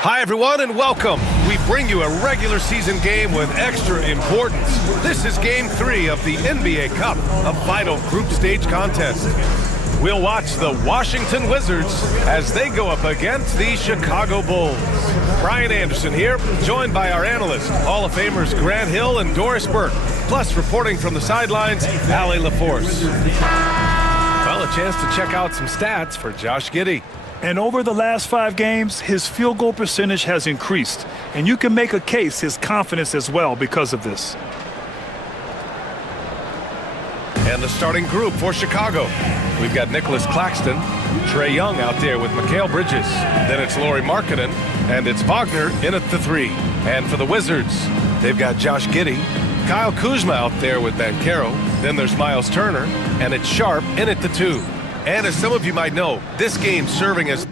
Hi, everyone, and welcome. We bring you a regular season game with extra importance. This is Game 3 of the NBA Cup, a vital group stage contest. We'll watch the Washington Wizards as they go up against the Chicago Bulls. Brian Anderson here, joined by our analysts, Hall of Famers Grant Hill and Doris Burke, plus reporting from the sidelines, Allie LaForce. Well, a chance to check out some stats for Josh Giddey. And over the last 5 games, his field goal percentage has increased. And you can make a case his confidence as well because of this. And the starting group for Chicago. We've got Nicholas Claxton, Trae Young out there with Mikal Bridges. Then it's Lauri Markkanen, and it's Wagner in at the 3. And for the Wizards, they've got Josh Giddey, Kyle Kuzma out there with Banchero. Then there's Miles Turner, and it's Sharp in at the 2. And as some of you might know, this game serving as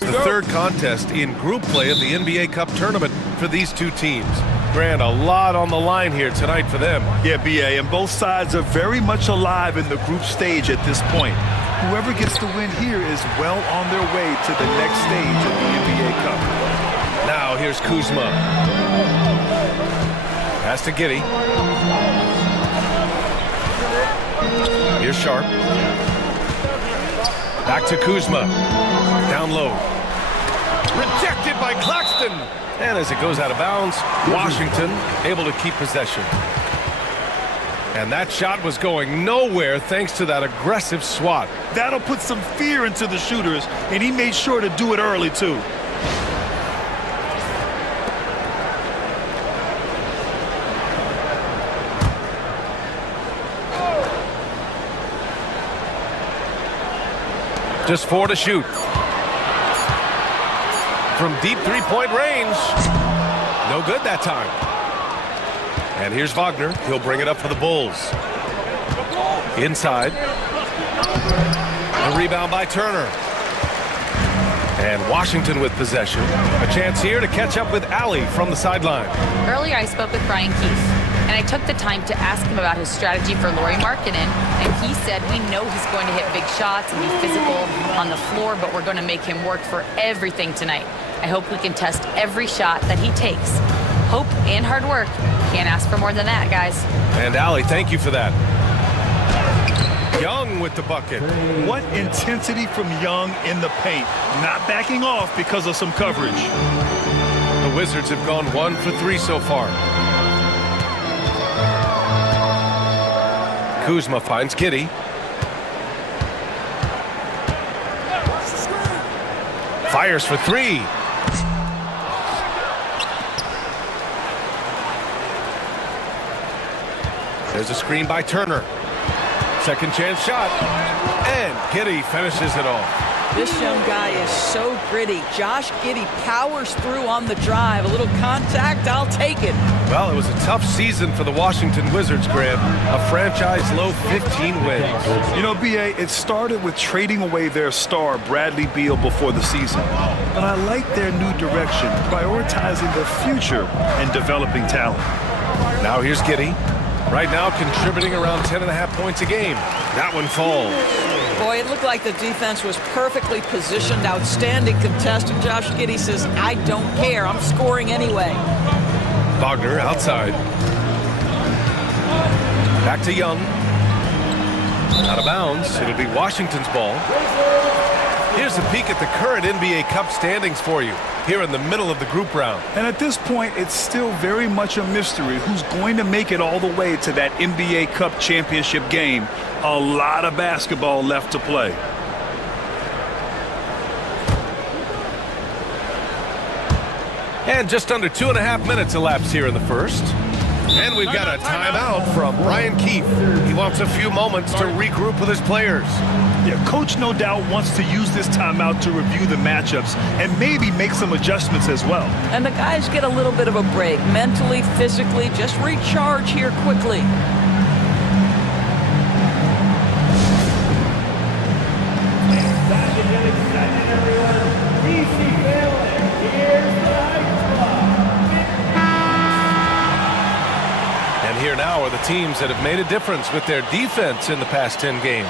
the third contest in group play of the NBA Cup tournament for these two teams. Grant, a lot on the line here tonight for them. Yeah, B.A., and both sides are very much alive in the group stage at this point. Whoever gets the win here is well on their way to the next stage of the NBA Cup. Now here's Kuzma. Pass to Giddey. Here's Sharp. Back to Kuzma. Down low. Rejected by Claxton. And as it goes out of bounds, Washington able to keep possession. And that shot was going nowhere thanks to that aggressive swat. That'll put some fear into the shooters, and he made sure to do it early, too. Just 4 to shoot. From deep three-point range. No good that time. And here's Wagner. He'll bring it up for the Bulls. Inside. A rebound by Turner. And Washington with possession. A chance here to catch up with Allie from the sideline. Earlier, I spoke with Brian Keefe, and I took the time to ask him about his strategy for Lauri Markkanen, and he said, we know he's going to hit big shots and be physical on the floor, but we're going to make him work for everything tonight. I hope we can test every shot that he takes. Hope and hard work. Can't ask for more than that, guys. And Allie, thank you for that. Young with the bucket. What intensity from Young in the paint. Not backing off because of some coverage. The Wizards have gone 1 for 3 so far. Kuzma finds Giddey. Fires for 3. There's a screen by Turner. Second chance shot. And Giddey finishes it off. This young guy is so gritty. Josh Giddey powers through on the drive. A little contact, I'll take it. Well, it was a tough season for the Washington Wizards, Grant. A franchise-low 15 wins. You know, B.A., it started with trading away their star, Bradley Beal, before the season. But I like their new direction, prioritizing the future and developing talent. Now here's Giddey. Right now contributing around 10.5 points a game. That one falls. Boy, it looked like the defense was perfectly positioned. Outstanding contest. And Josh Giddey says, I don't care. I'm scoring anyway. Wagner outside. Back to Young. Out of bounds. It'll be Washington's ball. Here's a peek at the current NBA Cup standings for you here in the middle of the group round. And at this point, it's still very much a mystery who's going to make it all the way to that NBA Cup championship game. A lot of basketball left to play. And just under 2.5 minutes elapsed here in the first. And we've got a timeout from Brian Keefe. He wants a few moments to regroup with his players. Yeah, coach no doubt wants to use this timeout to review the matchups and maybe make some adjustments as well. And the guys get a little bit of a break, mentally, physically, just recharge here quickly. And here now are the teams that have made a difference with their defense in the past 10 games.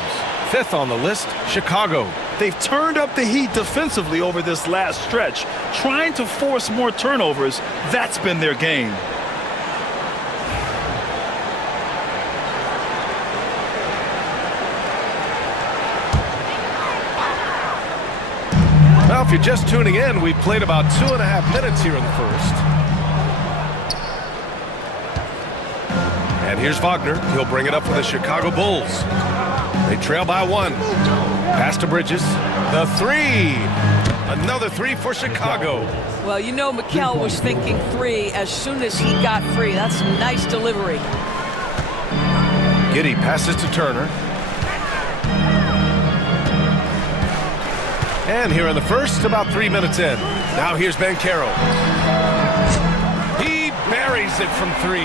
Fifth on the list, Chicago. They've turned up the heat defensively over this last stretch, trying to force more turnovers. That's been their game. Well, if you're just tuning in, we've played about 2.5 minutes here in the first. And here's Wagner. He'll bring it up for the Chicago Bulls. They trail by 1. Pass to Bridges. The 3. Another 3 for Chicago. Well, you know Mikel was thinking 3 as soon as he got free. That's a nice delivery. Giddey passes to Turner. And here in the first, about 3 minutes in. Now here's Banchero. He buries it from 3.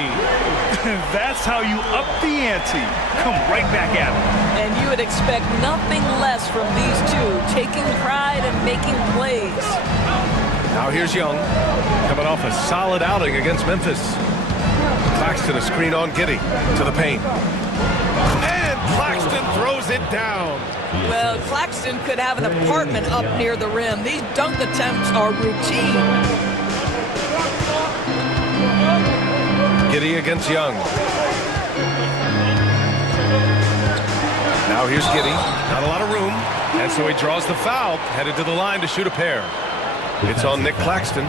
That's how you up the ante. Come right back at him. And you would expect nothing less from these two, taking pride and making plays. Now here's Young, coming off a solid outing against Memphis. Claxton a screen on Giddey to the paint. And Claxton throws it down. Well, Claxton could have an apartment up near the rim. These dunk attempts are routine. Giddey against Young. Now here's Giddey. Not a lot of room. And so he draws the foul, headed to the line to shoot a pair. It's on Nick Claxton.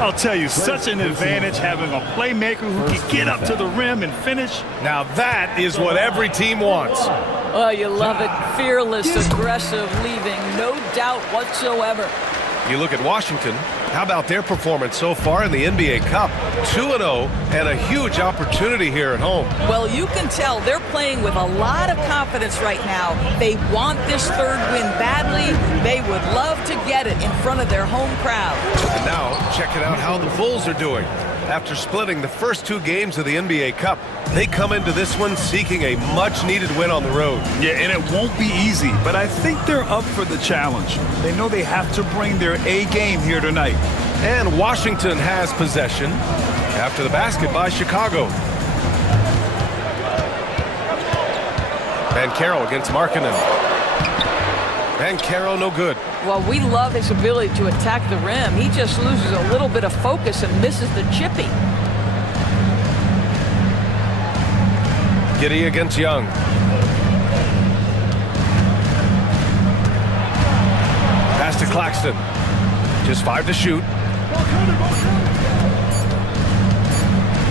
I'll tell you, such an advantage having a playmaker who can get up to the rim and finish. Now that is what every team wants. Oh, you love it. Fearless, aggressive, leaving no doubt whatsoever. You look at Washington, how about their performance so far in the NBA Cup? 2-0 and a huge opportunity here at home. Well, you can tell they're playing with a lot of confidence right now. They want this third win badly. They would love to get it in front of their home crowd. And now, checking out how the Bulls are doing. After splitting the first 2 games of the NBA Cup, they come into this one seeking a much-needed win on the road. Yeah, and it won't be easy, but I think they're up for the challenge. They know they have to bring their A game here tonight. And Washington has possession after the basket by Chicago. Bancaro against Markkanen. Bancaro no good. Well, we love his ability to attack the rim. He just loses a little bit of focus and misses the chippy. Giddey against Young. Pass to Claxton. Just 5 to shoot.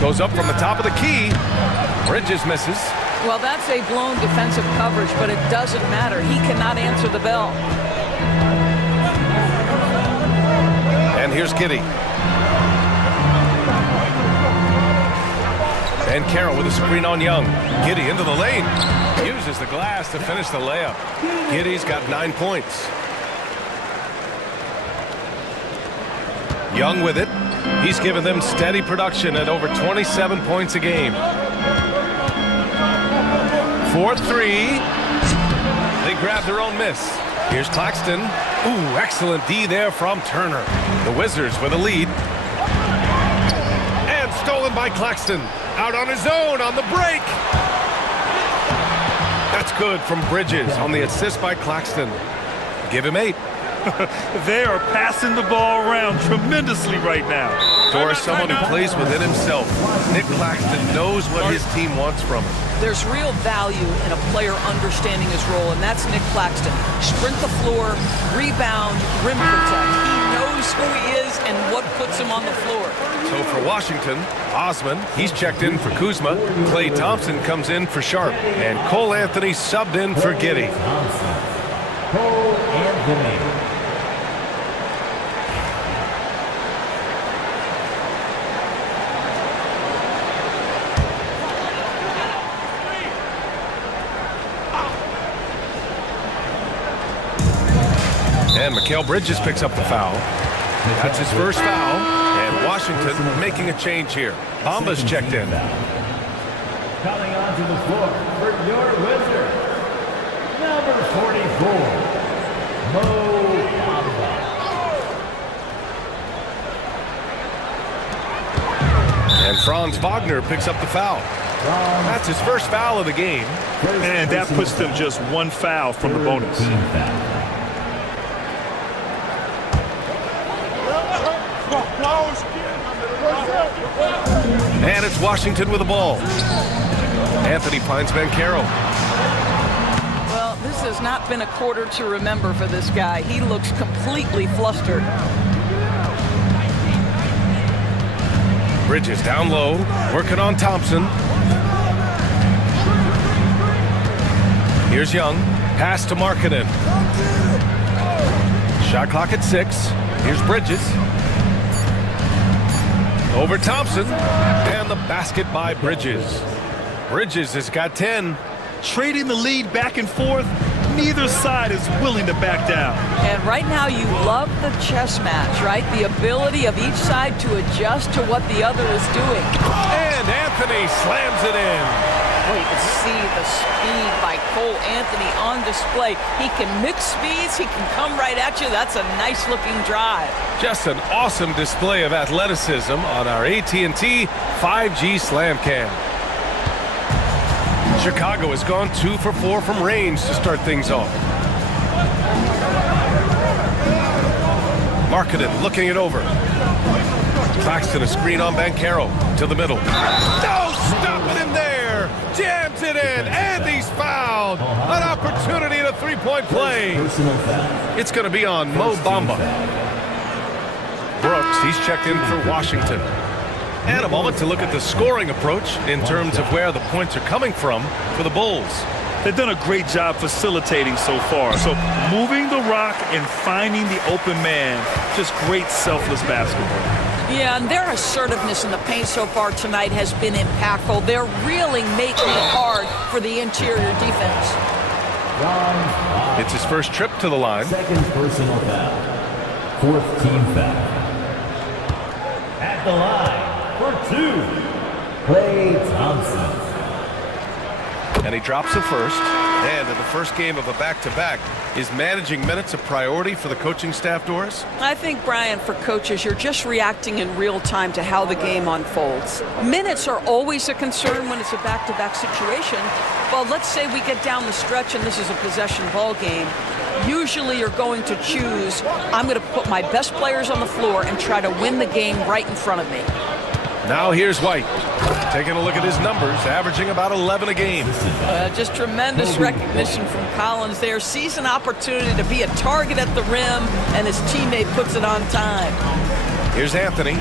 Goes up from the top of the key. Bridges misses. Well, that's a blown defensive coverage, but it doesn't matter. He cannot answer the bell. And here's Giddey. And Carroll with a screen on Young. Giddey into the lane. Uses the glass to finish the layup. Giddey's got 9 points. Young with it. He's given them steady production at over 27 points a game. 4-3. They grab their own miss. Here's Claxton. Ooh, excellent D there from Turner. The Wizards with a lead. And stolen by Claxton. Out on his own on the break. That's good from Bridges on the assist by Claxton. Give him 8. They are passing the ball around tremendously right now. For someone who plays within himself, Nick Claxton knows what his team wants from him. There's real value in a player understanding his role, and that's Nick Claxton. Sprint the floor, rebound, rim protect. He knows who he is and what puts him on the floor. So for Washington, Osman, he's checked in for Kuzma. Klay Thompson comes in for Sharp. And Cole Anthony subbed in for Giddey. Cole Anthony. And Mikal Bridges picks up the foul. That's his first foul. And Washington making a change here. Bamba's checked in. Coming onto the floor for your Wizard, number 44, Mo Bamba. And Franz Wagner picks up the foul. That's his first foul of the game. And that puts them just 1 foul from the bonus. And it's Washington with the ball. Anthony finds Bancaro. Well, this has not been a quarter to remember for this guy. He looks completely flustered. Bridges down low, working on Thompson. Here's Young. Pass to Markkanen. Shot clock at 6. Here's Bridges. Over Thompson. And the basket by Bridges. Bridges has got 10. Trading the lead back and forth, neither side is willing to back down. And right now you love the chess match, right? The ability of each side to adjust to what the other is doing. And Anthony slams it in. Well, you can see the speed by Cole Anthony on display. He can mix speeds. He can come right at you. That's a nice-looking drive. Just an awesome display of athleticism on our AT&T 5G Slam Cam. Chicago has gone 2 for 4 from range to start things off. Markkanen looking it over. Claxton a screen on Bancaro to the middle. No, stopping him there. Jams it in, and he's fouled. An opportunity at a three-point play. It's going to be on Mo Bamba. Brooks, he's checked in for Washington. And a moment to look at the scoring approach in terms of where the points are coming from for the Bulls. They've done a great job facilitating so far. So moving the rock and finding the open man, just great selfless basketball. Yeah, and their assertiveness in the paint so far tonight has been impactful. They're really making it hard for the interior defense. It's his first trip to the line. Second personal foul. Fourth team foul. At the line for 2, Klay Thompson. And he drops the first. And in the first game of a back-to-back, is managing minutes a priority for the coaching staff, Doris? I think, Brian, for coaches, you're just reacting in real time to how the game unfolds. Minutes are always a concern when it's a back-to-back situation. But let's say we get down the stretch and this is a possession ball game. Usually you're going to choose, I'm going to put my best players on the floor and try to win the game right in front of me. Now here's White, taking a look at his numbers, averaging about 11 a game. Just tremendous recognition from Collins there. Sees an opportunity to be a target at the rim, and his teammate puts it on time. Here's Anthony.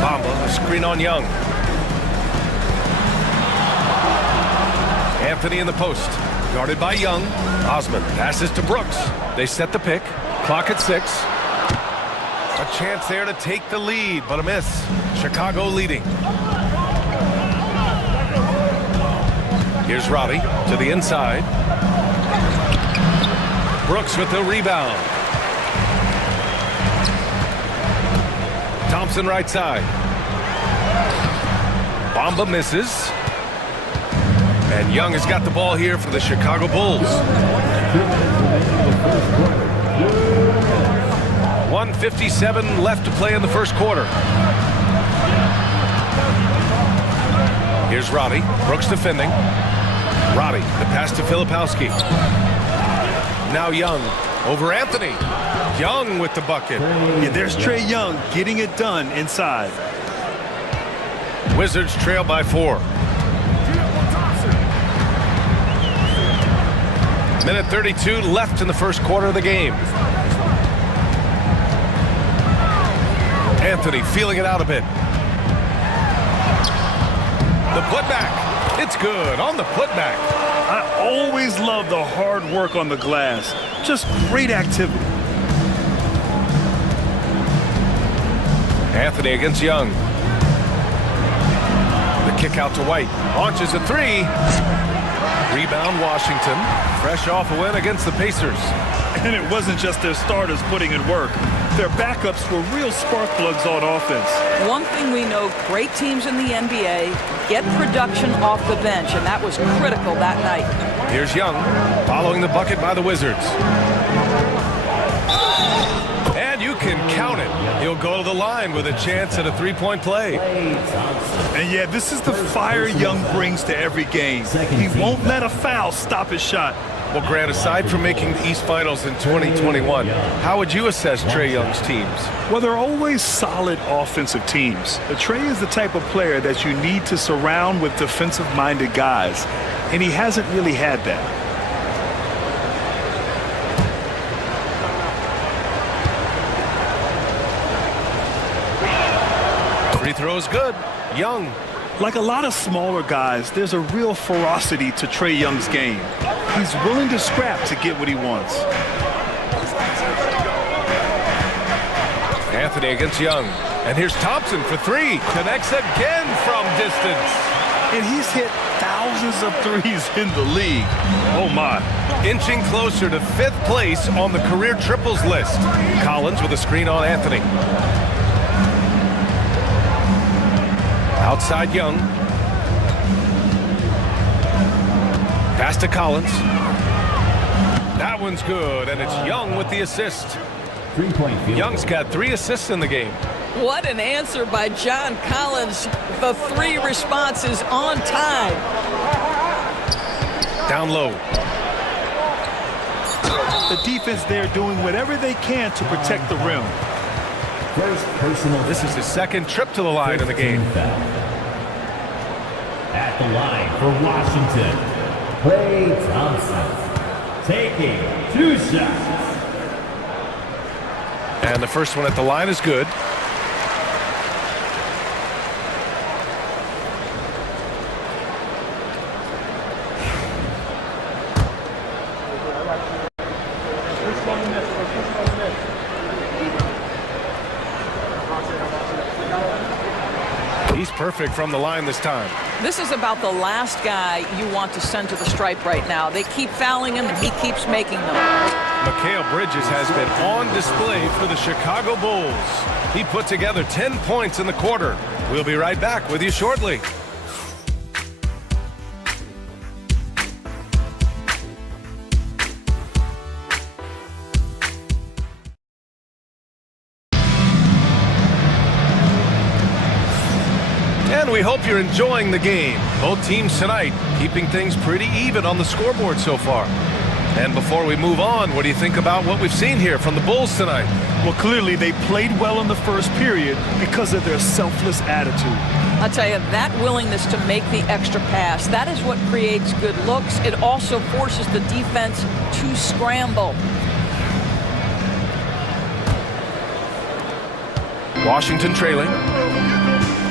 Bamba, a screen on Young. Anthony in the post, guarded by Young. Osman passes to Brooks. They set the pick. Clock at 6. A chance there to take the lead, but a miss. Chicago leading. Here's Roddy to the inside. Brooks with the rebound. Thompson right side. Bamba misses. And Young has got the ball here for the Chicago Bulls. 1:57 left to play in the first quarter. Here's Roddy. Brooks defending. Roddy, the pass to Filipowski. Now Young over Anthony. Young with the bucket. Yeah, there's Trae Young getting it done inside. Wizards trail by 4. Minute 32 left in the first quarter of the game. Anthony feeling it out a bit. The putback. It's good on the putback. I always love the hard work on the glass. Just great activity. Anthony against Young. The kick out to White. Launches a 3. Rebound Washington. Fresh off a win against the Pacers. And it wasn't just their starters putting in work. Their backups were real spark plugs on offense. One thing we know, great teams in the NBA get production off the bench, and that was critical that night. Here's Young, following the bucket by the Wizards. And you can count it. He'll go to the line with a chance at a three-point play. And yeah, this is the fire Young brings to every game. He won't let a foul stop his shot. Well, Grant, aside from making the East Finals in 2021, how would you assess Trae Young's teams? Well, they're always solid offensive teams. Trae is the type of player that you need to surround with defensive-minded guys, and he hasn't really had that. Free throw is good. Young. Like a lot of smaller guys, there's a real ferocity to Trae Young's game. He's willing to scrap to get what he wants. Anthony against Young. And here's Thompson for 3. Connects again from distance. And he's hit thousands of threes in the league. Oh, my. Inching closer to 5th place on the career triples list. Collins with a screen on Anthony. Outside Young. Pass to Collins. That one's good, and it's Young with the assist. 3-point field. Young's got 3 assists in the game. What an answer by John Collins. The 3 responses on time. Down low. The defense there doing whatever they can to protect the rim. First personal. This is his 2nd trip to the line in the game. At the line for Washington, Klay Thompson. Taking 2 shots. And the first one at the line is good. He's perfect from the line this time. This is about the last guy you want to send to the stripe right now. They keep fouling him, and he keeps making them. Mikal Bridges has been on display for the Chicago Bulls. He put together 10 points in the quarter. We'll be right back with you shortly. And we hope you're enjoying the game. Both teams tonight keeping things pretty even on the scoreboard so far. And before we move on, what do you think about what we've seen here from the Bulls tonight? Well, clearly they played well in the first period because of their selfless attitude. I'll tell you, that willingness to make the extra pass, that is what creates good looks. It also forces the defense to scramble. Washington trailing.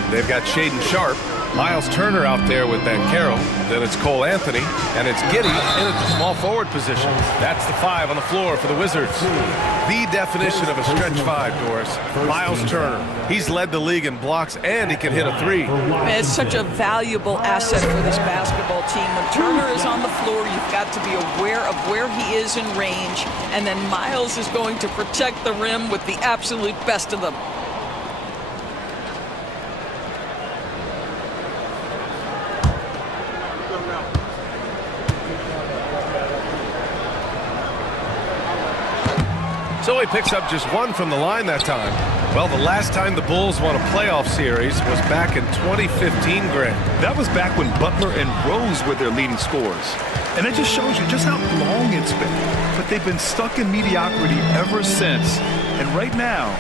They've got Shaden Sharp, Miles Turner out there with Banchero. Then it's Cole Anthony, and it's Giddey in at the small forward position. That's the 5 on the floor for the Wizards. The definition of a stretch 5, Doris. Miles Turner. He's led the league in blocks, and he can hit a 3. It's such a valuable asset for this basketball team. When Turner is on the floor, you've got to be aware of where he is in range, and then Miles is going to protect the rim with the absolute best of them. So he picks up just 1 from the line that time. Well, the last time the Bulls won a playoff series was back in 2015, Grant. That was back when Butler and Rose were their leading scorers. And it just shows you just how long it's been. But they've been stuck in mediocrity ever since. And right now,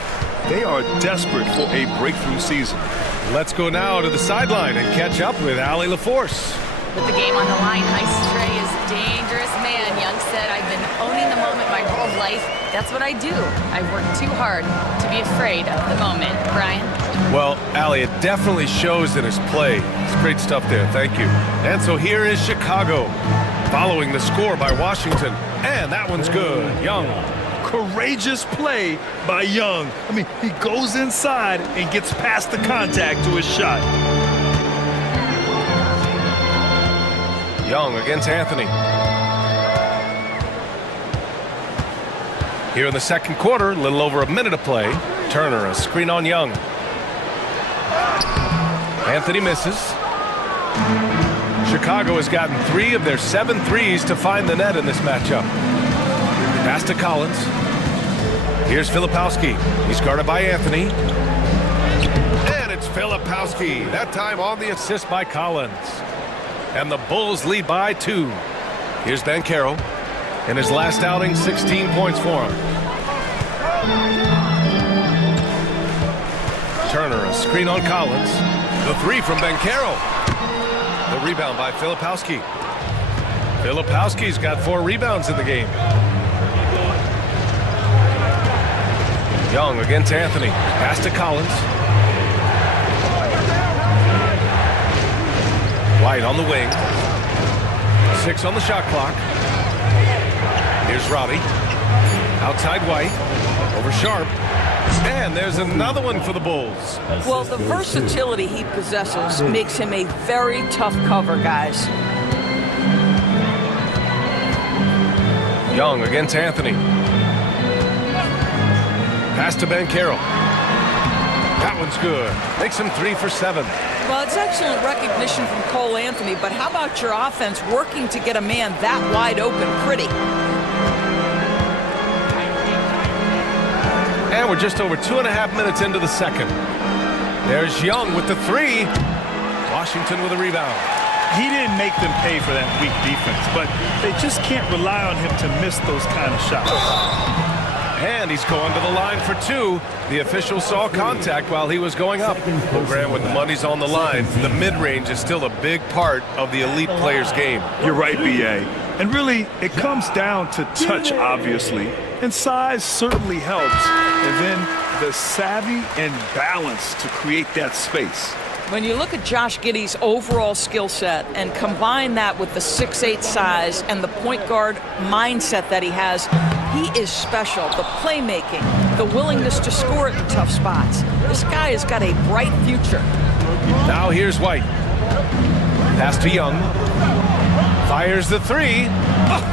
they are desperate for a breakthrough season. Let's go now to the sideline and catch up with Allie LaForce. With the game on the line, Ice Trey is dangerous man. Young said, I've been owning the moment my whole life. That's what I do. I work too hard to be afraid of the moment. Brian? Well, Allie, it definitely shows in his play. It's great stuff there. Thank you. And so here is Chicago, following the score by Washington. And that one's good. Young. Courageous play by Young. I mean, he goes inside and gets past the contact to his shot. Young against Anthony. Here in the second quarter, a little over a minute of play. Turner, a screen on Young. Anthony misses. Chicago has gotten 3 of their 7 threes to find the net in this matchup. Pass to Collins. Here's Filipowski. He's guarded by Anthony. And it's Filipowski. That time on the assist by Collins. And the Bulls lead by 2. Here's Banchero. In his last outing, 16 points for him. Turner, a screen on Collins. The 3 from Banchero. The rebound by Filipowski. Filipowski's got 4 rebounds in the game. Young against Anthony. Pass to Collins. White on the wing. 6 on the shot clock. Here's Robbie. Outside White. Over Sharp. And there's another one for the Bulls. Well, the versatility he possesses makes him a very tough cover, guys. Young against Anthony. Pass to Banchero. That one's good. Makes him 3 for 7. Well, it's excellent recognition from Cole Anthony, but how about your offense working to get a man that wide open pretty? And we're just over 2.5 minutes into the second. There's Young with the 3. Washington with a rebound. He didn't make them pay for that weak defense, but they just can't rely on him to miss those kind of shots. And he's going to the line for 2. The official saw contact while he was going up. Well, Grant, when the money's on the line, the mid-range is still a big part of the elite player's game. You're right, B.A. And really, it comes down to touch, obviously. And size certainly helps. And then the savvy and balance to create that space. When you look at Josh Giddey's overall skill set and combine that with the 6'8" size and the point guard mindset that he has, he is special. The playmaking, the willingness to score at the tough spots. This guy has got a bright future. Now here's White. Pass to Young. Fires the 3.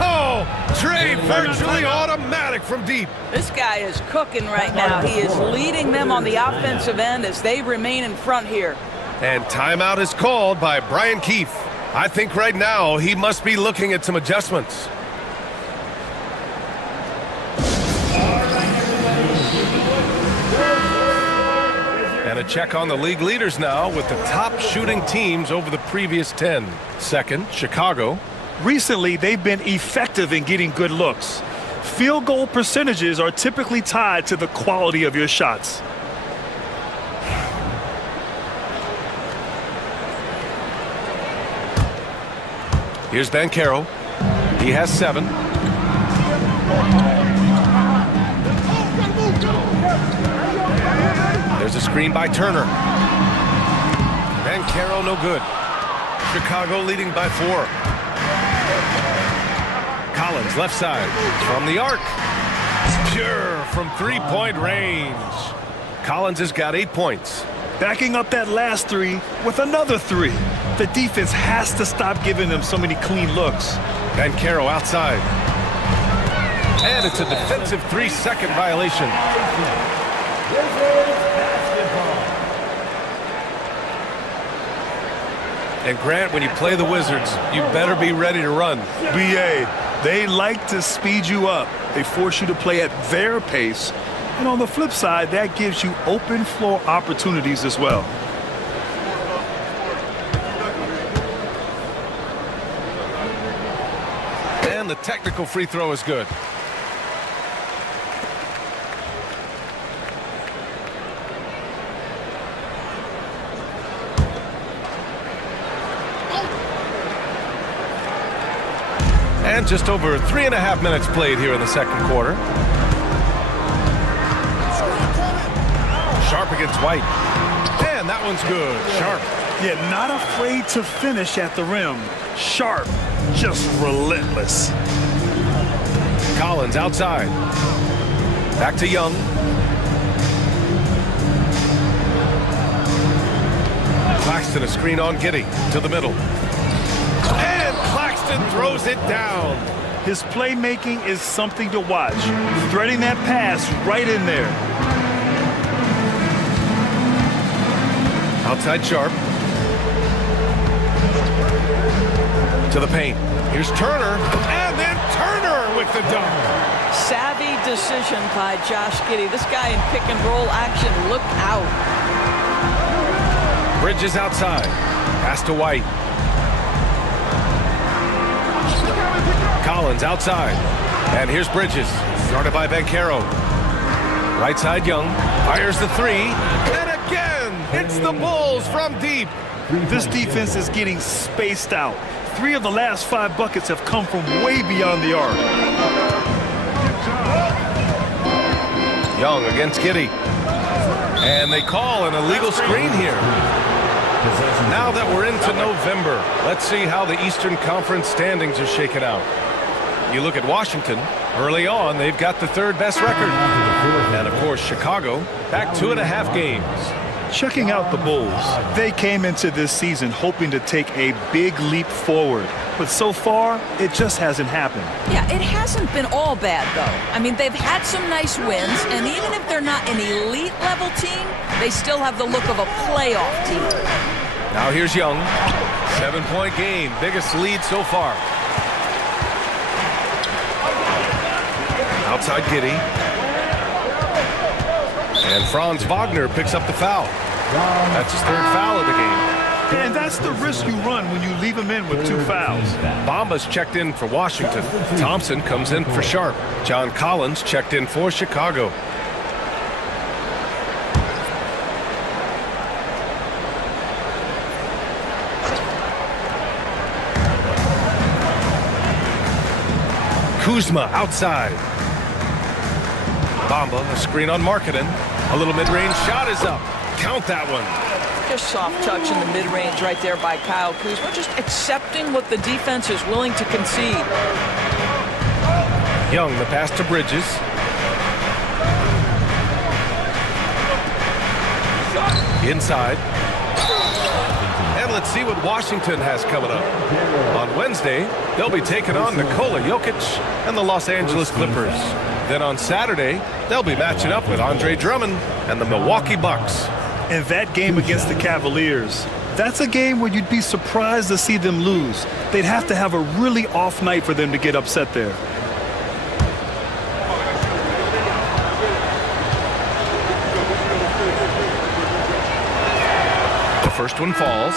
Oh! Trey virtually automatic from deep. This guy is cooking right now. He is leading them on the offensive end as they remain in front here. And timeout is called by Brian Keefe. I think right now he must be looking at some adjustments. And a check on the league leaders now with the top shooting teams over the previous 10. Second, Chicago. Recently, they've been effective in getting good looks. Field goal percentages are typically tied to the quality of your shots. Here's Banchero. He has 7. There's a screen by Turner. Banchero no good. Chicago leading by 4. Collins left side from the arc. Pure from 3-point range. Collins has got 8 points. Backing up that last 3 with another 3. The defense has to stop giving them so many clean looks. Banchero outside. And it's a defensive 3-second violation. And Grant, when you play the Wizards, you better be ready to run. BA, they like to speed you up. They force you to play at their pace. And on the flip side, that gives you open floor opportunities as well. And the technical free throw is good. And just over 3.5 minutes played here in the second quarter. Sharp against White. And that one's good. Sharp. Yeah, not afraid to finish at the rim. Sharp, just relentless. Collins outside. Back to Young. Claxton a screen on Giddey to the middle. And Claxton throws it down. His playmaking is something to watch. Threading that pass right in there. Outside Sharp. To the paint. Here's Turner. And then Turner with the dunk. Savvy decision by Josh Giddey. This guy in pick and roll action. Look out. Bridges outside. Pass to White. Collins outside. And here's Bridges. Guarded by Banchero. Right side Young. Fires the 3. And again, it's the Bulls from deep. This defense is getting spaced out. 3 of the last 5 buckets have come from way beyond the arc. Young against Giddey. And they call an illegal screen here. Now that we're into November, let's see how the Eastern Conference standings are shaken out. You look at Washington, early on, they've got the 3rd best record. And of course, Chicago, back 2.5 games. Checking out the Bulls, they came into this season hoping to take a big leap forward. But so far, it just hasn't happened. Yeah, it hasn't been all bad, though. I mean, they've had some nice wins, and even if they're not an elite-level team, they still have the look of a playoff team. Now here's Young. 7-point game, biggest lead so far. Outside Giddey. And Franz Wagner picks up the foul. That's his 3rd foul of the game. And that's the risk you run when you leave him in with 2 fouls. Bamba's checked in for Washington. Thompson comes in for Sharp. John Collins checked in for Chicago. Kuzma outside. Bamba, a screen on Markkanen. A little mid-range shot is up. Count that one. Just soft touch in the mid-range right there by Kyle Kuzma. Just accepting what the defense is willing to concede. Young, the pass to Bridges. Inside. And let's see what Washington has coming up. On Wednesday, they'll be taking on Nikola Jokic and the Los Angeles Clippers. Then on Saturday, they'll be matching up with Andre Drummond and the Milwaukee Bucks. And that game against the Cavaliers, that's a game where you'd be surprised to see them lose. They'd have to have a really off night for them to get upset there. first one falls.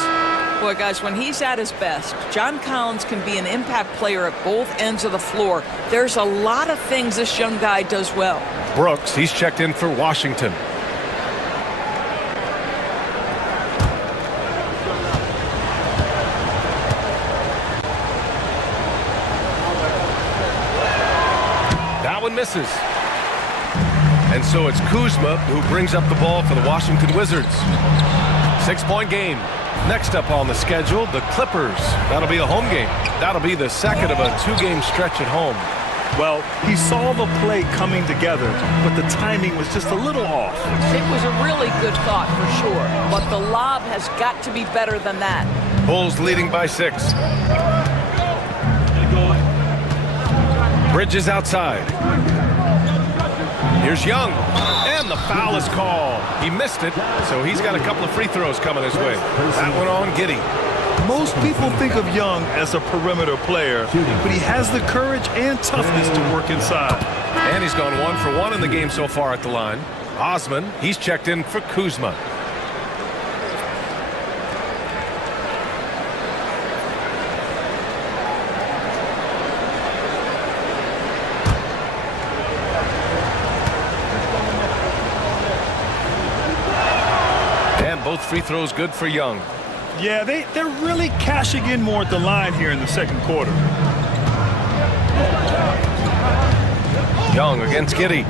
Boy, guys, when he's at his best, John Collins can be an impact player at both ends of the floor. There's a lot of things this young guy does well. Brooks, he's checked in for Washington. That one misses. And so it's Kuzma who brings up the ball for the Washington Wizards. 6-point game. Next up on the schedule, the Clippers. That'll be a home game. That'll be the second of a 2-game stretch at home. Well, he saw the play coming together, but the timing was just a little off. It was a really good thought for sure, but the lob has got to be better than that. Bulls leading by 6. Bridges outside. Here's Young, and the foul is called. He missed it, so he's got a couple of free throws coming his way. That one on Giddey. Most people think of Young as a perimeter player, but he has the courage and toughness to work inside. And he's gone 1 for 1 in the game so far at the line. Osman, he's checked in for Kuzma. Both free throws good for Young. Yeah, they're really cashing in more at the line here in the second quarter. Young against Giddey.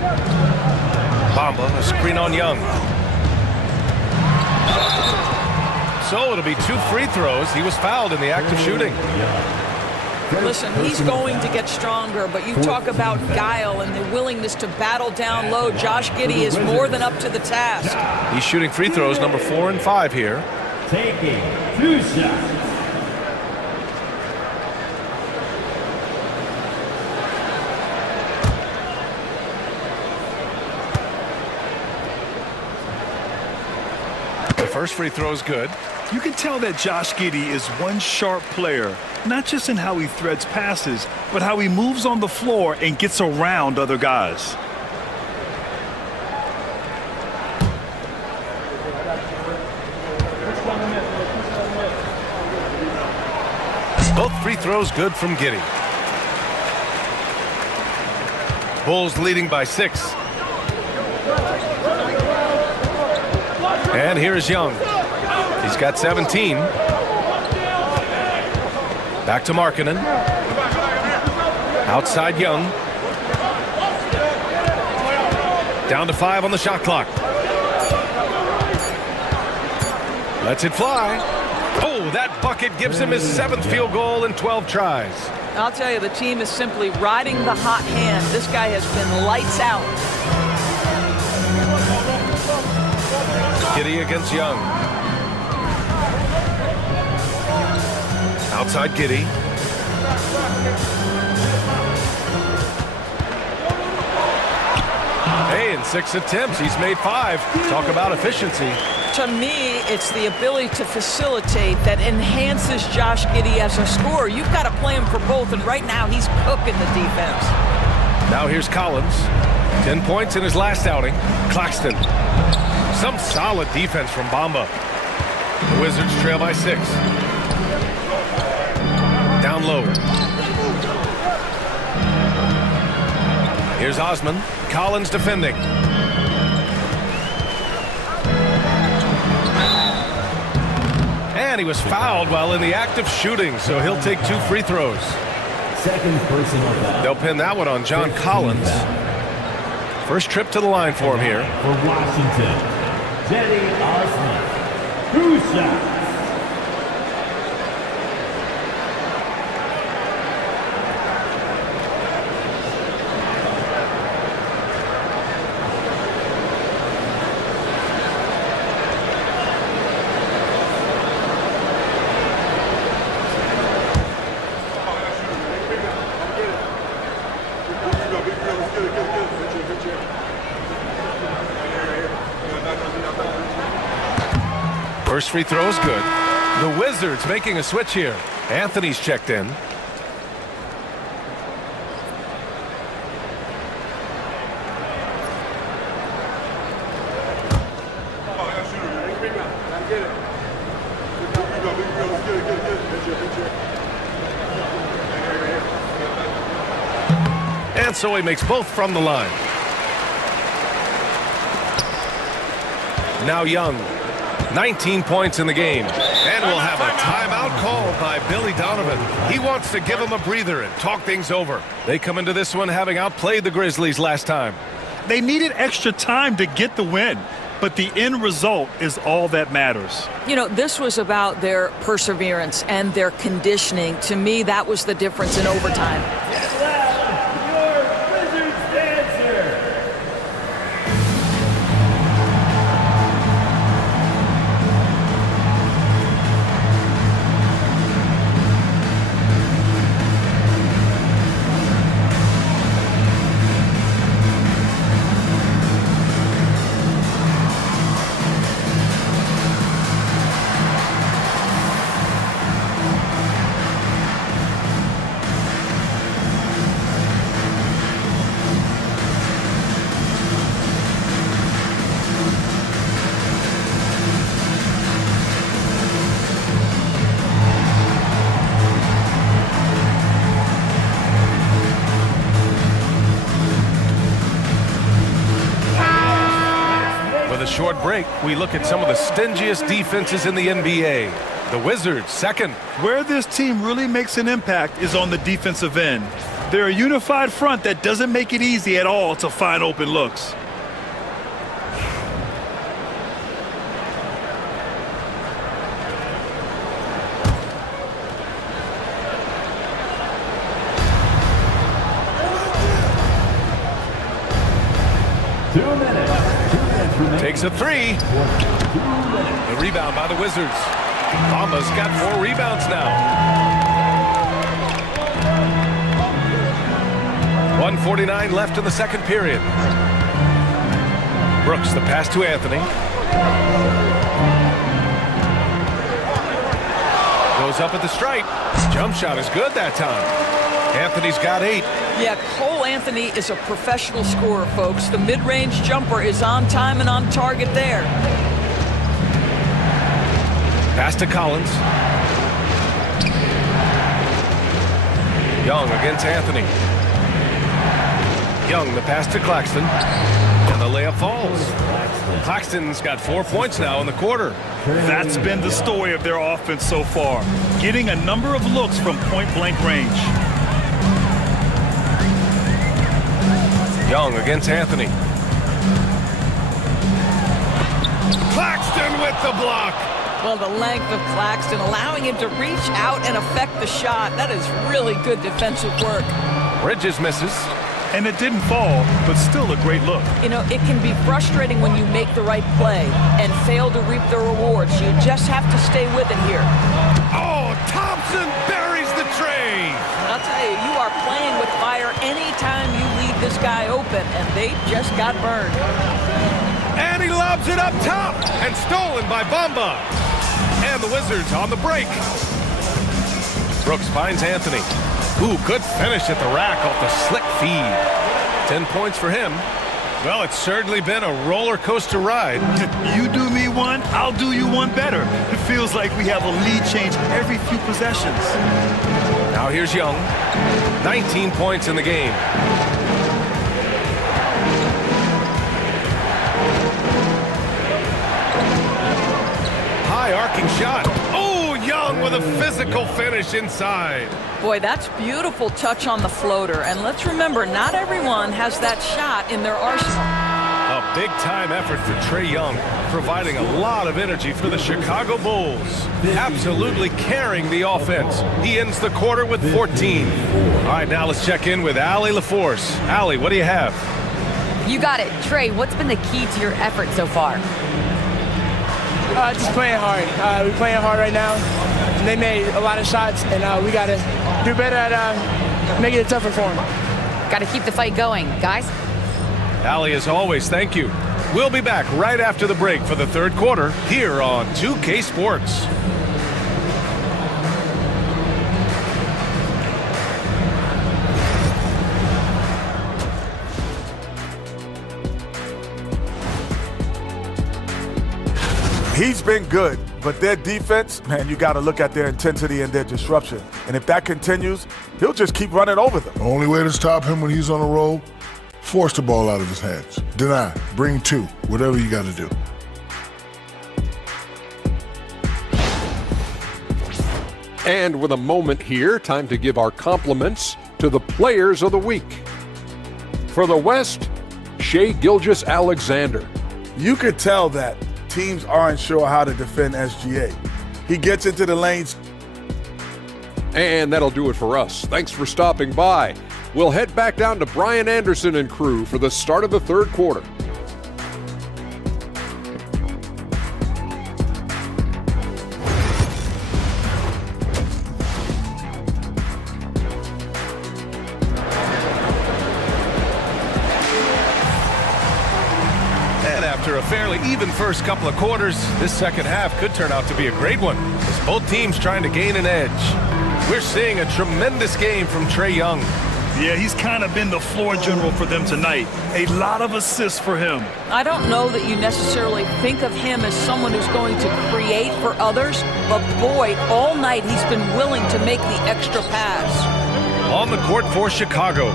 Bamba, a screen on Young. So it'll be 2 free throws. He was fouled in the act of shooting. Listen, he's going to get stronger, but you talk about guile and the willingness to battle down low. Josh Giddey is more than up to the task. He's shooting free throws number 4 and 5 here. Taking 2 shots. The first free throw is good. You can tell that Josh Giddey is one sharp player, not just in how he threads passes, but how he moves on the floor and gets around other guys. Both free throws good from Giddey. Bulls leading by 6. And here's Young. He's got 17. Back to Markkanen. Outside Young. Down to 5 on the shot clock. Lets it fly. Oh, that bucket gives him his 7th field goal in 12 tries. I'll tell you, the team is simply riding the hot hand. This guy has been lights out. Giddey against Young. Outside Giddey. Hey, in 6 attempts, he's made 5. Talk about efficiency. To me, it's the ability to facilitate that enhances Josh Giddey as a scorer. You've got to play him for both, and right now he's cooking the defense. Now here's Collins. 10 points in his last outing. Claxton. Some solid defense from Bamba. The Wizards trail by 6. Down low. Here's Osman. Collins defending. And he was fouled while in the act of shooting, so he'll take 2 free throws. Second personal foul. They'll pin that one on John Collins. First trip to the line for him here. For Washington, Cedi Osman. 2 shots. First free throw is good. The Wizards making a switch here. Anthony's checked in. And so he makes both from the line. Now Young, 19 points in the game. And we'll have a timeout called by Billy Donovan. He wants to give him a breather and talk things over. They come into this one having outplayed the Grizzlies last time. They needed extra time to get the win, but the end result is all that matters. You know, this was about their perseverance and their conditioning. To me, that was the difference in overtime. Your Wizards dancer. Short break, we look at some of the stingiest defenses in the NBA. The Wizards, second. Where this team really makes an impact is on the defensive end. They're a unified front that doesn't make it easy at all to find open looks. Takes a three. The rebound by the Wizards. Bamba's got 4 rebounds now. 1:49 left in the second period. Brooks, the pass to Anthony. Goes up at the stripe. Jump shot is good that time. Anthony's got 8. Yeah, Cole Anthony is a professional scorer, folks. The mid-range jumper is on time and on target there. Pass to Collins. Young against Anthony. Young, the pass to Claxton. And the layup falls. Claxton's got 4 points now in the quarter. That's been the story of their offense so far, getting a number of looks from point-blank range. Young against Anthony. Claxton with the block. Well, the length of Claxton allowing him to reach out and affect the shot. That is really good defensive work. Bridges misses. And it didn't fall, but still a great look. You know, it can be frustrating when you make the right play and fail to reap the rewards. You just have to stay with it here. Oh, Thompson buries the tray. I'll tell you, you are playing with fire anytime you leave this guy open, and they just got burned. And he lobs it up top and stolen by Bamba. And the Wizards on the break. Brooks finds Anthony. Ooh, good finish at the rack off the slick feed. 10 points for him. Well, it's certainly been a roller coaster ride. You do me one, I'll do you one better. It feels like we have a lead change every few possessions. Now here's Young. 19 points in the game. High arcing shot. Oh, Young with a physical finish inside. Boy, that's beautiful touch on the floater. And let's remember, not everyone has that shot in their arsenal. A big-time effort for Trae Young, providing a lot of energy for the Chicago Bulls. Absolutely carrying the offense. He ends the quarter with 14. All right, now let's check in with Allie LaForce. Allie, what do you have? You got it. Trae, what's been the key to your effort so far? Just playing hard. We're playing hard right now. They made a lot of shots, and we got to do better at making it tougher for them. Got to keep the fight going. Guys? Allie, as always, thank you. We'll be back right after the break for the third quarter here on 2K Sports. He's been good, but their defense, man, you got to look at their intensity and their disruption. And if that continues, he'll just keep running over them. The only way to stop him when he's on a roll, force the ball out of his hands. Deny, bring two, whatever you got to do. And with a moment here, time to give our compliments to the players of the week. For the West, Shai Gilgeous-Alexander. You could tell that teams aren't sure how to defend SGA. He gets into the lanes. And that'll do it for us. Thanks for stopping by. We'll head back down to Brian Anderson and crew for the start of the third quarter. After a fairly even first couple of quarters, this second half could turn out to be a great one, as both teams trying to gain an edge. We're seeing a tremendous game from Trae Young. Yeah, he's kind of been the floor general for them tonight. A lot of assists for him. I don't know that you necessarily think of him as someone who's going to create for others, but boy, all night he's been willing to make the extra pass. On the court for Chicago,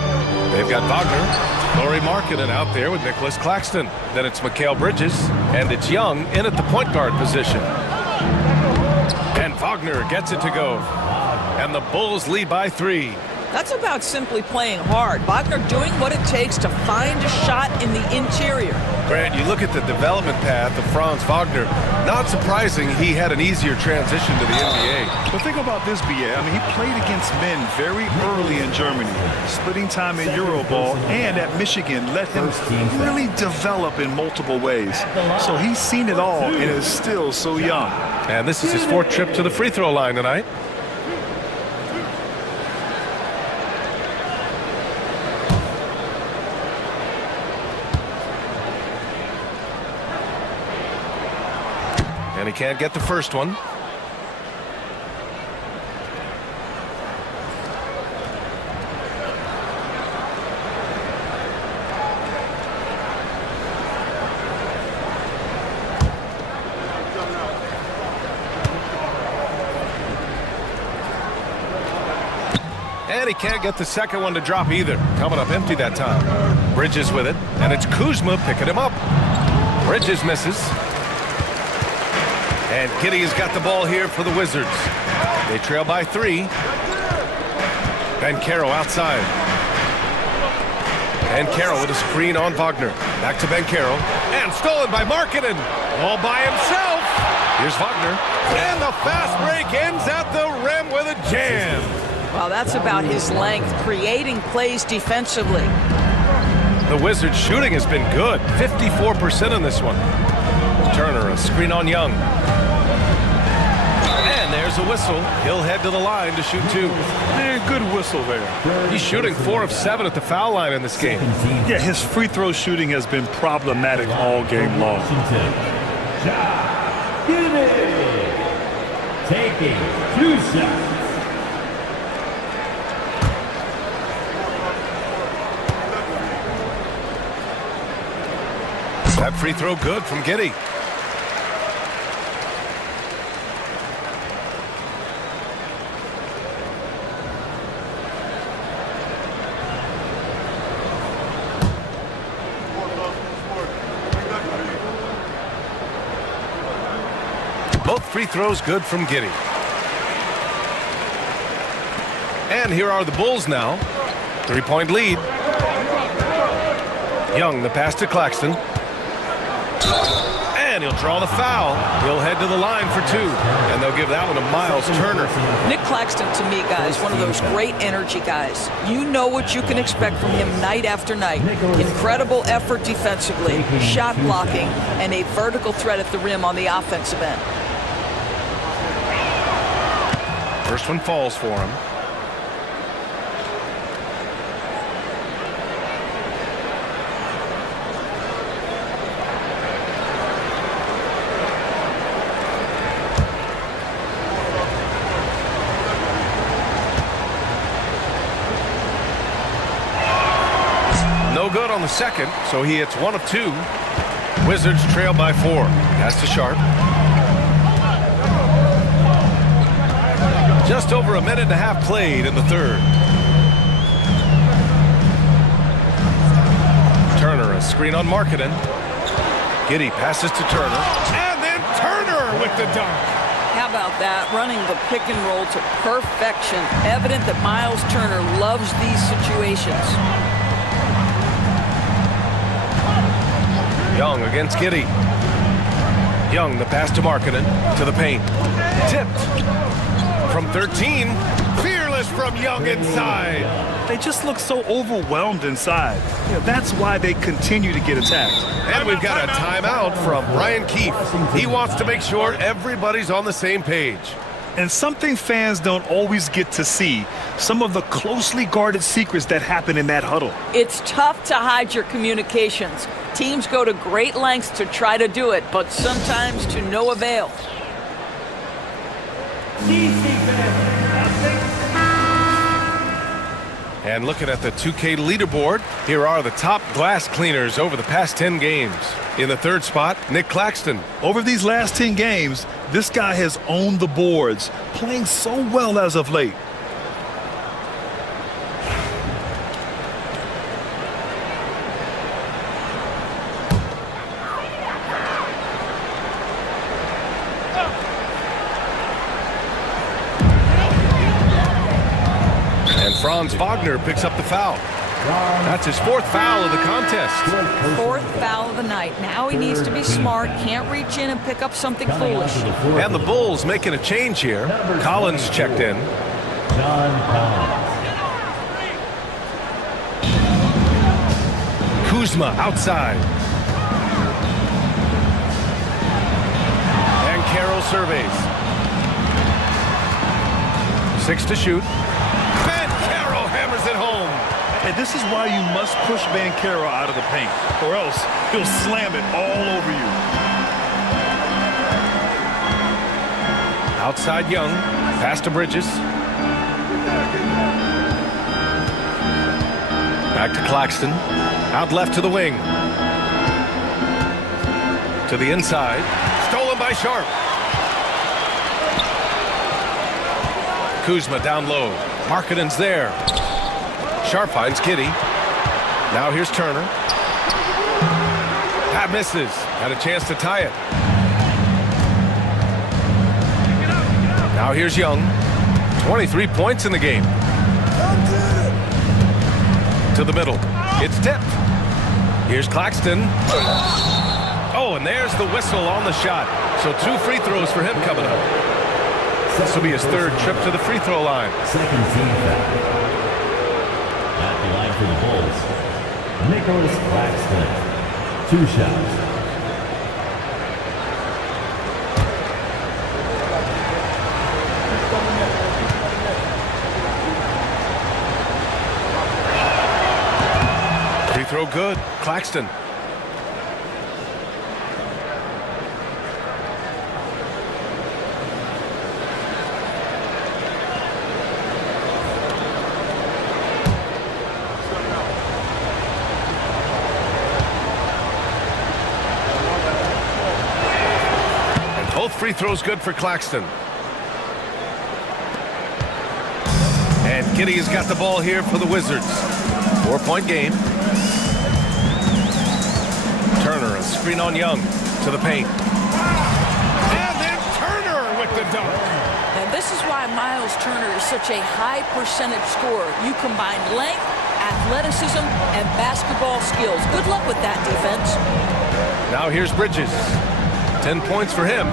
they've got Wagner, Lauri Markkanen out there with Nicholas Claxton. Then it's Mikal Bridges, and it's Young in at the point guard position. And Wagner gets it to go. And the Bulls lead by 3. That's about simply playing hard. Wagner doing what it takes to find a shot in the interior. Grant, you look at the development path of Franz Wagner. Not surprising he had an easier transition to the NBA. But think about this, B.A. I mean, he played against men very early in Germany, splitting time in Euroball, and at Michigan let him really develop in multiple ways. So he's seen it all and is still so young. And this is his 4th trip to the free throw line tonight. And he can't get the first one. And he can't get the second one to drop either. Coming up empty that time. Bridges with it, and it's Kuzma picking him up. Bridges misses. And Giddey has got the ball here for the Wizards. They trail by 3. Banchero outside. Banchero with a screen on Wagner. Back to Banchero. And stolen by Markkanen. All by himself. Here's Wagner. And the fast break ends at the rim with a jam. Well, that's about his length, creating plays defensively. The Wizards' shooting has been good. 54% in this one. Turner, a screen on Young. And there's a whistle. He'll head to the line to shoot 2. Good whistle there. He's shooting 4 of 7 at the foul line in this game. Yeah, his free throw shooting has been problematic all game long. Taking 2 shots. That free throw good from Giddey. Both free throws good from Giddey. And here are the Bulls now. 3-point lead. Young, the pass to Claxton. And he'll draw the foul. He'll head to the line for 2. And they'll give that one to Miles Turner. Nick Claxton, to me, guys, one of those great energy guys. You know what you can expect from him night after night. Incredible effort defensively, shot blocking, and a vertical threat at the rim on the offensive end. First one falls for him. No good on the second, so he hits 1 of 2. Wizards trail by 4. Pass to Sharp. Just over a minute and a half played in the third. Turner, a screen on Markkanen. Giddey passes to Turner. And then Turner with the dunk. How about that? Running the pick and roll to perfection. Evident that Miles Turner loves these situations. Young against Giddey. Young, the pass to Markkanen, to the paint. Tipped from 13. Fearless from Young inside. They just look so overwhelmed inside. That's why they continue to get attacked. And we've got a timeout from Brian Keefe. He wants to make sure everybody's on the same page. And something fans don't always get to see, some of the closely guarded secrets that happen in that huddle. It's tough to hide your communications. Teams go to great lengths to try to do it, but sometimes to no avail. And looking at the 2K leaderboard, here are the top glass cleaners over the past 10 games. In the third spot, Nick Claxton. Over these last 10 games, this guy has owned the boards, playing so well as of late. Franz Wagner picks up the foul. That's his fourth foul of the contest. Fourth foul of the night. Now he needs to be smart, can't reach in and pick up something foolish. And the Bulls making a change here. Collins checked in. Kuzma outside. And Carroll surveys. 6 to shoot. At home. And this is why you must push Banchero out of the paint, or else he'll slam it all over you. Outside Young, pass to Bridges. Back to Claxton. Out left to the wing. To the inside. Stolen by Sharp. Kuzma down low. Markkanen's there. Sharp finds Giddey. Now here's Turner. That misses. Had a chance to tie it. Now here's Young. 23 points in the game. To the middle. It's tipped. Here's Claxton. Oh, and there's the whistle on the shot. So 2 free throws for him coming up. This will be his third trip to the free throw line. Second team foul. At the line for the Bulls, Nicholas Claxton. 2 shots. Free throw good. Claxton. Both free throws good for Claxton. And Giddey has got the ball here for the Wizards. 4-point game. Turner, a screen on Young to the paint. And then Turner with the dunk. And this is why Miles Turner is such a high percentage scorer. You combine length, athleticism, and basketball skills. Good luck with that defense. Now here's Bridges. 10 points for him.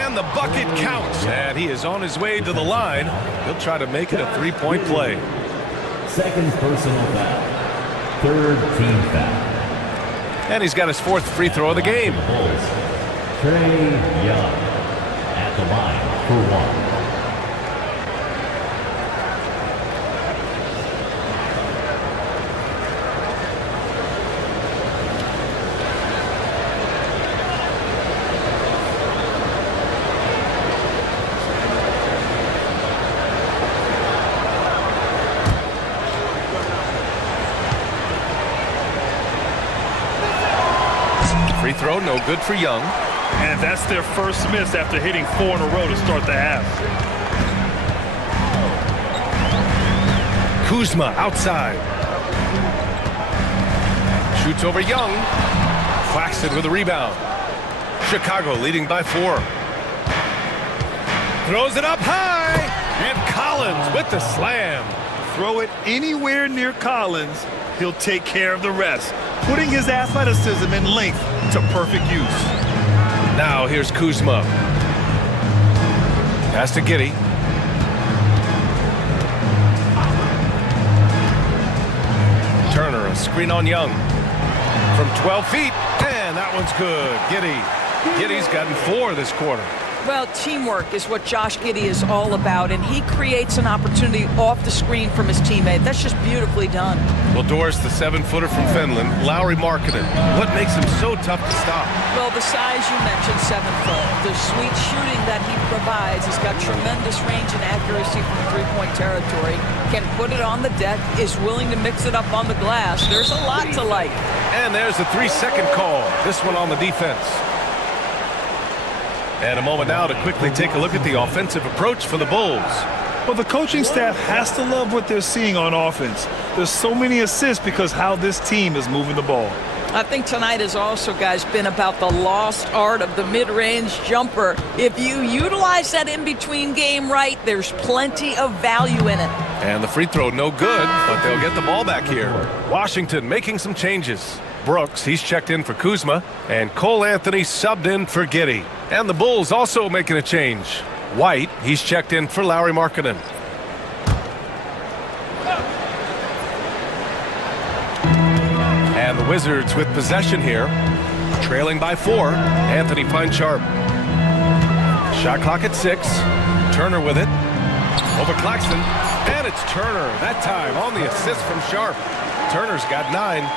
And the bucket counts. And he is on his way to the line. He'll try to make it a 3-point play. Second personal foul. Third team foul. And he's got his 4th free throw of the game. Bulls, Trey Young at the line for 1. Free throw, no good for Young. And that's their first miss after hitting 4 in a row to start the half. Kuzma outside. Shoots over Young. Claxton with a rebound. Chicago leading by 4. Throws it up high. And Collins with the slam. Throw it anywhere near Collins, he'll take care of the rest, putting his athleticism and length to perfect use. Now here's Kuzma. Pass to Giddey. Turner, a screen on Young. From 12 feet, and that one's good. Giddey's gotten 4 this quarter. Well, teamwork is what Josh Giddey is all about, and he creates an opportunity off the screen from his teammate. That's just beautifully done. Well, Doris, the 7-footer from Finland, Lauri Markkanen. What makes him so tough to stop? Well, the size you mentioned, 7 foot. The sweet shooting that he provides. He's got tremendous range and accuracy from three-point territory. Can put it on the deck, is willing to mix it up on the glass. There's a lot to like. And there's a 3-second call. This one on the defense. And a moment now to quickly take a look at the offensive approach for the Bulls. Well, the coaching staff has to love what they're seeing on offense. There's so many assists because how this team is moving the ball. I think tonight has also, guys, been about the lost art of the mid-range jumper. If you utilize that in-between game right, there's plenty of value in it. And the free throw no good, but they'll get the ball back here. Washington making some changes. Brooks, he's checked in for Kuzma, and Cole Anthony subbed in for Giddey. And the Bulls also making a change. White, he's checked in for Lauri Markkanen. And the Wizards with possession here, trailing by 4. Anthony finds Sharp. Shot clock at 6. Turner with it. Over Claxton. And it's Turner, that time on the assist from Sharp. Turner's got 9.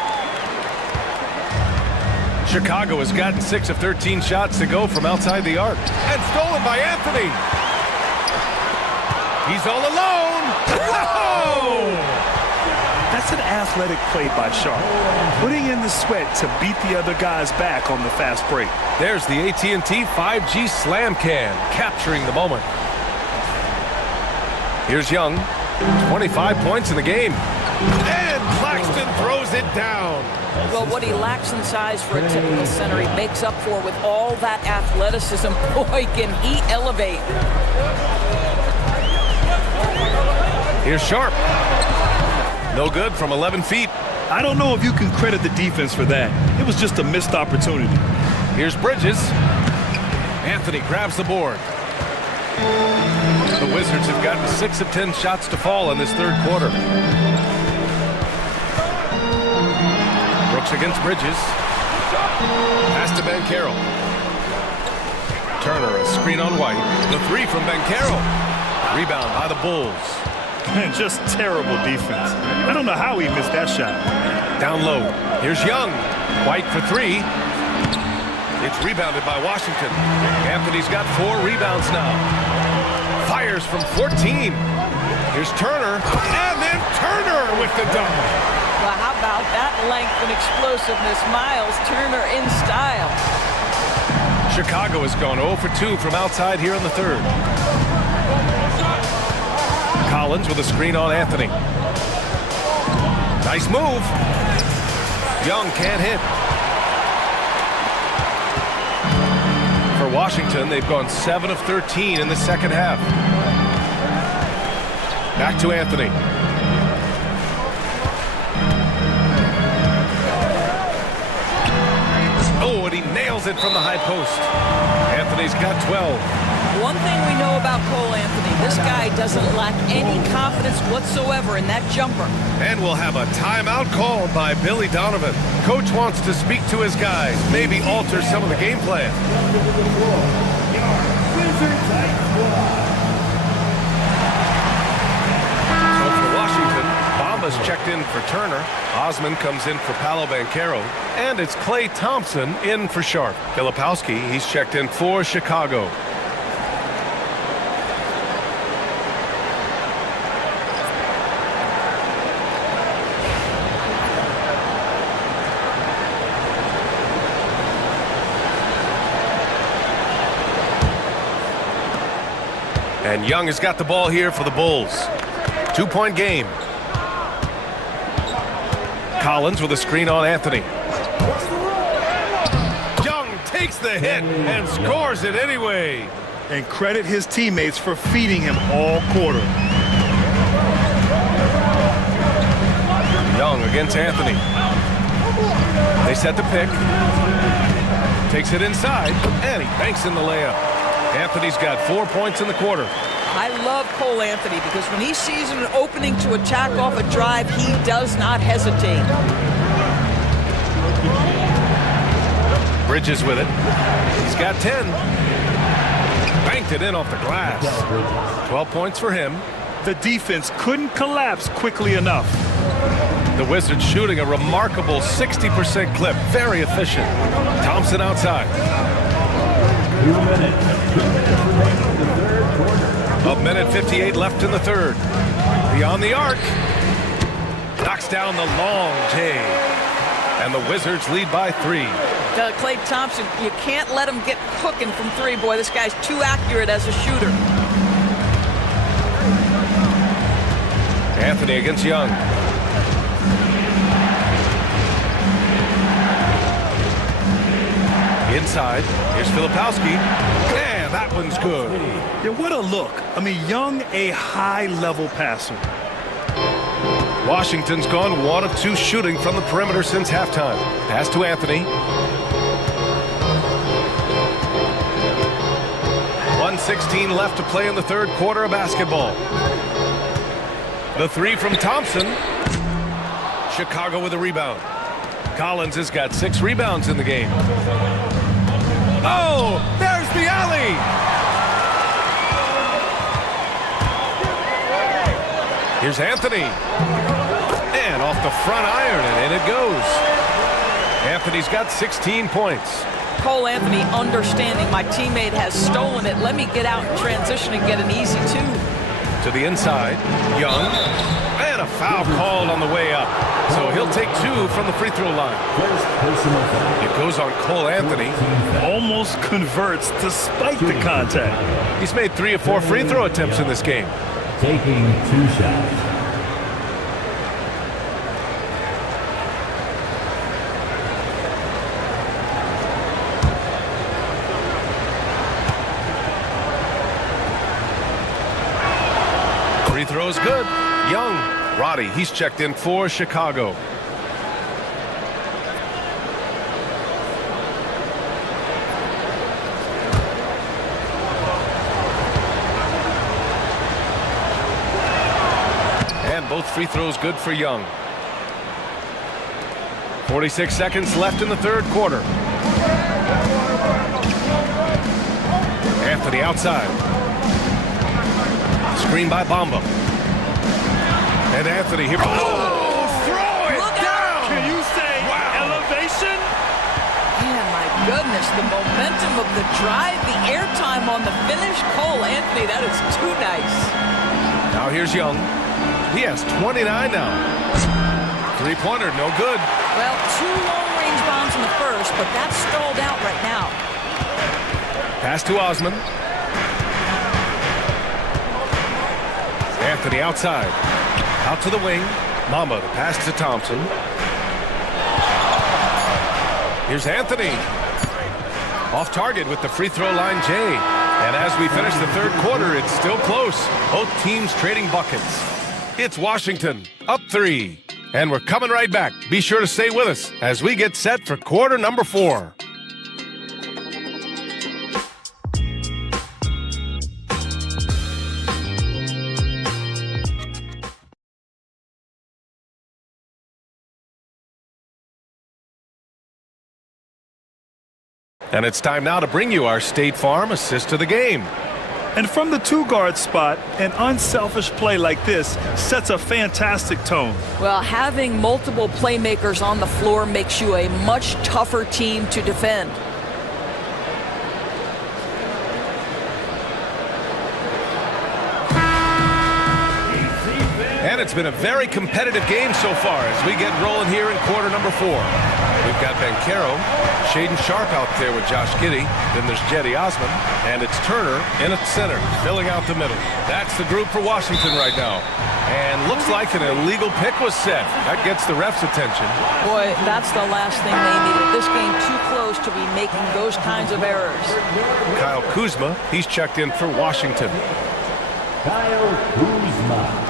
Chicago has gotten 6 of 13 shots to go from outside the arc. And stolen by Anthony. He's all alone. Whoa! That's an athletic play by Sharp, putting in the sweat to beat the other guys back on the fast break. There's the AT&T 5G Slam Can, capturing the moment. Here's Young, 25 points in the game. And Claxton throws it down. Well, what he lacks in size for a typical center, he makes up for with all that athleticism. Boy, can he elevate. Here's Sharp. No good from 11 feet. I don't know if you can credit the defense for that. It was just a missed opportunity. Here's Bridges. Anthony grabs the board. The Wizards have gotten 6 of 10 shots to fall in this third quarter. Brooks against Bridges. Pass to Banchero. Turner, a screen on White. The 3 from Banchero. Rebound by the Bulls. Just terrible defense. I don't know how he missed that shot. Down low. Here's Young. White for 3. It's rebounded by Washington. Anthony's got 4 rebounds now. Fires from 14. Here's Turner. And then Turner with the dunk. Well, how about that length and explosiveness? Miles Turner in style. Chicago has gone 0 for 2 from outside here in the third. Collins with a screen on Anthony. Nice move. Young can't hit. For Washington, they've gone 7 of 13 in the second half. Back to Anthony. Oh, and he nails it from the high post. Anthony's got 12. One thing we know about Cole Anthony, this guy doesn't lack any confidence whatsoever in that jumper. And we'll have a timeout called by Billy Donovan. Coach wants to speak to his guys, maybe alter some of the game plan. So for Washington, Bamba's checked in for Turner. Osman comes in for Paolo Banchero. And it's Klay Thompson in for Sharp. Filipowski, he's checked in for Chicago. And Young has got the ball here for the Bulls. 2-point game. Collins with a screen on Anthony. Young takes the hit and scores it anyway. And credit his teammates for feeding him all quarter. Young against Anthony. They set the pick. Takes it inside, and he banks in the layup. Anthony's got 4 points in the quarter. I love Cole Anthony because when he sees an opening to attack off a drive, he does not hesitate. Bridges with it. He's got 10. Banked it in off the glass. 12 points for him. The defense couldn't collapse quickly enough. The Wizards shooting a remarkable 60% clip. Very efficient. Thompson outside. 2 minutes. 2 minutes remaining in the third quarter. A minute 58 left in the third. Beyond the arc. Knocks down the long J. And the Wizards lead by 3. Klay Thompson, you can't let him get cooking from 3. Boy, this guy's too accurate as a shooter. Anthony against Young. Inside, here's Filipowski, and that one's good. Yeah, what a look. I mean, Young, a high-level passer. Washington's gone 1 of 2 shooting from the perimeter since halftime. Pass to Anthony. 1:16 left to play in the third quarter of basketball. The 3 from Thompson. Chicago with a rebound. Collins has got 6 rebounds in the game. Oh, there's the alley. Here's Anthony. And off the front iron, and in it goes. Anthony's got 16 points. Cole Anthony understanding my teammate has stolen it. Let me get out in transition and get an easy 2. To the inside, Young. And a foul called on the way up. So he'll take 2 from the free throw line. First personal foul. It goes on Cole Anthony. Almost converts despite the contact. He's made 3 or 4 free throw attempts in this game. Taking 2 shots. Free throw's good. Young. Roddy, he's checked in for Chicago. And both free throws good for Young. 46 seconds left in the third quarter. Anthony outside. Screen by Bamba. And Anthony here. Oh, throw it down! Can you say elevation? Man, my goodness, the momentum of the drive, the airtime on the finish. Cole Anthony, that is too nice. Now here's Young. He has 29 now. 3-pointer, no good. Well, 2 long-range bombs in the first, but that's stalled out right now. Pass to Osman. Anthony outside. Out to the wing. Mama, the pass to Thompson. Here's Anthony. Off target with the free throw line, Jay. And as we finish the third quarter, it's still close. Both teams trading buckets. It's Washington, up 3. And we're coming right back. Be sure to stay with us as we get set for quarter number 4. And it's time now to bring you our State Farm assist to the game. And from the 2-guard spot, an unselfish play like this sets a fantastic tone. Well, having multiple playmakers on the floor makes you a much tougher team to defend. And it's been a very competitive game so far as we get rolling here in quarter number 4. We've got Banchero, Shaden Sharp out there with Josh Giddey. Then there's Jetty Osman, and it's Turner in at center, filling out the middle. That's the group for Washington right now. And looks like an illegal pick was set. That gets the ref's attention. Boy, that's the last thing they needed. This game too close to be making those kinds of errors. Kyle Kuzma, he's checked in for Washington. Kyle Kuzma.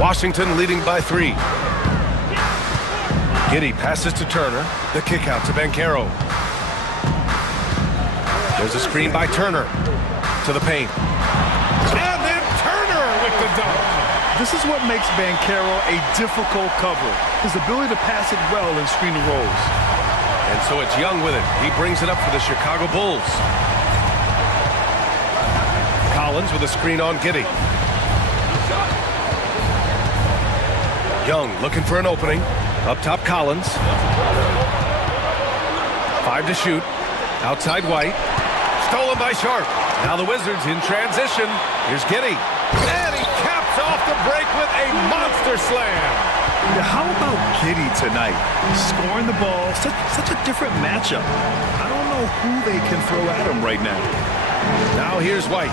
Washington leading by 3. Giddey passes to Turner. The kick out to Banchero. There's a screen by Turner to the paint. And then Turner with the dunk. This is what makes Banchero a difficult cover. His ability to pass it well in screen and rolls. And so it's Young with it. He brings it up for the Chicago Bulls. Collins with a screen on Giddey. Young looking for an opening. Up top, Collins. 5 to shoot. Outside White. Stolen by Sharp. Now the Wizards in transition. Here's Giddey. And he caps off the break with a monster slam. Yeah, how about Giddey tonight? Scoring the ball, such a different matchup. I don't know who they can throw at him right now. Now here's White.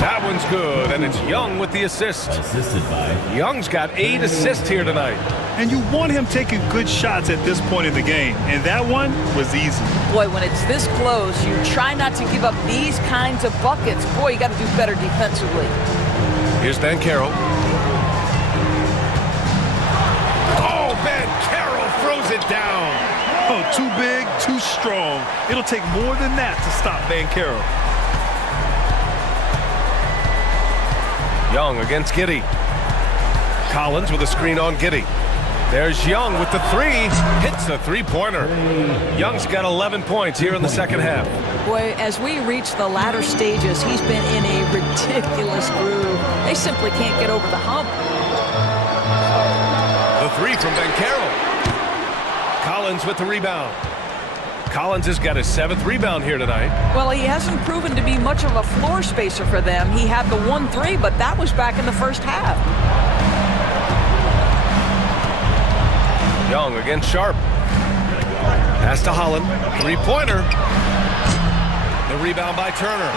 That one's good, and it's Young with the assist. Assisted by Young's got 8 assists here tonight. And you want him taking good shots at this point in the game, and that one was easy. Boy, when it's this close, you try not to give up these kinds of buckets. Boy, you got to do better defensively. Here's Banchero. Oh, Banchero throws it down. Oh, too big, too strong. It'll take more than that to stop Banchero. Young against Giddey. Collins with a screen on Giddey. There's Young with the 3. Hits the three-pointer. Young's got 11 points here in the second half. Boy, as we reach the latter stages, he's been in a ridiculous groove. They simply can't get over the hump. The 3 from Banchero. Collins with the rebound. Collins has got his 7th rebound here tonight. Well, he hasn't proven to be much of a floor spacer for them. He had the 1-3, but that was back in the first half. Young against Sharp. Pass to Holland. 3-pointer. The rebound by Turner.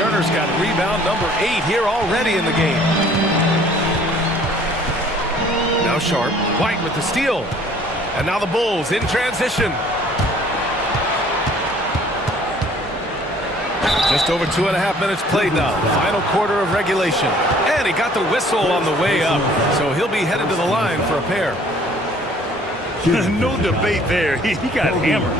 Turner's got rebound number 8 here already in the game. Now Sharp. White with the steal. And now the Bulls in transition. Just over 2.5 minutes played now. Final quarter of regulation. And he got the whistle on the way up. So he'll be headed to the line for a pair. No debate there. He got hammered.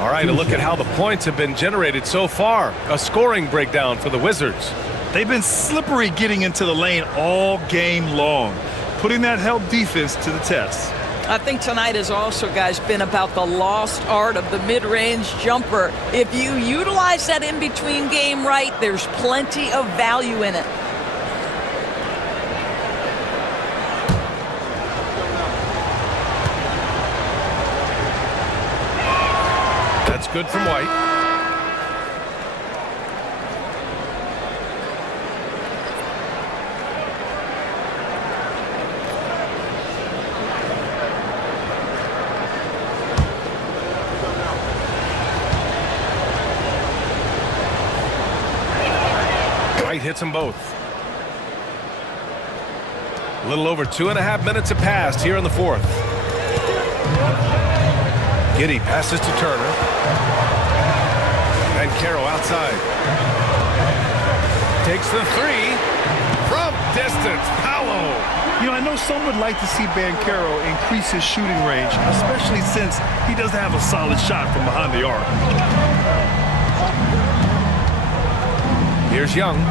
All right, a look at how the points have been generated so far. A scoring breakdown for the Wizards. They've been slippery getting into the lane all game long, putting that help defense to the test. I think tonight has also, guys, been about the lost art of the mid-range jumper. If you utilize that in-between game right, there's plenty of value in it. That's good from White. Hits them both. A little over 2.5 minutes have passed here in the 4th. Giddey passes to Turner. Banchero outside. Takes the 3 from distance. Paolo. You know, I know some would like to see Banchero increase his shooting range, especially since he doesn't have a solid shot from behind the arc. Here's Young.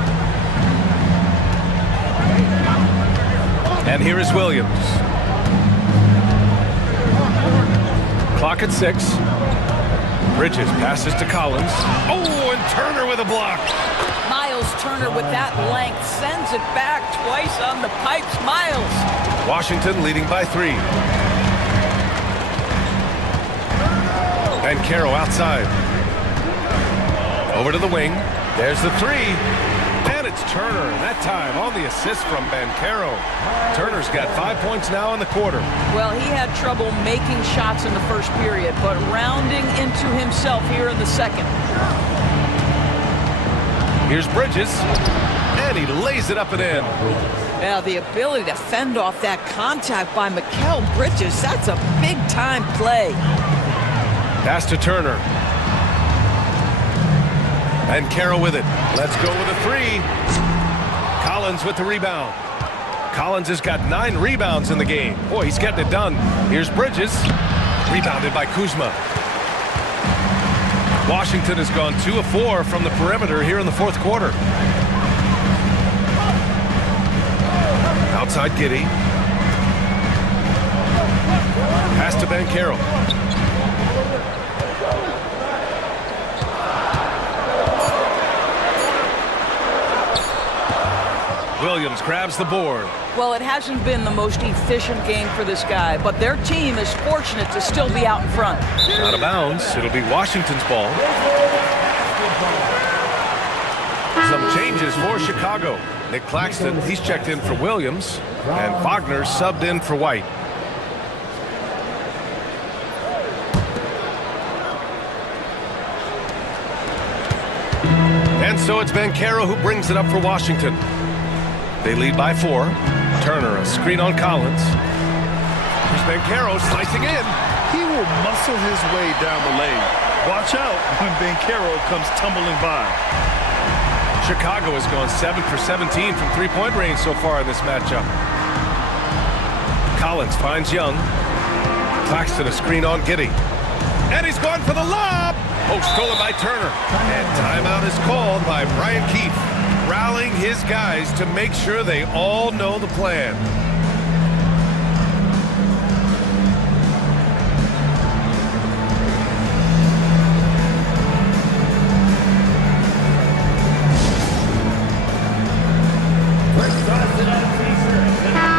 And here is Williams. Clock at 6. Bridges passes to Collins. Oh, and Turner with a block. Miles Turner with that length sends it back twice on the pipes. Miles. Washington leading by 3. And Banchero outside. Over to the wing. There's the 3. And it's Turner, that time on the assist from Banchero. Turner's got 5 points now in the quarter. Well, he had trouble making shots in the first period, but rounding into himself here in the second. Here's Bridges, and he lays it up and in. Yeah, the ability to fend off that contact by Mikal Bridges, that's a big-time play. Pass to Turner. And Banchero with it. Let's go with a three. Collins with the rebound. Collins has got 9 rebounds in the game. Boy, he's getting it done. Here's Bridges. Rebounded by Kuzma. Washington has gone 2 of 4 from the perimeter here in the fourth quarter. Outside Giddey. Pass to Banchero. Williams grabs the board. Well, it hasn't been the most efficient game for this guy, but their team is fortunate to still be out in front. Out of bounds. It'll be Washington's ball. Some changes for Chicago. Nick Claxton, he's checked in for Williams, and Wagner subbed in for White. And so it's Banchero who brings it up for Washington. They lead by 4. Turner, a screen on Collins. Here's Banchero slicing in. He will muscle his way down the lane. Watch out when Banchero comes tumbling by. Chicago has gone 7 for 17 from three-point range so far in this matchup. Collins finds Young. Claxton a screen on Giddey. And he's gone for the lob. Oh, stolen by Turner. And timeout is called by Brian Keefe, rallying his guys to make sure they all know the plan.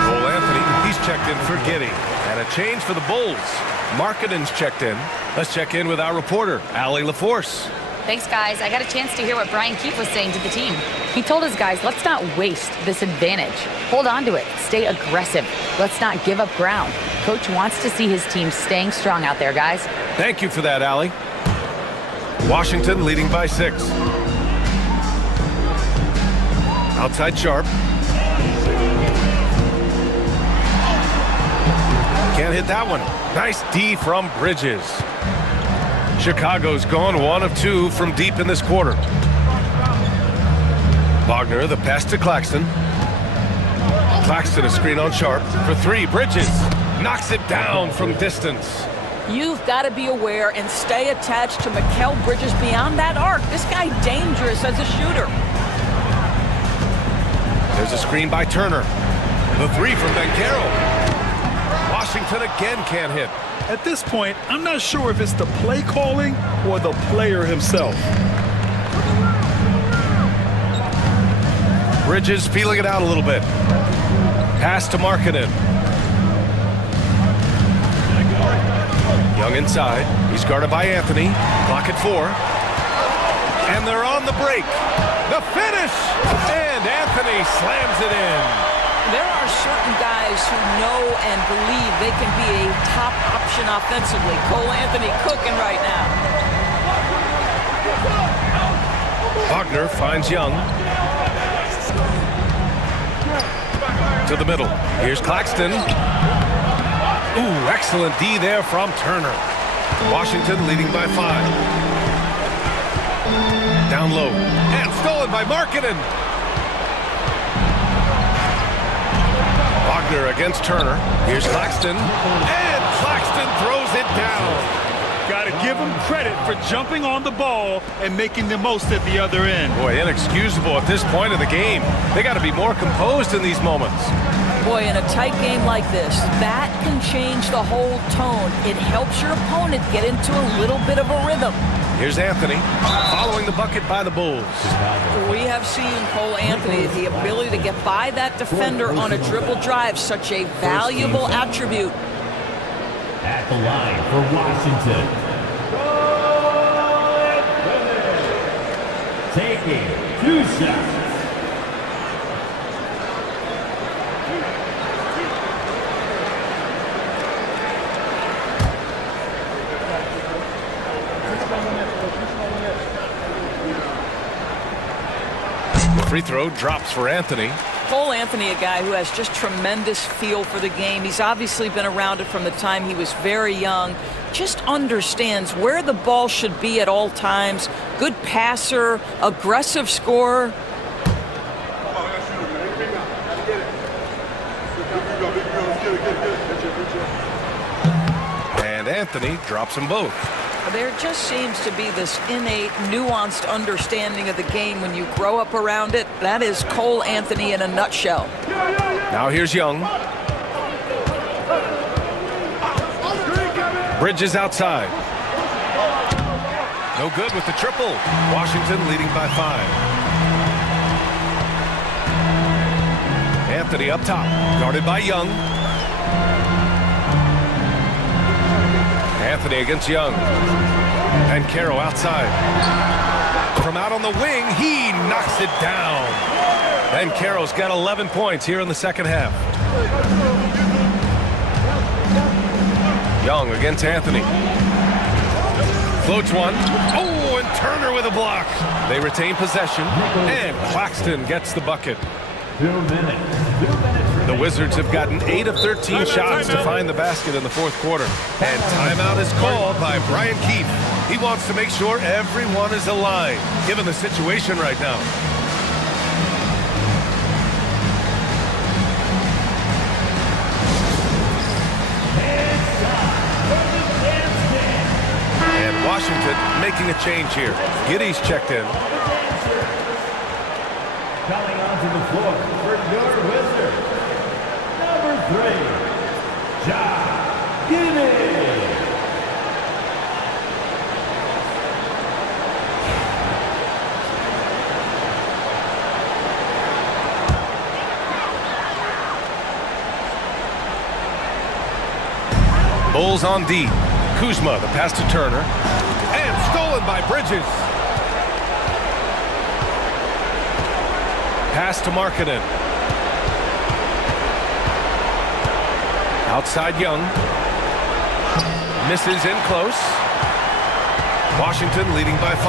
Cole Anthony, he's checked in for Giddey. And a change for the Bulls. Markkanen's checked in. Let's check in with our reporter, Allie LaForce. Thanks, guys. I got a chance to hear what Brian Keefe was saying to the team. He told his guys, let's not waste this advantage. Hold on to it. Stay aggressive. Let's not give up ground. Coach wants to see his team staying strong out there, guys. Thank you for that, Allie. Washington leading by 6. Outside Sharp. Can't hit that one. Nice D from Bridges. Chicago's gone 1 of 2 from deep in this quarter. Wagner, the pass to Claxton. Claxton a screen on Sharp for 3. Bridges knocks it down from distance. You've got to be aware and stay attached to Mikal Bridges beyond that arc. This guy dangerous as a shooter. There's a screen by Turner. The 3 from Banchero. Washington again can't hit. At this point, I'm not sure if it's the play calling or the player himself. Bridges feeling it out a little bit. Pass to Markkanen. Young inside. He's guarded by Anthony. Clock at 4. And they're on the break. The finish! And Anthony slams it in. There are certain guys who know and believe they can be a top option offensively. Cole Anthony cooking right now. Wagner finds Young. To the middle. Here's Claxton. Ooh, excellent D there from Turner. Washington leading by 5. Down low. And stolen by Markkanen. Wagner against Turner. Here's Claxton. And Claxton throws it down. Got to give him credit for jumping on the ball and making the most at the other end. Boy, inexcusable at this point of the game. They got to be more composed in these moments. Boy, in a tight game like this, that can change the whole tone. It helps your opponent get into a little bit of a rhythm. Here's Anthony, following the bucket by the Bulls. We have seen Cole Anthony, the ability to get by that defender on a dribble drive, such a valuable attribute. At the line for Washington. Taking 2 shots. The free throw drops for Anthony. Cole Anthony, a guy who has just tremendous feel for the game. He's obviously been around it from the time he was very young. Just understands where the ball should be at all times. Good passer, aggressive scorer. And Anthony drops them both. There just seems to be this innate, nuanced understanding of the game when you grow up around it. That is Cole Anthony in a nutshell. Now here's Young. Bridges outside. No good with the triple. Washington leading by 5. Anthony up top, guarded by Young. Anthony against Young. And Caro outside. From out on the wing, he knocks it down. And Caro's got 11 points here in the second half. Young against Anthony. Floats one. Oh, and Turner with a block. They retain possession, and Claxton gets the bucket. 2 minutes. The Wizards have gotten 8 of 13 shots to find the basket in the fourth quarter. And timeout is called by Brian Keefe. He wants to make sure everyone is aligned, given the situation right now. And Washington making a change here. Giddey's checked in. Coming onto the floor for your Wizards, number 3, Ja Giddey. Bulls on D. Kuzma, the pass to Turner. And stolen by Bridges. Pass to Markkanen. Outside Young. Misses in close. Washington leading by 5.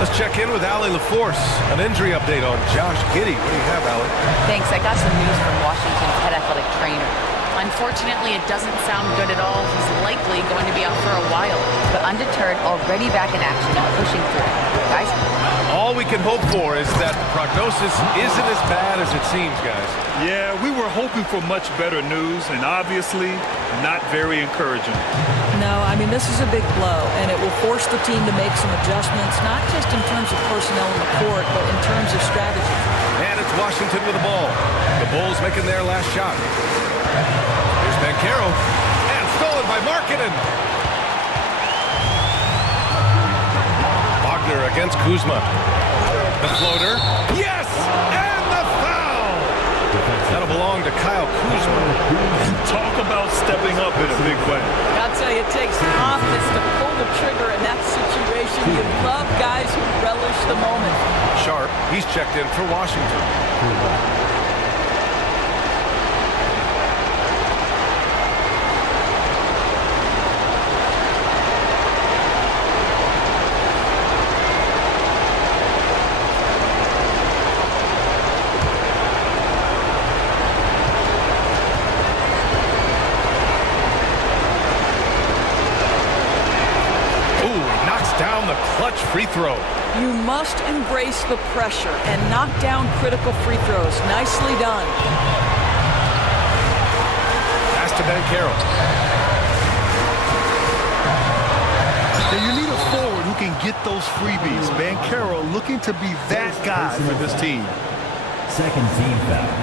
Let's check in with Allie LaForce. An injury update on Josh Giddey. What do you have, Allie? Thanks. I got some news from Washington's head athletic trainer. Unfortunately, it doesn't sound good at all. He's likely going to be out for a while, but undeterred, already back in action and pushing through. Guys? All we can hope for is that the prognosis isn't as bad as it seems, guys. Yeah, we were hoping for much better news, and obviously not very encouraging. No, I mean, this is a big blow, and it will force the team to make some adjustments, not just in terms of personnel on the court, but in terms of strategy. And it's Washington with the ball. The Bulls making their last shot. Here's Caro, and stolen by Markkanen. Wagner against Kuzma. The floater. Yes! And the foul! That'll belong to Kyle Kuzma. Talk about stepping up in a big way. I'll tell you, it takes confidence to pull the trigger in that situation. You love guys who relish the moment. Sharp, he's checked in for Washington. Clutch free throw. You must embrace the pressure and knock down critical free throws. Nicely done. Pass to Caro. And you need a forward who can get those freebies. Caro looking to be that guy for this team. Second team foul.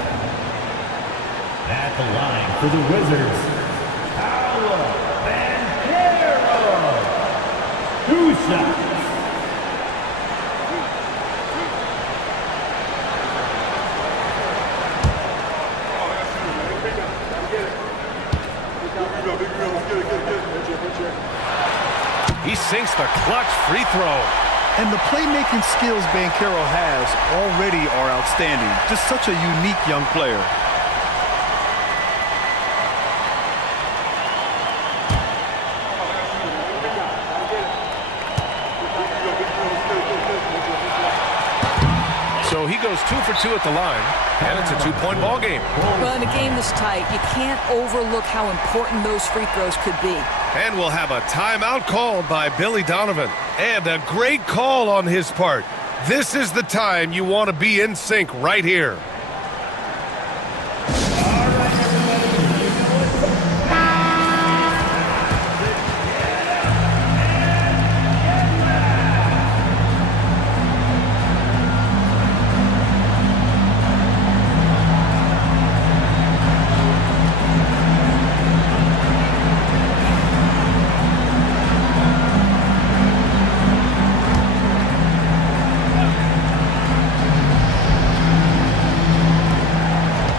At the line for the Wizards, Paolo Banchero. 2 shots. He sinks the clutch free throw. And the playmaking skills Banchero has already are outstanding. Just such a unique young player. So so he goes 2 for 2 at the line, and it's a 2-point ball game. Well, in a game this tight, you can't overlook how important those free throws could be. And we'll have a timeout called by Billy Donovan. And a great call on his part. This is the time you want to be in sync right here.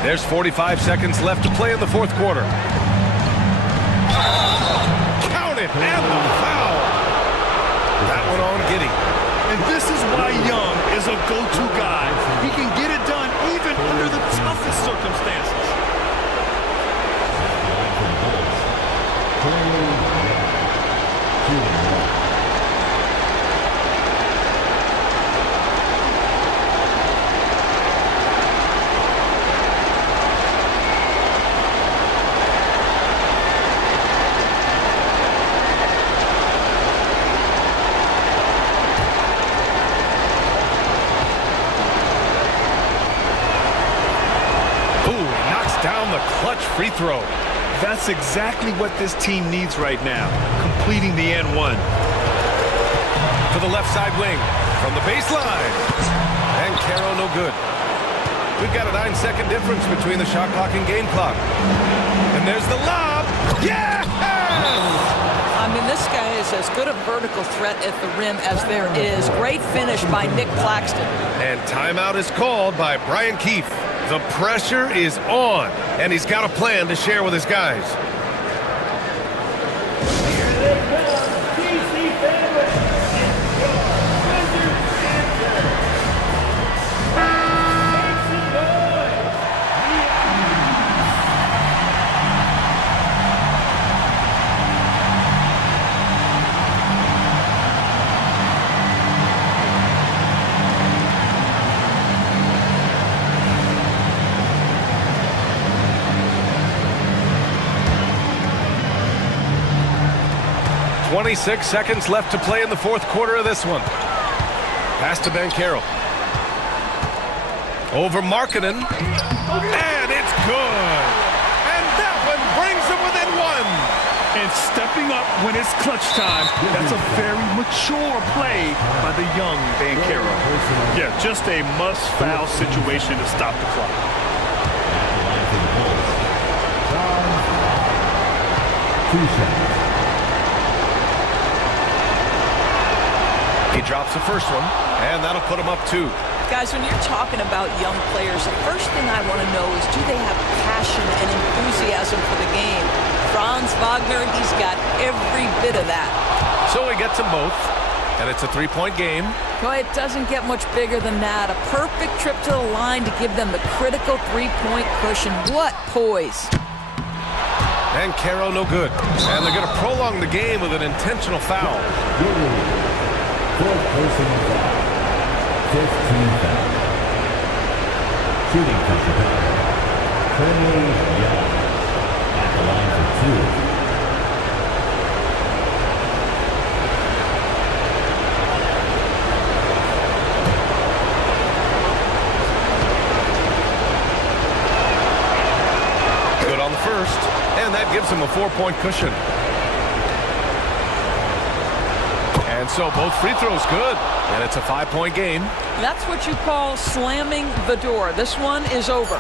There's 45 seconds left to play in the fourth quarter. Count it, and the foul. That one on Giddey. And this is why Young is a go-to guy. He can get it done even under the toughest circumstances. Clutch free throw. That's exactly what this team needs right now, completing the N1. To the left side wing, from the baseline. And Caro no good. We've got a 9-second difference between the shot clock and game clock. And there's the lob. Yes! I mean, this guy is as good a vertical threat at the rim as there is. Great finish by Nick Claxton. And timeout is called by Brian Keefe. The pressure is on, and he's got a plan to share with his guys. .26 seconds left to play in the fourth quarter of this one. Pass to Banchero. Over Markkanen. And it's good. And that one brings them within one. And stepping up when it's clutch time, that's a very mature play by the young Banchero. Yeah, just a must-foul situation to stop the clock. Two shots. He drops the first one, and that'll put him up 2. Guys, when you're talking about young players, the first thing I want to know is, do they have passion and enthusiasm for the game? Franz Wagner, he's got every bit of that. So he gets them both, and it's a 3-point game. Well, it doesn't get much bigger than that. A perfect trip to the line to give them the critical 3-point cushion. What poise. And Caro no good. And they're going to prolong the game with an intentional foul. Fourth personal foul. 15 foul. Shooting touch foul. Curly Young at the line for 2. Good on the first, and that gives him a 4-point cushion. And so both free throws good, and it's a 5-point game. That's what you call slamming the door. This one is over.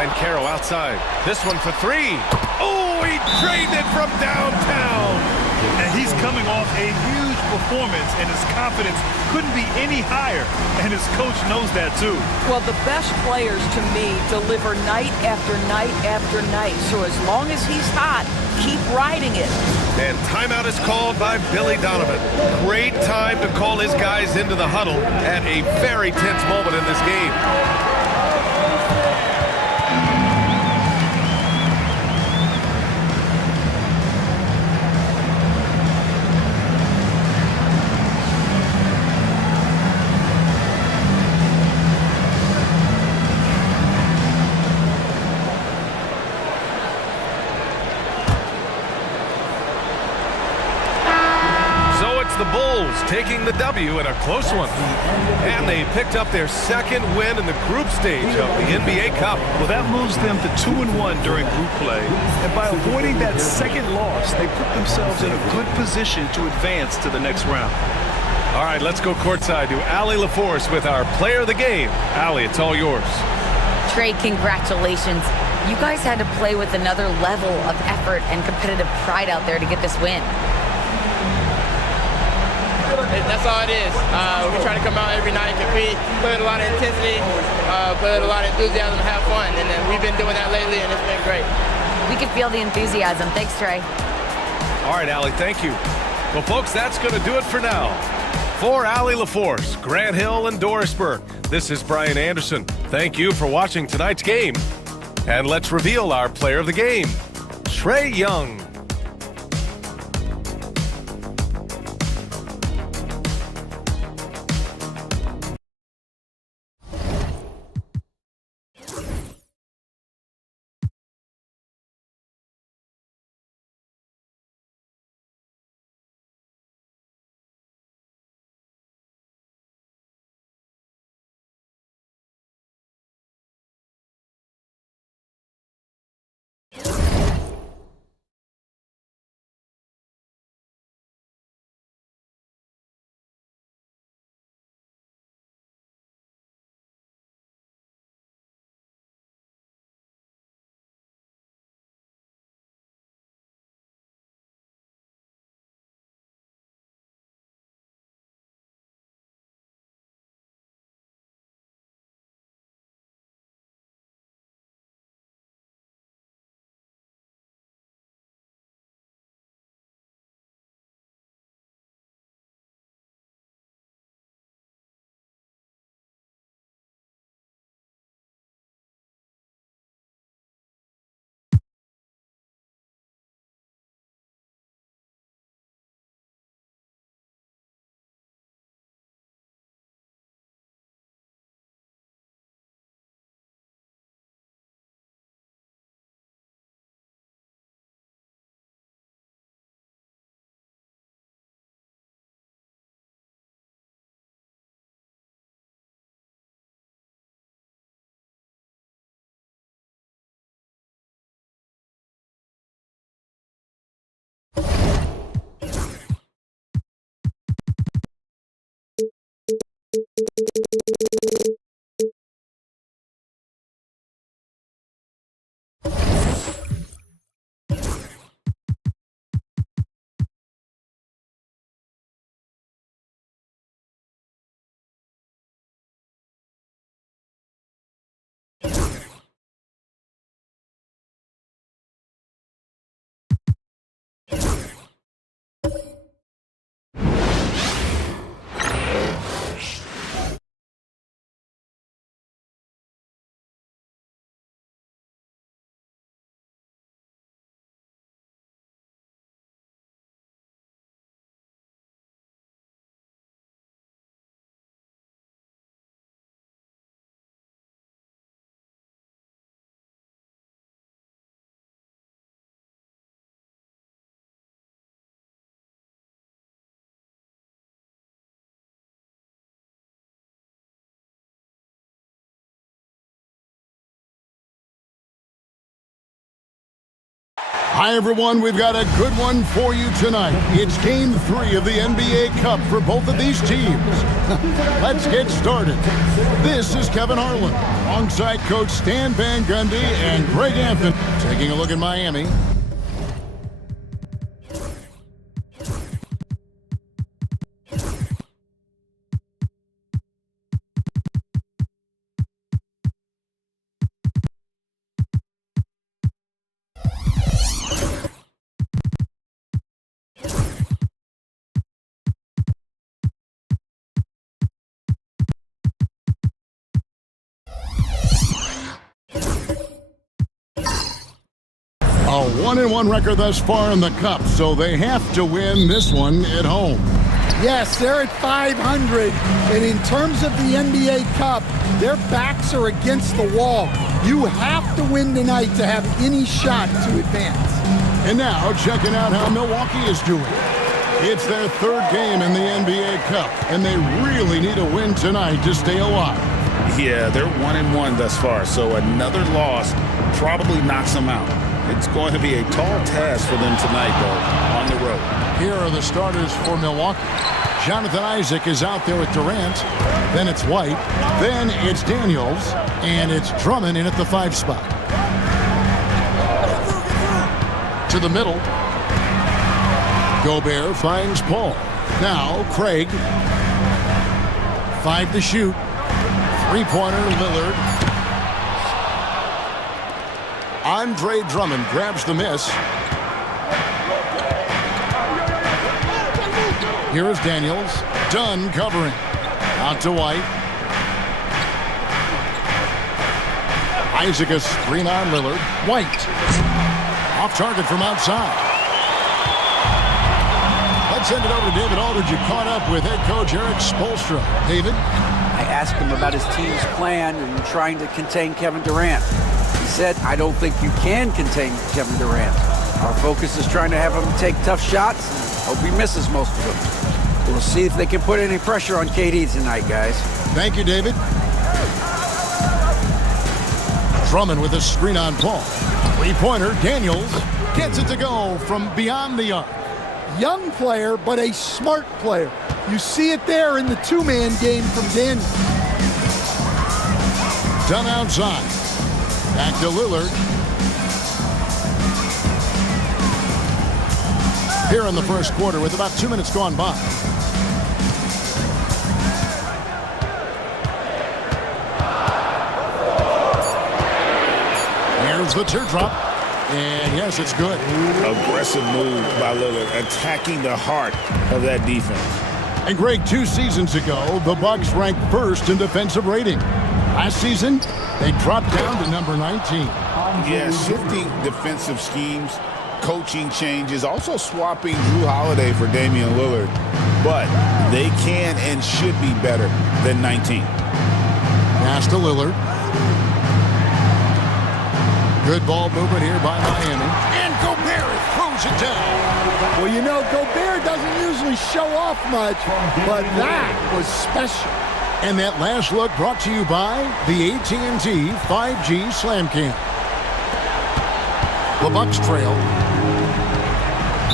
And Caro outside. This one for 3. Oh, he drained it from downtown. And he's coming off a huge performance, and his confidence couldn't be any higher. And his coach knows that, too. Well, the best players, to me, deliver night after night after night. So as long as he's hot, keep riding it. And timeout is called by Billy Donovan. Great time to call his guys into the huddle at a very tense moment in this game. getting the W in a close one. And they picked up their second win in the group stage of the NBA Cup. Well, that moves them to 2-1 during group play. And by avoiding that second loss, they put themselves in a good position to advance to the next round. All right, let's go courtside to Allie LaForce with our player of the game. Allie, it's all yours. Trey, congratulations. You guys had to play with another level of effort and competitive pride out there to get this win. That's all it is. We try to come out every night, compete, play with a lot of intensity, play with a lot of enthusiasm, have fun. And we've been doing that lately, and it's been great. We can feel the enthusiasm. Thanks, Trey. All right, Allie, thank you. Well, folks, that's going to do it for now. For Allie LaForce, Grant Hill, and Doris Burke, this is Brian Anderson. Thank you for watching tonight's game. And let's reveal our player of the game, Trae Young. Hi, everyone. We've got a good one for you tonight. It's Game 3 of the NBA Cup for both of these teams. Let's get started. This is Kevin Harlan, alongside Coach Stan Van Gundy and Greg Anthony. Taking a look at Miami. A 1-1 record thus far in the Cup, so they have to win this one at home. Yes, they're at 500, and in terms of the NBA Cup, their backs are against the wall. You have to win tonight to have any shot to advance. And now, checking out how Milwaukee is doing. It's their third game in the NBA Cup, and they really need a win tonight to stay alive. Yeah, they're 1-1 thus far, so another loss probably knocks them out. It's going to be a tall task for them tonight, though, on the road. Here are the starters for Milwaukee. Jonathan Isaac is out there with Durant. Then it's White. Then it's Daniels. And it's Drummond in at the 5 spot. To the middle. Gobert finds Paul. Now Craig. 5 to shoot. 3-pointer Lillard. Andre Drummond grabs the miss. Here is Daniels. Dunn covering. Out to White. Isaac a screen on Lillard. White. Off target from outside. Let's send it over to David Aldridge. You caught up with head coach Eric Spoelstra. David? I asked him about his team's plan and trying to contain Kevin Durant. He said, I don't think you can contain Kevin Durant. Our focus is trying to have him take tough shots and hope he misses most of them. We'll see if they can put any pressure on KD tonight, guys. Thank you, David. Drummond with a screen on Paul. 3-pointer, Daniels gets it to go from beyond the arc. Young player, but a smart player. You see it there in the 2-man game from Daniels. Done outside. Back to Lillard. Here in the first quarter with about 2 minutes gone by. Here's the teardrop. And yes, it's good. Aggressive move by Lillard, attacking the heart of that defense. And Greg, 2 seasons ago, the Bucks ranked first in defensive rating. Last season, they dropped down to number 19. Yeah, shifting defensive schemes, coaching changes, also swapping Drew Holiday for Damian Lillard. But they can and should be better than 19. Pass to Lillard. Good ball movement here by Miami. And Gobert throws it down. Well, you know, Gobert doesn't usually show off much, but that was special. And that last look brought to you by the AT&T 5G Slam Cam. The Bucks trail.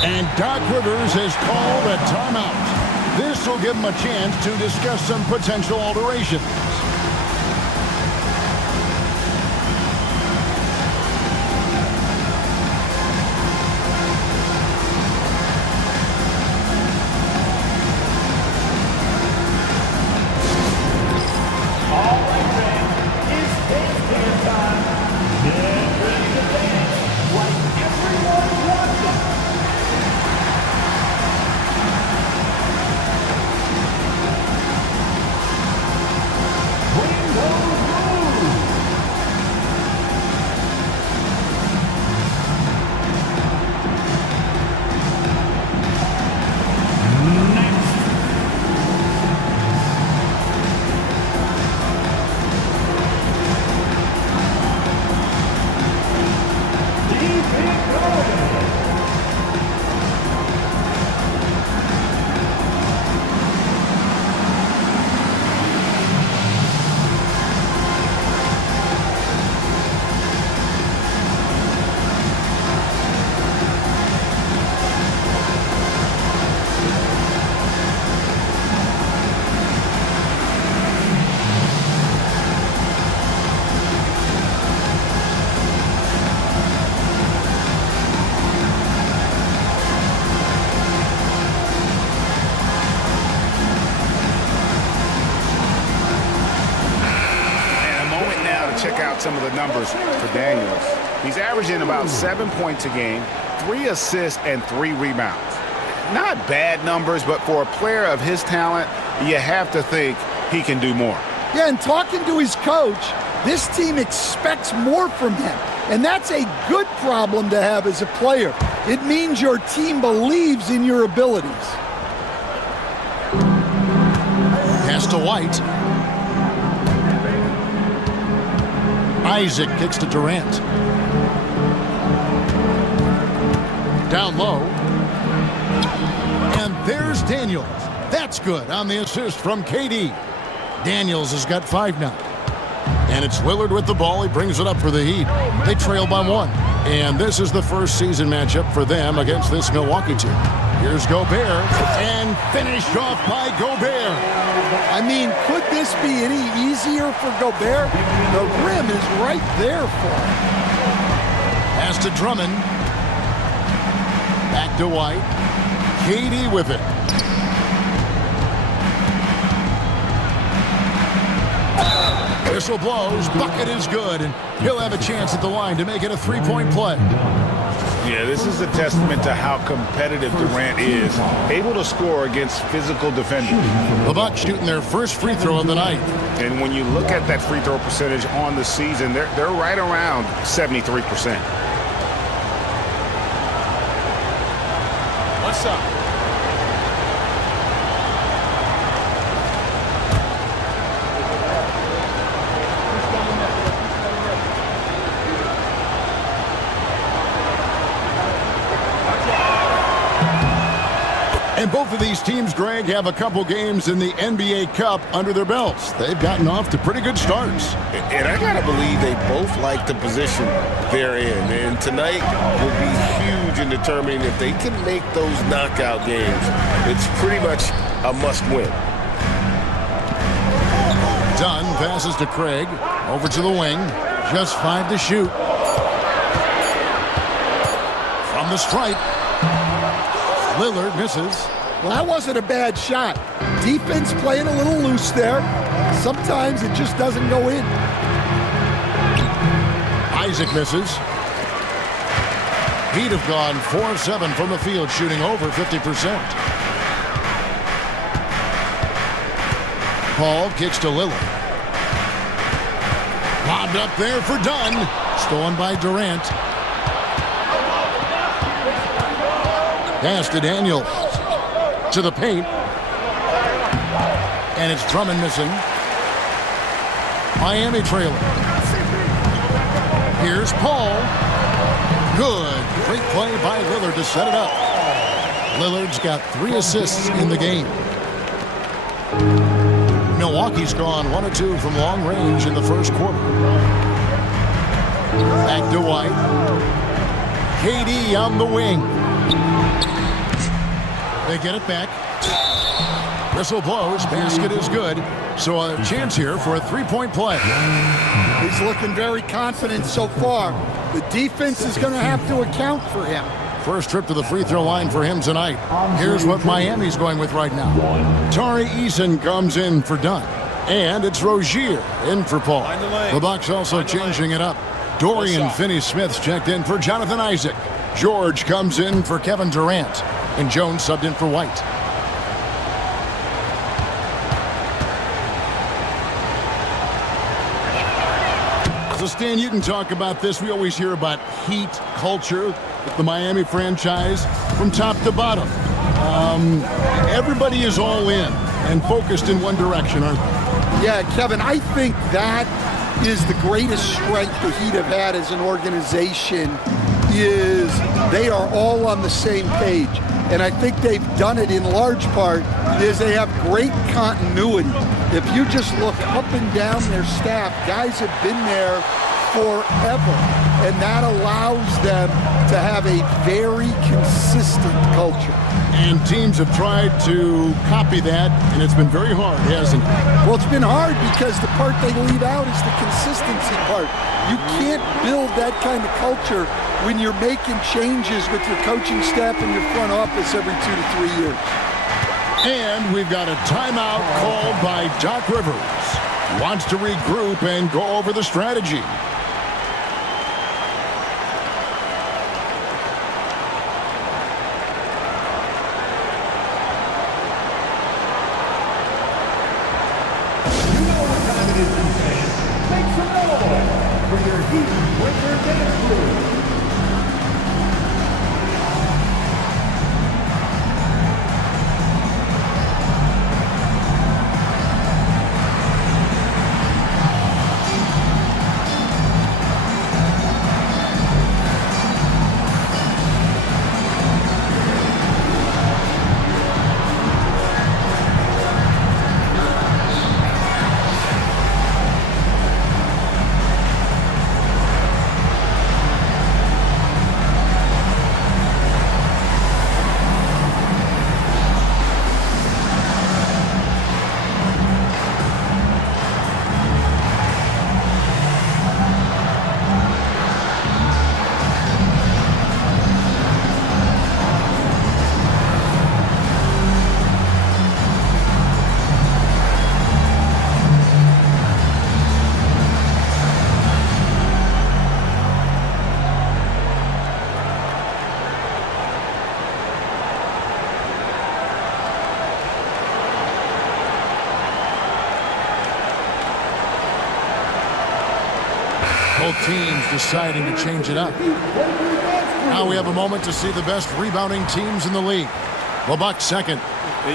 And Doc Rivers has called a timeout. This will give him a chance to discuss some potential alterations. Check out some of the numbers for Daniels. He's averaging about 7 points a game, 3 assists, and 3 rebounds. Not bad numbers, but for a player of his talent, you have to think he can do more. Yeah, and talking to his coach, this team expects more from him. And that's a good problem to have as a player. It means your team believes in your abilities. Pass to White. Isaac kicks to Durant. Down low. And There's Daniels. That's good on the assist from KD. Daniels has got 5 now. And it's Lillard with the ball. He brings it up for the Heat. They trail by 1. And this is the first season matchup for them against this Milwaukee team. Here's Gobert, and finished off by Gobert. I mean, could this be any easier for Gobert? The rim is right there for him. Pass to Drummond. Back to White. KD with it. Whistle blows. Bucket is good, and he'll have a chance at the line to make it a 3-point play. Yeah, this is a testament to how competitive Durant is, able to score against physical defenders. The Bucks shooting their first free throw of the night. And when you look at that free throw percentage on the season, they're right around 73%. What's up? And both of these teams, Greg, have a couple games in the NBA Cup under their belts. They've gotten off to pretty good starts. And I got to believe they both like the position they're in. And tonight will be huge in determining if they can make those knockout games. It's pretty much a must-win. Dunn passes to Craig. Over to the wing. Just 5 to shoot. From the stripe. Lillard misses. Well, that wasn't a bad shot. Defense playing a little loose there. Sometimes it just doesn't go in. Isaac misses. Heat have gone 4-7 from the field, shooting over 50%. Paul kicks to Lillard. Lobbed up there for Dunn. Stolen by Durant. Pass to Daniels. To the paint. And it's Drummond missing. Miami trailing. Here's Paul. Good. Great play by Lillard to set it up. Lillard's got 3 assists in the game. Milwaukee's gone 1 of 2 from long range in the first quarter. Back to White. KD on the wing. They get it back. Whistle blows. Basket is good. So a chance here for a 3-point play. He's looking very confident so far. The defense is going to have to account for him. First trip to the free throw line for him tonight. Here's what Miami's going with right now. Tari Eason comes in for Dunn. And it's Rozier in for Paul. The Bucks also changing it up. Dorian Finney-Smith's checked in for Jonathan Isaac. George comes in for Kevin Durant. And Jones subbed in for White. So, Stan, you can talk about this. We always hear about heat culture with the Miami franchise from top to bottom. Everybody is all in and focused in one direction, aren't they? Yeah, Kevin, I think that is the greatest strength the Heat have had as an organization is they are all on the same page. And I think they've done it in large part is they have great continuity. If you just look up and down their staff, guys have been there forever. And that allows them to have a very consistent culture. And teams have tried to copy that, and it's been very hard, hasn't it? Well, it's been hard because the part they leave out is the consistency part. You can't build that kind of culture when you're making changes with your coaching staff and your front office every 2 to 3 years. And we've got a timeout called by Doc Rivers. Wants to regroup and go over the strategy. Make some noise for your Heat Winter Dance Crew. Both teams deciding to change it up. Now we have a moment to see the best rebounding teams in the league. The Bucks second.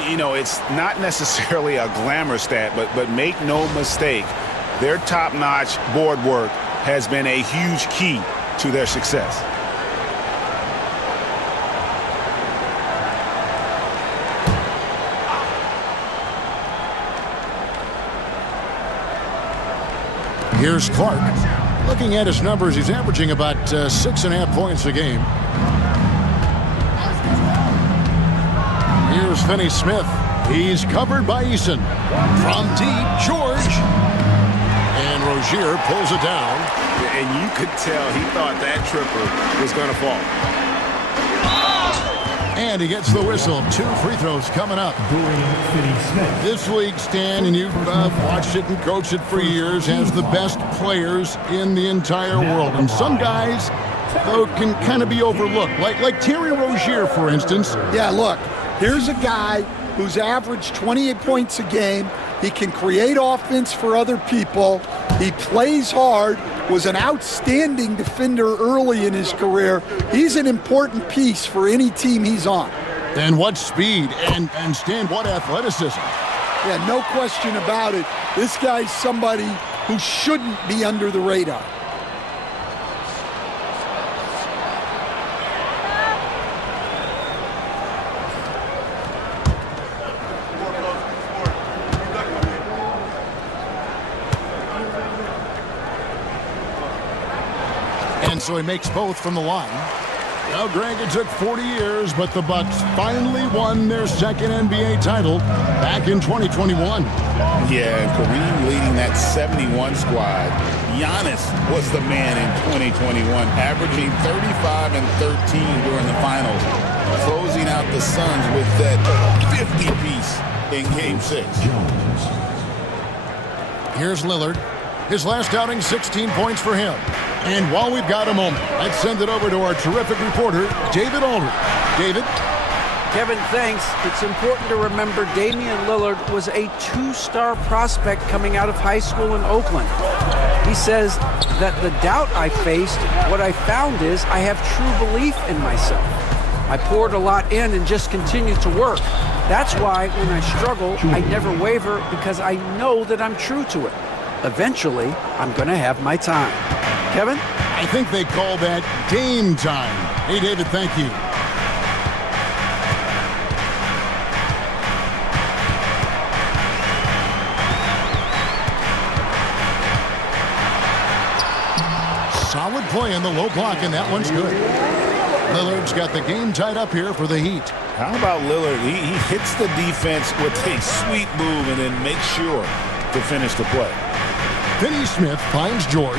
You know, it's not necessarily a glamour stat, but make no mistake, their top-notch board work has been a huge key to their success. Here's Clark. Looking at his numbers, he's averaging about 6.5 points a game. Here's Finney-Smith. He's covered by Eason. From deep, George. And Rozier pulls it down. And you could tell he thought that triple was going to fall. And he gets the whistle. 2 free throws coming up. This league, Stan, and you've watched it and coached it for years, has the best players in the entire world. And some guys, though, can kind of be overlooked. Like Terry Rozier, for instance. Yeah, look, here's a guy who's averaged 28 points a game. He can create offense for other people. He plays hard, was an outstanding defender early in his career. He's an important piece for any team he's on. And what speed and Stan, what athleticism. Yeah, no question about it. This guy's somebody who shouldn't be under the radar. And so he makes both from the line. Now, Greg, it took 40 years, but the Bucks finally won their second NBA title back in 2021. Yeah, and Kareem leading that 71 squad. Giannis was the man in 2021, averaging 35 and 13 during the finals, closing out the Suns with that 50-piece in Game 6. Here's Lillard. His last outing, 16 points for him. And while we've got a moment, let's send it over to our terrific reporter, David Aldridge. David? Kevin, thanks. It's important to remember Damian Lillard was a 2-star prospect coming out of high school in Oakland. He says that the doubt I faced, what I found is I have true belief in myself. I poured a lot in and just continued to work. That's why when I struggle, I never waver because I know that I'm true to it. Eventually, I'm going to have my time. Kevin? I think they call that game time. Hey, David, thank you. Solid play in the low block, and that one's good. Lillard's got the game tied up here for the Heat. How about Lillard? He hits the defense with a sweet move and then makes sure to finish the play. Finney-Smith finds George.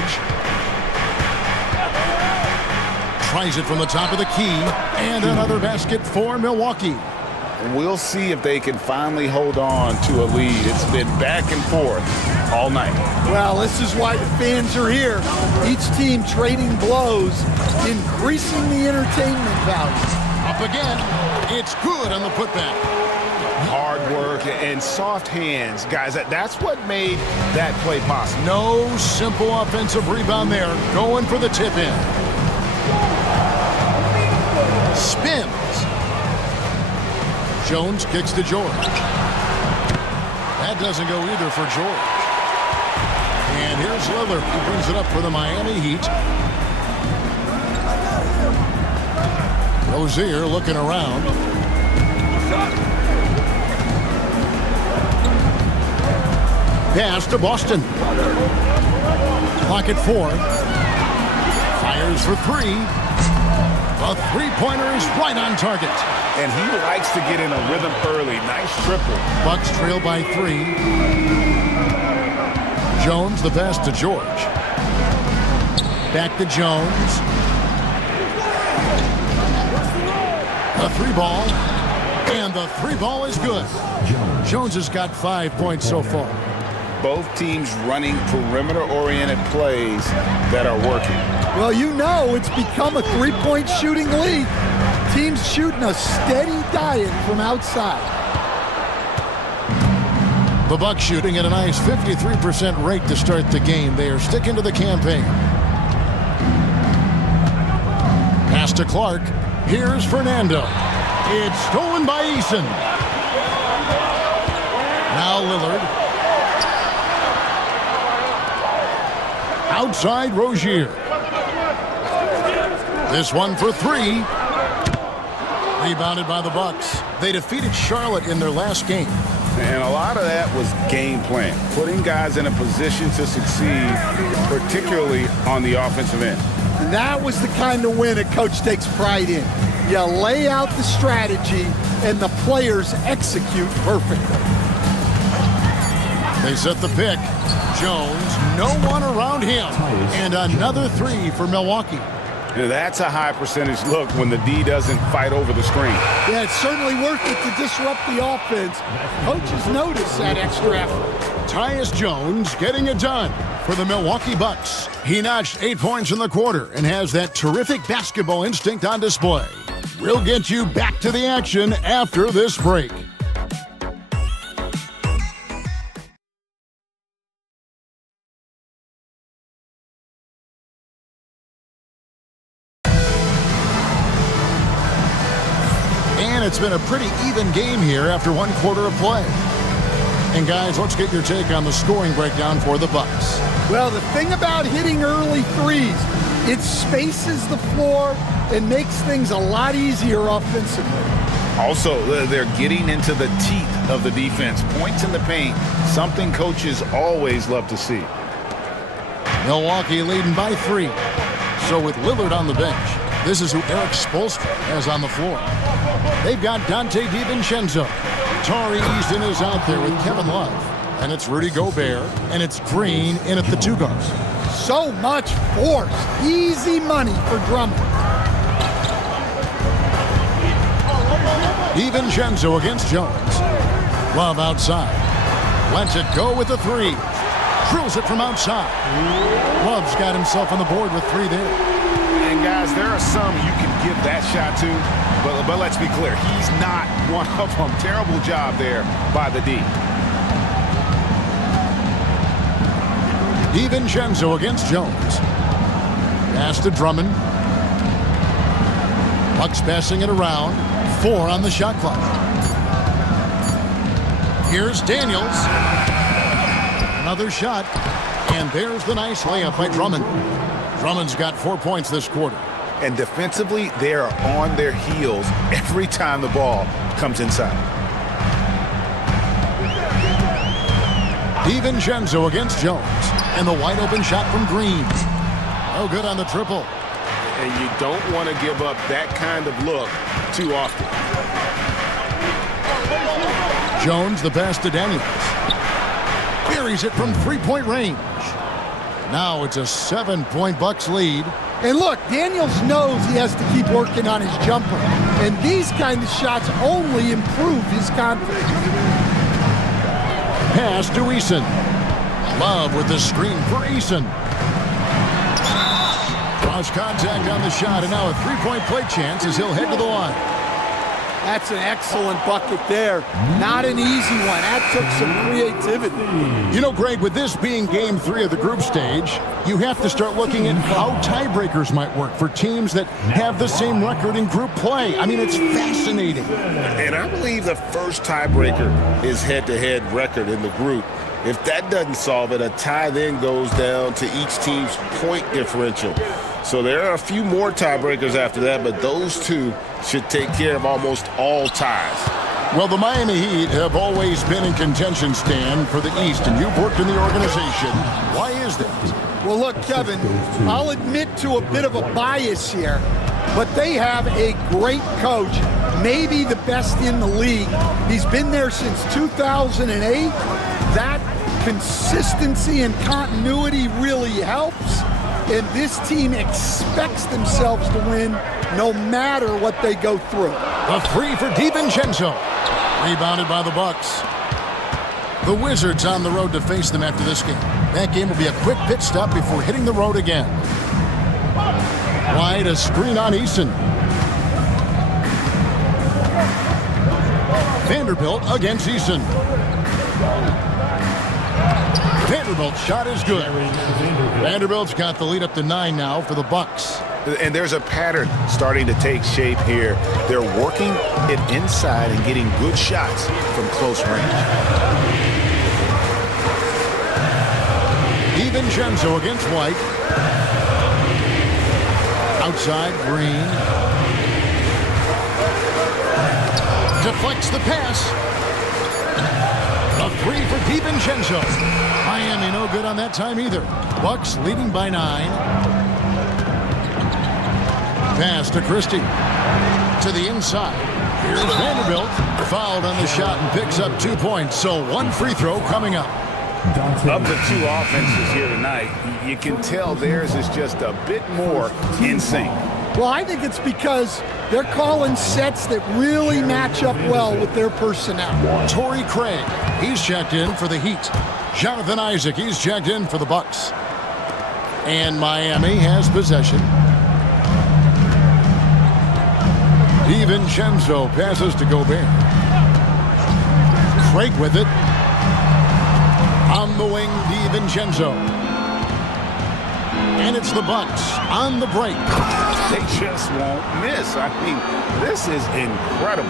Tries it from the top of the key, and another basket for Milwaukee. We'll see if they can finally hold on to a lead. It's been back and forth all night. Well, this is why the fans are here. Each team trading blows, increasing the entertainment value. Up again. It's good on the putback. Hard work and soft hands. Guys, that's what made that play possible. No simple offensive rebound there. Going for the tip-in. Spins. Jones kicks to George. That doesn't go either for George. And here's Lillard. He brings it up for the Miami Heat. Rozier looking around. Pass to Boston. Clock at 4. Fires for 3. A three-pointer is right on target. And he likes to get in a rhythm early. Nice triple. Bucks trail by 3. Jones the pass to George. Back to Jones. A 3-ball. And the 3-ball is good. Jones has got 5 points so far. Both teams running perimeter-oriented plays that are working. Well, you know it's become a three-point shooting league. Teams shooting a steady diet from outside. The Bucks shooting at a nice 53% rate to start the game. They are sticking to the campaign. Pass to Clark. Here's Fernando. It's stolen by Eason. Now Lillard. Outside Rozier. This one for three. Rebounded by the Bucks. They defeated Charlotte in their last game. And a lot of that was game plan, putting guys in a position to succeed, particularly on the offensive end. And that was the kind of win a coach takes pride in. You lay out the strategy, and the players execute perfectly. They set the pick. Jones, no one around him. And another three for Milwaukee. And that's a high percentage look when the D doesn't fight over the screen. Yeah, it's certainly worth it to disrupt the offense. Coaches notice that extra effort. Tyus Jones getting it done for the Milwaukee Bucks. He notched 8 points in the quarter and has that terrific basketball instinct on display. We'll get you back to the action after this break. It's been a pretty even game here after one quarter of play. And guys, let's get your take on the scoring breakdown for the Bucks. Well, the thing about hitting early threes, it spaces the floor and makes things a lot easier offensively. Also, they're getting into the teeth of the defense. Points in the paint, something coaches always love to see. Milwaukee leading by 3. So with Lillard on the bench, this is who Eric Spoelstra has on the floor. They've got Dante DiVincenzo. Tari Eason is out there with Kevin Love. And it's Rudy Gobert. And it's Green in at the 2 guards. So much force. Easy money for Drummond. DiVincenzo against Jones. Love outside. Lets it go with the 3. Drills it from outside. Love's got himself on the board with 3 there. And guys, there are some you can give that shot to, but let's be clear, he's not one of them. Terrible job there by the D. DiVincenzo against Jones. Pass to Drummond. Bucks passing it around. 4 on the shot clock. Here's Daniels. Another shot. And there's the nice layup by Drummond. Drummond's got 4 points this quarter. And defensively, they are on their heels every time the ball comes inside. DiVincenzo against Jones. And the wide open shot from Green. No good on the triple. And you don't want to give up that kind of look too often. Jones, the pass to Daniels. Buries it from 3-point range. Now it's a 7-point Bucks lead. And look, Daniels knows he has to keep working on his jumper. And these kind of shots only improve his confidence. Pass to Eason. Love with the screen for Eason. Cross contact on the shot, and now a 3-point play chance as he'll head to the line. That's an excellent bucket there. Not an easy one. That took some creativity. You know, Greg, with this being game 3 of the group stage, you have to start looking at how tiebreakers might work for teams that have the same record in group play. I mean, it's fascinating. And I believe the first tiebreaker is head-to-head record in the group. If that doesn't solve it, a tie then goes down to each team's point differential. So there are a few more tiebreakers after that, but those 2 should take care of almost all ties. Well, the Miami Heat have always been in contention, Stan, for the East, and you've worked in the organization. Why is that? Well, look, Kevin, I'll admit to a bit of a bias here, but they have a great coach, maybe the best in the league. He's been there since 2008. That consistency and continuity really helps. And this team expects themselves to win no matter what they go through. A 3 for DiVincenzo. Rebounded by the Bucks. The Wizards on the road to face them after this game. That game will be a quick pit stop before hitting the road again. Wide, a screen on Eason. Vanderbilt against Eason. Vanderbilt's shot is good. Vanderbilt's got the lead up to 9 now for the Bucks. And there's a pattern starting to take shape here. They're working it inside and getting good shots from close range. DiVincenzo against White. Outside, Green. Deflects the pass. A three for DiVincenzo. Miami no good on that time either. Bucks leading by 9. Pass to Christie. To the inside. Here's Vanderbilt. Fouled on the shot and picks up 2 points. So 1 free throw coming up. Of the two offenses here tonight, you can tell theirs is just a bit more in sync. Well, I think it's because they're calling sets that really match up well with their personnel. Torrey Craig, he's checked in for the Heat. Jonathan Isaac, he's checked in for the Bucks. And Miami has possession. DiVincenzo passes to Gobert. Craig with it. On the wing, DiVincenzo. And it's the Bucks on the break. They just won't miss. I mean, this is incredible.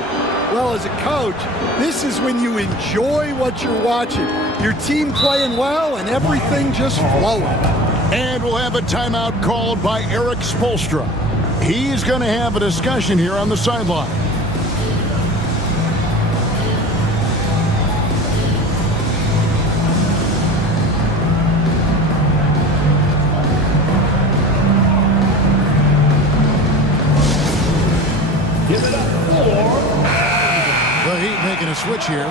Well, as a coach, this is when you enjoy what you're watching. Your team playing well and everything just flowing. And we'll have a timeout called by Eric Spoelstra. He's going to have a discussion here on the sideline. The Heat making a switch here.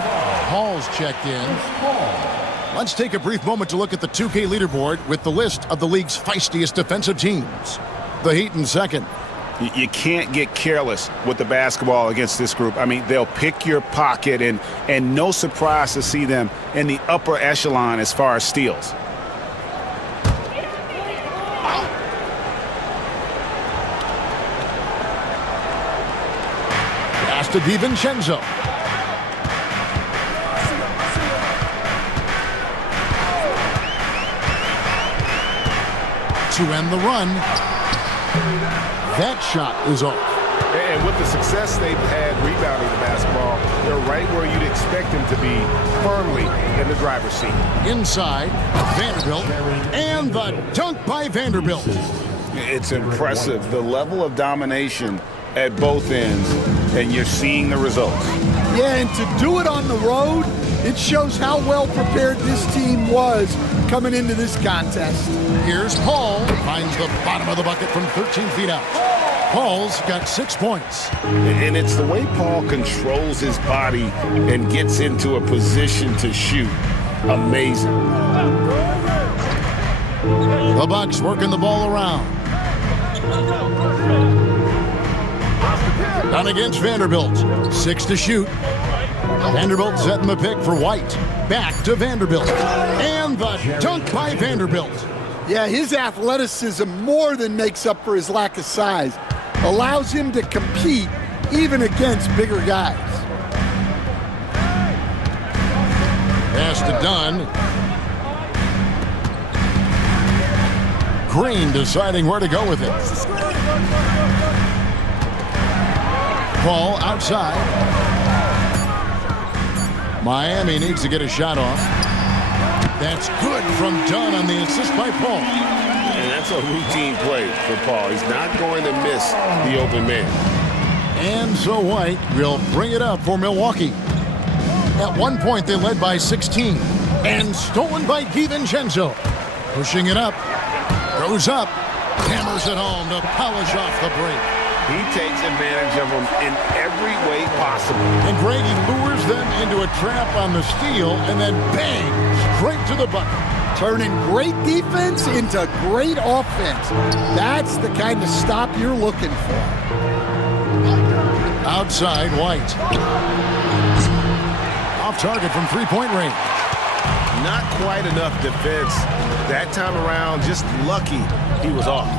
Hall's checked in. Let's take a brief moment to look at the 2K leaderboard with the list of the league's feistiest defensive teams. The Heat in second. You can't get careless with the basketball against this group. I mean, they'll pick your pocket, and no surprise to see them in the upper echelon as far as steals. Pass to DiVincenzo. To end the run. That shot is off. And with the success they've had rebounding the basketball, they're right where you'd expect them to be, firmly in the driver's seat. Inside, Vanderbilt, and the dunk by Vanderbilt. It's impressive, the level of domination at both ends, and you're seeing the results. Yeah, and to do it on the road, it shows how well prepared this team was coming into this contest. Here's Paul, finds the bottom of the bucket from 13 feet out. Paul's got 6 points. And it's the way Paul controls his body and gets into a position to shoot. Amazing. The Bucks working the ball around. Down against Vanderbilt. 6 to shoot. Vanderbilt setting the pick for White. Back to Vanderbilt. And the dunk by Vanderbilt. Yeah, his athleticism more than makes up for his lack of size. Allows him to compete even against bigger guys. Pass to Dunn. Green deciding where to go with it. Paul outside. Miami needs to get a shot off. That's good from Dunn on the assist by Paul. And that's a routine play for Paul. He's not going to miss the open man. And so White will bring it up for Milwaukee. At one point, they led by 16. And stolen by DiVincenzo. Pushing it up. Goes up. Hammers it home to polish off the break. He takes advantage of them in every way possible. And Greg, he lures them into a trap on the steal and then bang, straight to the bucket. Turning great defense into great offense. That's the kind of stop you're looking for. Outside, White. Off target from three-point range. Not quite enough defense. That time around, just lucky he was off.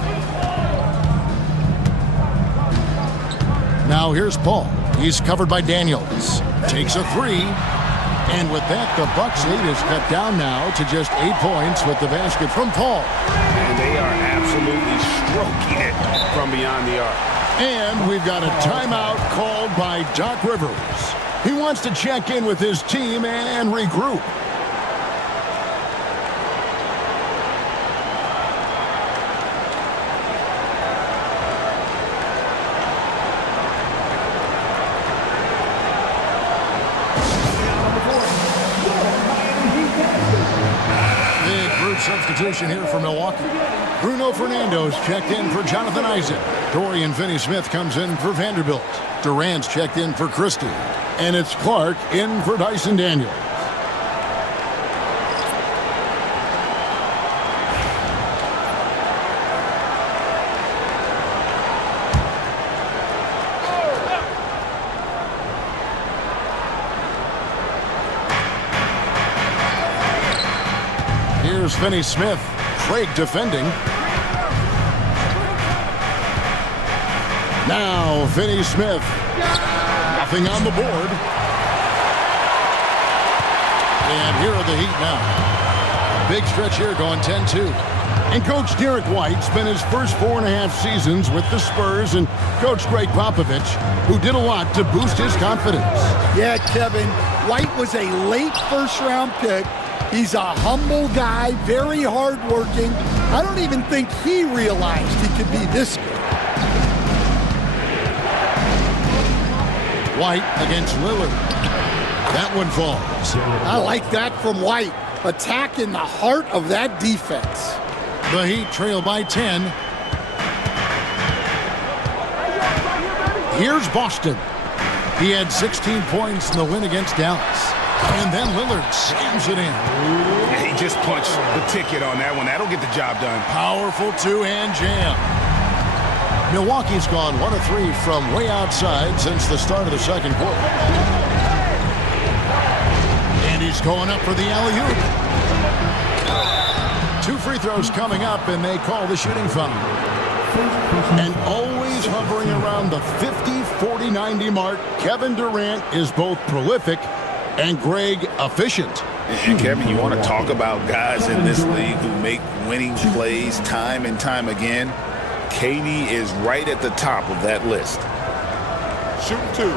Now here's Paul. He's covered by Daniels. Takes a three. And with that, the Bucks lead is cut down now to just 8 points with the basket from Paul. And they are absolutely stroking it from beyond the arc. And we've got a timeout called by Doc Rivers. He wants to check in with his team and regroup. Substitution here for Milwaukee. Bruno Fernando's checked in for Jonathan Isaac. Dorian Finney-Smith comes in for Vanderbilt. Durant's checked in for Christie. And it's Clark in for Dyson Daniels. Here's Finney-Smith. Craig defending. Now Finney-Smith. Nothing on the board. And here are the Heat now. Big stretch here going 10-2. And Coach Derek White spent his first 4.5 seasons with the Spurs and Coach Greg Popovich, who did a lot to boost his confidence. Yeah, Kevin, White was a late first-round pick. He's a humble guy, very hardworking. I don't even think he realized he could be this good. White against Lillard. That one falls. I like that from White. Attacking the heart of that defense. The Heat trail by 10. Here's Boston. He had 16 points in the win against Dallas. And then Lillard slams it in. He just punched the ticket on that one. That'll get the job done. Powerful two-hand jam. Milwaukee's gone 1 of 3 from way outside since the start of the second quarter. And he's going up for the alley-oop. 2 free throws coming up, and they call the shooting foul. And always hovering around the 50, 40, 90 mark, Kevin Durant is both prolific and Greg efficient. And Kevin, you want to talk about guys in this league who make winning plays time and time again? KD is right at the top of that list. Shoot 2.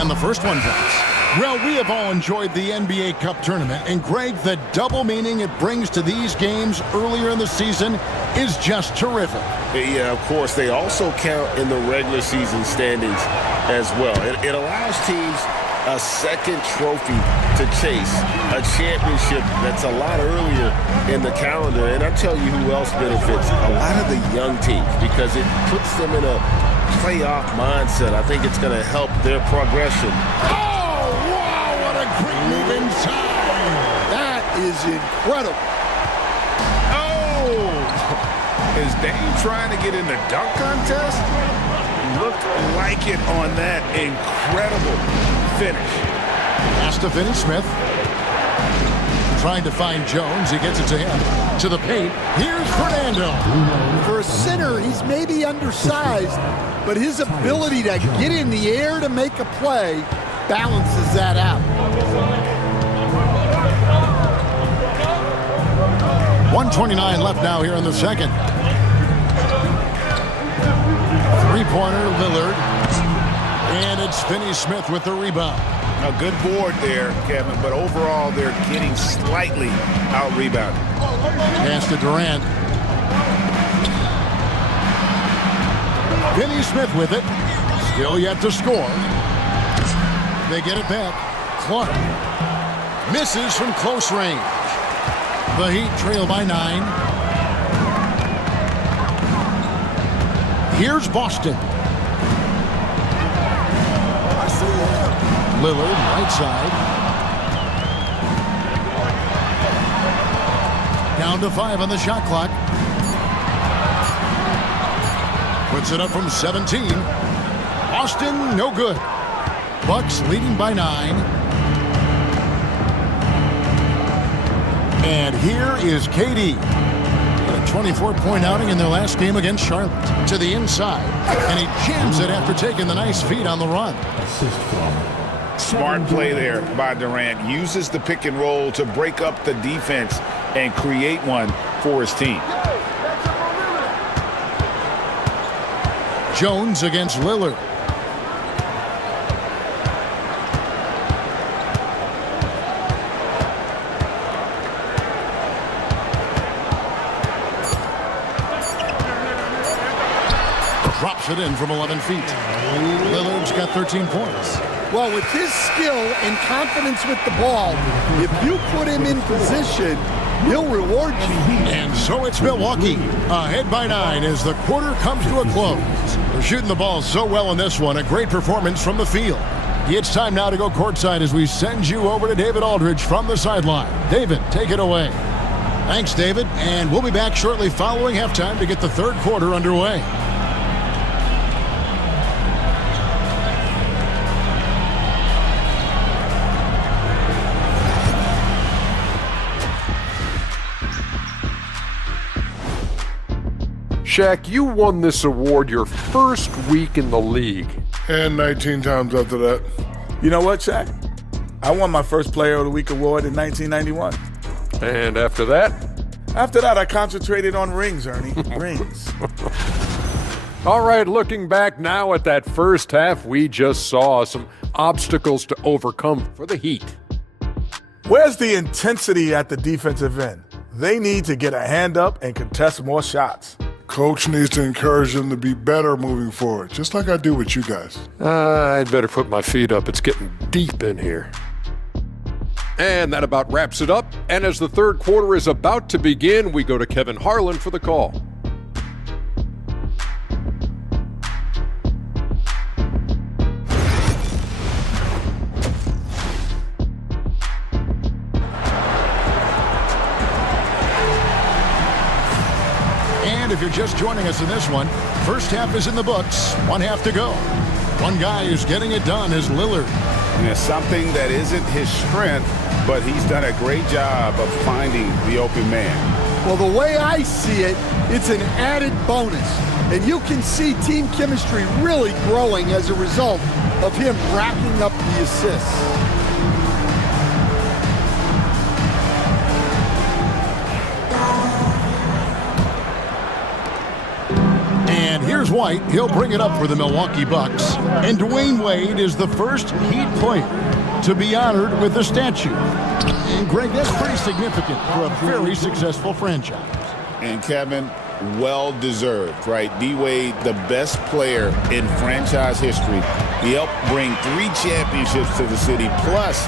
And the first one drops. Well, we have all enjoyed the NBA Cup tournament, and Greg, the double meaning it brings to these games earlier in the season is just terrific. Yeah, of course, they also count in the regular season standings as well. It allows teams a second trophy to chase, a championship that's a lot earlier in the calendar. And I'll tell you who else benefits, a lot of the young teams, because it puts them in a playoff mindset. I think it's going to help their progression. Great move inside. That is incredible. Oh! Is Dame trying to get in the dunk contest? Looked like it on that incredible finish. Pass to Finney-Smith. Trying to find Jones. He gets it to him. To the paint. Here's Fernando. For a center, he's maybe undersized, but his ability to get in the air to make a play balances that out. 1:29 left now here in the second. Three-pointer, Lillard. And it's Finney-Smith with the rebound. A good board there, Kevin, but overall they're getting slightly out-rebounded. Pass to Durant. Finney-Smith with it. Still yet to score. They get it back. Clark misses from close range. The Heat trail by 9. Here's Boston. Lillard, right side. Down to 5 on the shot clock. Puts it up from 17. Boston, no good. Bucks leading by 9. And here is KD. A 24-point outing in their last game against Charlotte. To the inside. And he jams it after taking the nice feed on the run. Smart play there by Durant. Uses the pick and roll to break up the defense and create one for his team. Jones against Lillard. Drops it in from 11 feet. Lillard's got 13 points. Well, with his skill and confidence with the ball, if you put him in position, he'll reward you. And so it's Milwaukee, ahead by 9 as the quarter comes to a close. They're shooting the ball so well in this one, a great performance from the field. It's time now to go courtside as we send you over to David Aldridge from the sideline. David, take it away. Thanks, David, and we'll be back shortly following halftime to get the third quarter underway. Shaq, you won this award your first week in the league. And 19 times after that. You know what, Shaq? I won my first Player of the Week award in 1991. And after that? After that, I concentrated on rings, Ernie. Rings. All right, looking back now at that first half, we just saw some obstacles to overcome for the Heat. Where's the intensity at the defensive end? They need to get a hand up and contest more shots. Coach needs to encourage them to be better moving forward, just like I do with you guys. I'd better put my feet up. It's getting deep in here. And that about wraps it up. And as the third quarter is about to begin, we go to Kevin Harlan for the call. If you're just joining us in this one, first half is in the books, one half to go. One guy who's getting it done is Lillard. And it's something that isn't his strength, but he's done a great job of finding the open man. Well, the way I see it, it's an added bonus. And you can see team chemistry really growing as a result of him racking up the assists. Here's White. He'll bring it up for the Milwaukee Bucks. And Dwayne Wade is the first Heat player to be honored with a statue. And Greg, that's pretty significant for a very successful franchise. And Kevin, well deserved, right? D-Wade, the best player in franchise history. He helped bring 3 championships to the city. Plus,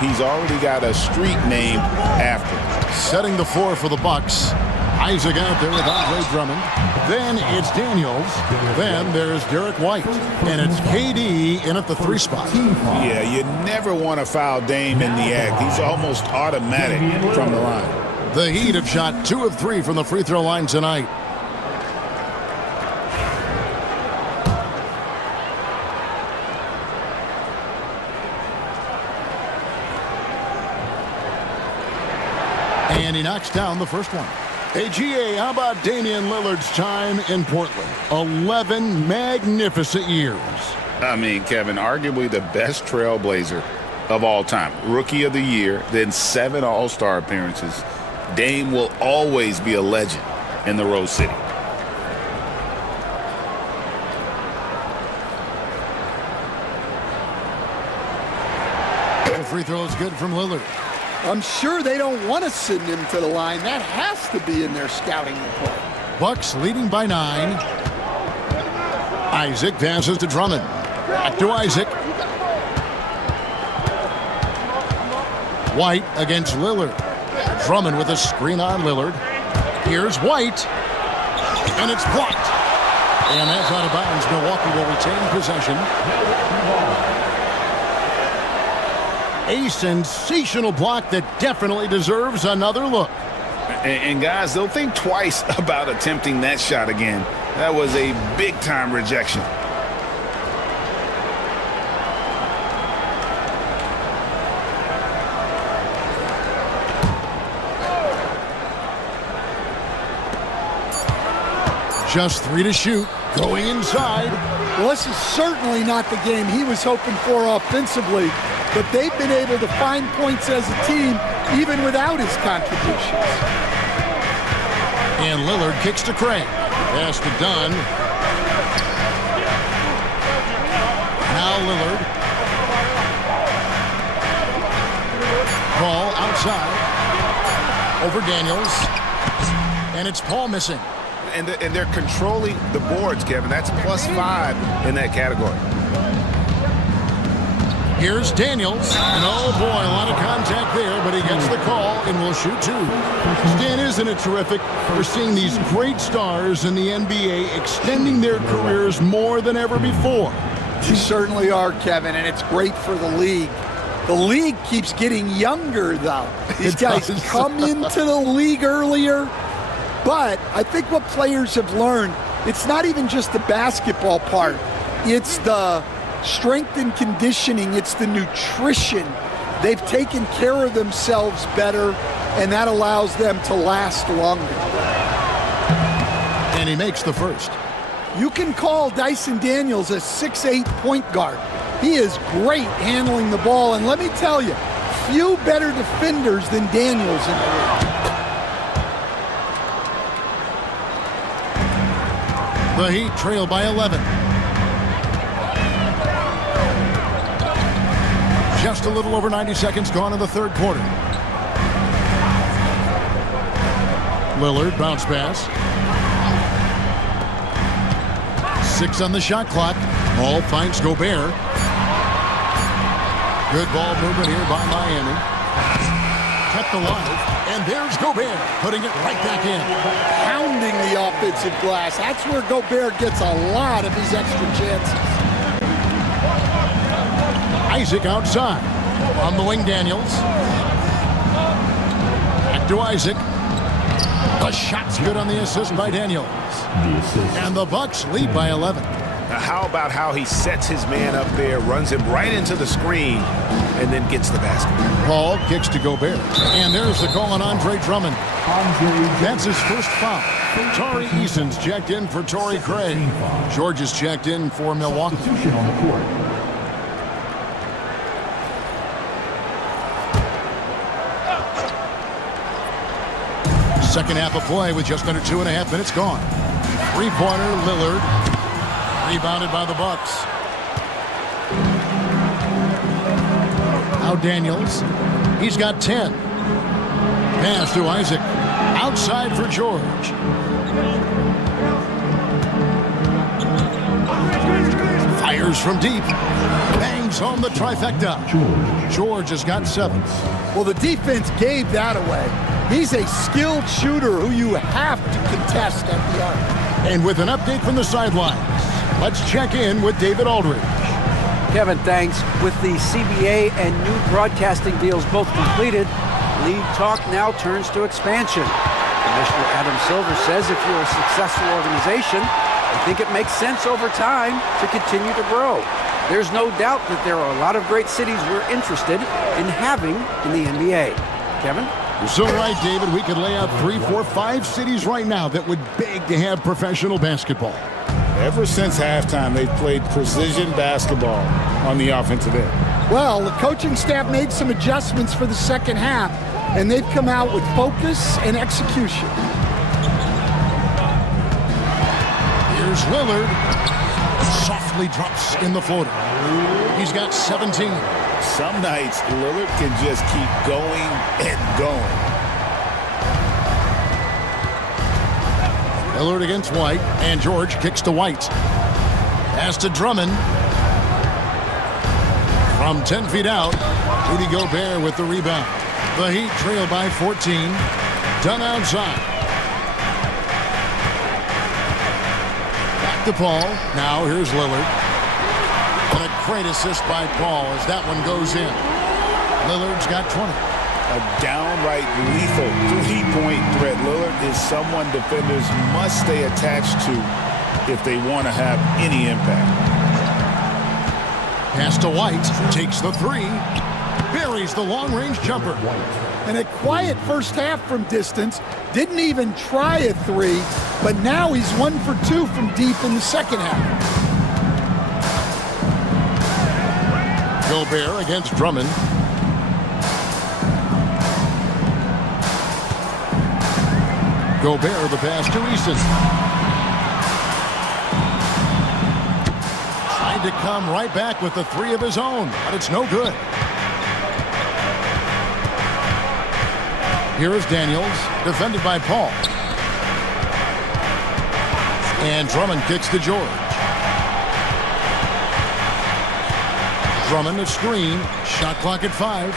he's already got a street named after him. Setting the floor for the Bucks. Isaac out there with Andre Drummond. Then it's Daniels. Then there's Derek White. And it's KD in at the 3 spot. Yeah, you never want to foul Dame in the act. He's almost automatic from the line. The Heat have shot 2 of 3 from the free throw line tonight. And he knocks down the first one. Hey, GA, how about Damian Lillard's time in Portland? 11 magnificent years. I mean, Kevin, arguably the best trailblazer of all time. Rookie of the year, then 7 All-Star appearances. Dame will always be a legend in the Rose City. The free throw is good from Lillard. I'm sure they don't want to send him to the line. That has to be in their scouting report. Bucks leading by 9. Isaac passes to Drummond. Back to Isaac. White against Lillard. Drummond with a screen on Lillard. Here's White. And it's blocked. And that's out of bounds. Milwaukee will retain possession. A sensational block that definitely deserves another look. And guys, they'll think twice about attempting that shot again. That was a big-time rejection. Just 3 to shoot. Going inside. Well, this is certainly not the game he was hoping for offensively, but they've been able to find points as a team even without his contributions. And Lillard kicks to Craig. Pass to Dunn. Now Lillard. Ball outside. Over Daniels. And it's Paul missing. And they're controlling the boards, Kevin. That's +5 in that category. Here's Daniels. And oh boy, a lot of contact there, but he gets the call and will shoot 2. Stan, isn't it terrific? We're seeing these great stars in the NBA extending their careers more than ever before. You certainly are, Kevin, and it's great for the league. The league keeps getting younger, though. These guys come into the league earlier. But I think what players have learned, it's not even just the basketball part. It's the strength and conditioning. It's the nutrition. They've taken care of themselves better, and that allows them to last longer. And he makes the first. You can call Dyson Daniels a 6'8" point guard. He is great handling the ball, and let me tell you, few better defenders than Daniels in the league. The Heat trail by 11. Just a little over 90 seconds gone in the third quarter. Lillard, bounce pass. 6 on the shot clock. Ball finds Gobert. Good ball movement here by Miami. Kept alive. And there's Gobert, putting it right back in. Pounding the offensive glass. That's where Gobert gets a lot of his extra chances. Isaac outside. On the wing, Daniels. Back to Isaac. The shot's good on the assist by Daniels. And the Bucks lead by 11. Now how about how he sets his man up there, runs him right into the screen, and then gets the basket. Paul kicks to Gobert. And there's the call on Andre Drummond. That's his first foul. Tari Eason's checked in for Torrey Craig. George is checked in for Milwaukee. Second half of play with just under 2.5 minutes gone. Three-pointer, Lillard. Rebounded by the Bucks. Now Daniels. He's got 10. Pass to Isaac. Outside for George. Fires from deep. Bangs home the trifecta. George has got 7. Well, the defense gave that away. He's a skilled shooter who you have to contest at the arc. And with an update from the sidelines, let's check in with David Aldridge. Kevin, thanks. With the CBA and new broadcasting deals both completed, league talk now turns to expansion. Commissioner Adam Silver says if you're a successful organization, I think it makes sense over time to continue to grow. There's no doubt that there are a lot of great cities we're interested in having in the NBA. Kevin? You're so right, David. We could lay out 3, 4, 5 cities right now that would beg to have professional basketball. Ever since halftime, they've played precision basketball on the offensive end. Well, the coaching staff made some adjustments for the second half, and they've come out with focus and execution. Here's Lillard. Softly drops in the floater. He's got 17. Some nights, Lillard can just keep going and going. Lillard against White, and George kicks to White. Pass to Drummond. From 10 feet out, Rudy Gobert with the rebound. The Heat trail by 14. Done outside. Back to Paul. Now here's Lillard. And a great assist by Paul as that one goes in. Lillard's got 20. A downright lethal three-point threat. Lillard is someone defenders must stay attached to if they want to have any impact. Pass to White. Takes the 3. buries the long-range jumper. And a quiet first half from distance. Didn't even try a three, but now he's 1 for 2 from deep in the second half. Gobert against Drummond. Gobert the pass to Eason. Tried to come right back with the three of his own, but it's no good. Here is Daniels, defended by Paul. And Drummond kicks to George. Drummond a screen, shot clock at 5.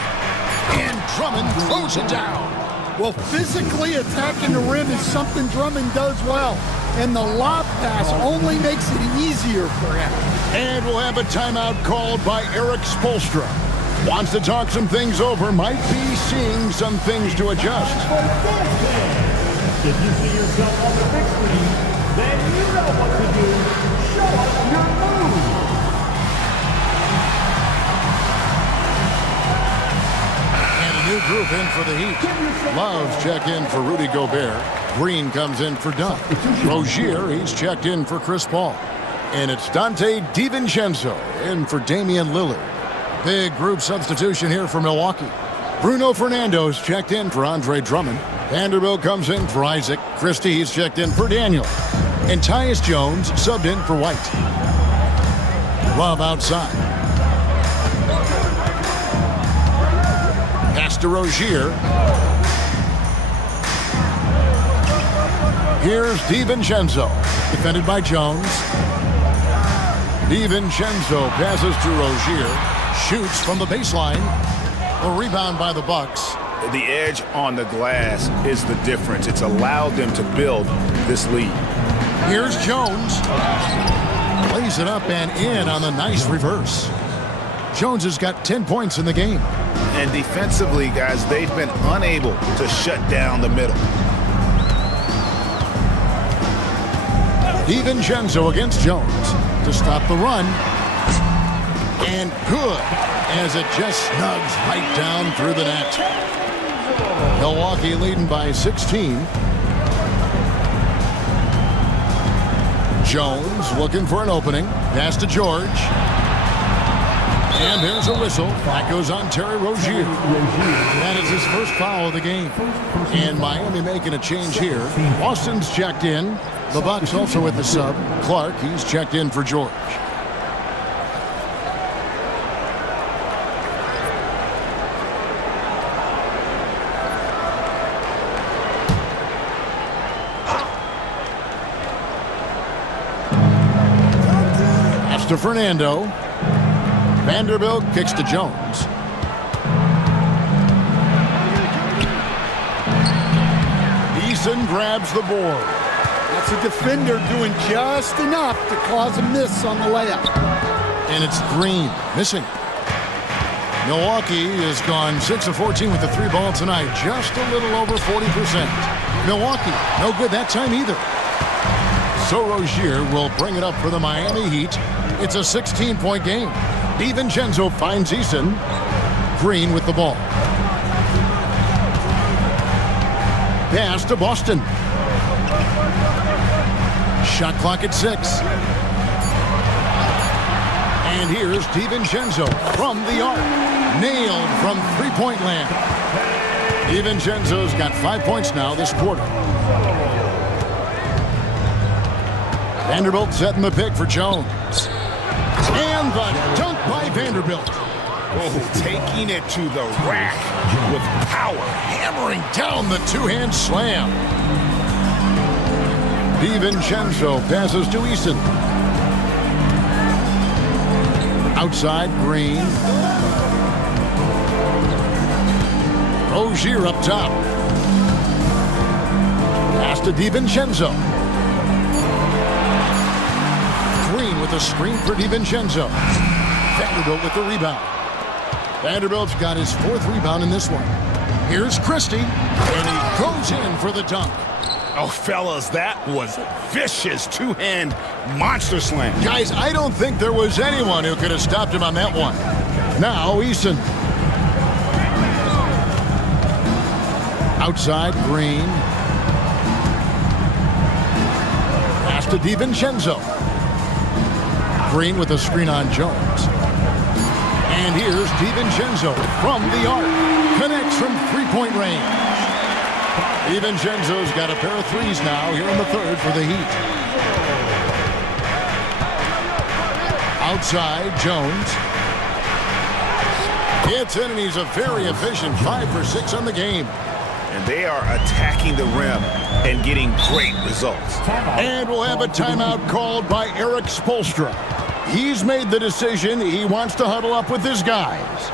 And Drummond throws it down. Well, physically attacking the rim is something Drummond does well. And the lob pass only makes it easier for him. And we'll have a timeout called by Eric Spoelstra. Wants to talk some things over, might be seeing some things to adjust. If you see yourself on the big screen, then you know what to do. Show us your move. And a new group in for the Heat. Love's check in for Rudy Gobert. Green comes in for Dunn. Rozier, he's checked in for Chris Paul. And it's Dante DiVincenzo in for Damian Lillard. Big group substitution here for Milwaukee. Bruno Fernando's checked in for Andre Drummond. Vanderbilt comes in for Isaac. Christie's checked in for Daniel. And Tyus Jones subbed in for White. Love outside. Pass to Rozier. Here's DiVincenzo, defended by Jones. DiVincenzo passes to Rozier. Shoots from the baseline. A rebound by the Bucks. The edge on the glass is the difference. It's allowed them to build this lead. Here's Jones. Plays it up and in on the nice reverse. Jones has got 10 points in the game. And defensively, guys, they've been unable to shut down the middle. DiVincenzo against Jones to stop the run. And good, as it just snugs right down through the net. Milwaukee leading by 16. Jones looking for an opening. Pass to George. And there's a whistle. That goes on Terry Rozier. That is his first foul of the game. And Miami making a change here. Boston's checked in. The Bucks also with the sub. Clark, he's checked in for George. Pass to Fernando. Vanderbilt kicks to Jones. Eason grabs the board. That's a defender doing just enough to cause a miss on the layup. And it's Green missing. Milwaukee has gone 6 of 14 with the three ball tonight. Just a little over 40%. Milwaukee, no good that time either. So Rozier will bring it up for the Miami Heat. It's a 16-point game. DiVincenzo finds Eason. Green with the ball. Pass to Boston. Shot clock at 6. And here's DiVincenzo from the arc. Nailed from three-point land. DiVincenzo's got 5 points now this quarter. Vanderbilt setting the pick for Jones. And the dunk by Vanderbilt. Oh, taking it to the rack with power. Hammering down the two-hand slam. DiVincenzo passes to Eason. Outside, Green. Rozier up top. Pass to DiVincenzo. Green with a screen for DiVincenzo. Vanderbilt with the rebound. Vanderbilt's got his 4th rebound in this one. Here's Christie, and he goes in for the dunk. Oh, fellas, that was vicious two-hand monster slam. Guys, I don't think there was anyone who could have stopped him on that one. Now, Eason. Outside, Green. Pass to DiVincenzo. Green with a screen on Jones. And here's DiVincenzo from the arc. Connects from three-point range. DiVincenzo's got a pair of threes now here in the third for the Heat. Outside, Jones. Gets in, and he's a very efficient 5 for 6 on the game. And they are attacking the rim and getting great results. And we'll have a timeout called by Eric Spoelstra. He's made the decision. He wants to huddle up with his guys.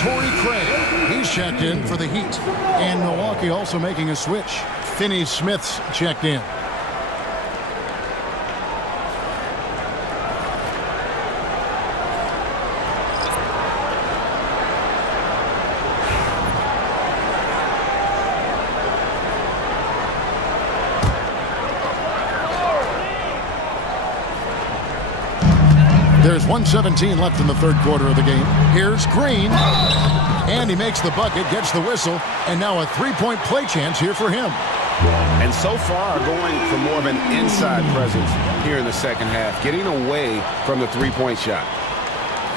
Torrey Craig, he's checked in for the Heat. And Milwaukee also making a switch. Finney Smith's checked in. There's 1:17 left in the third quarter of the game. Here's Green. And he makes the bucket, gets the whistle, and now a three-point play chance here for him. And so far going for more of an inside presence here in the second half, getting away from the three-point shot.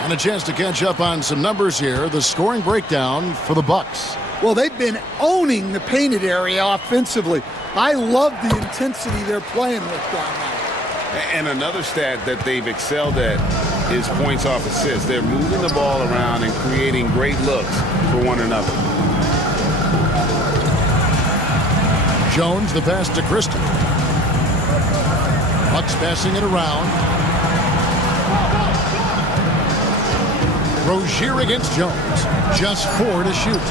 And a chance to catch up on some numbers here. The scoring breakdown for the Bucks. Well, they've been owning the painted area offensively. I love the intensity they're playing with down there. And another stat that they've excelled at is points off assists. They're moving the ball around and creating great looks for one another. Jones, the pass to Christie. Bucks passing it around. Rozier against Jones. Just 4 to shoot.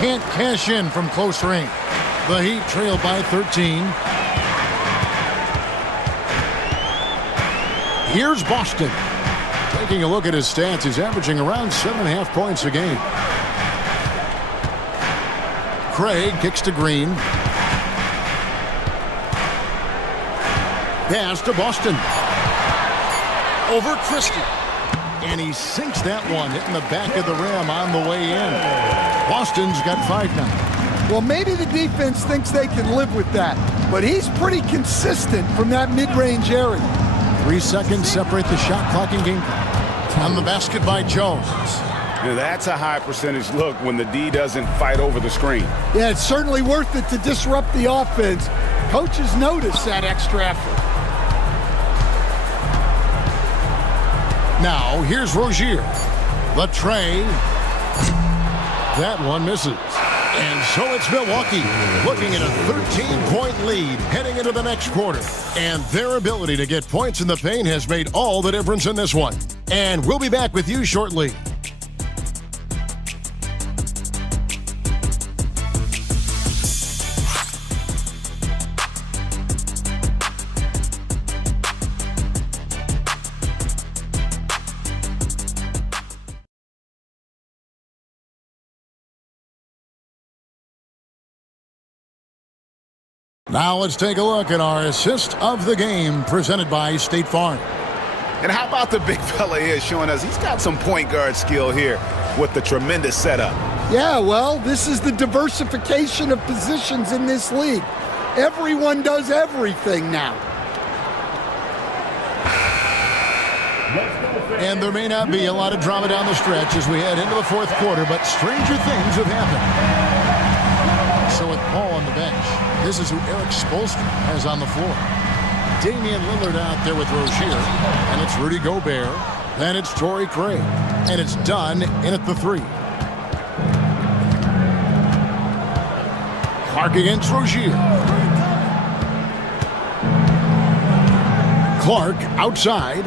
Can't cash in from close range. The Heat trail by 13. Here's Boston. Taking a look at his stats, he's averaging around 7.5 points a game. Craig kicks to Green. Pass to Boston. Over Christie. And he sinks that one, hitting the back of the rim on the way in. Boston's got 5 now. Well, maybe the defense thinks they can live with that, but he's pretty consistent from that mid-range area. 3 seconds separate the shot clock and game clock. On the basket by Jones. Now that's a high percentage look when the D doesn't fight over the screen. Yeah, it's certainly worth it to disrupt the offense. Coaches notice that extra effort. Now, here's Rozier. The tray. That one misses. And so it's Milwaukee looking at a 13-point lead heading into the next quarter. And their ability to get points in the paint has made all the difference in this one. And we'll be back with you shortly. Now let's take a look at our assist of the game presented by State Farm. And how about the big fella here showing us he's got some point guard skill here with the tremendous setup. Yeah, well, this is the diversification of positions in this league. Everyone does everything now. And there may not be a lot of drama down the stretch as we head into the fourth quarter, but stranger things have happened. So with Paul on the bench, this is who Eric Spoelstra has on the floor. Damian Lillard out there with Rozier, and it's Rudy Gobert. Then it's Torrey Craig, and it's done in at the 3. Clark against Rozier. Clark outside.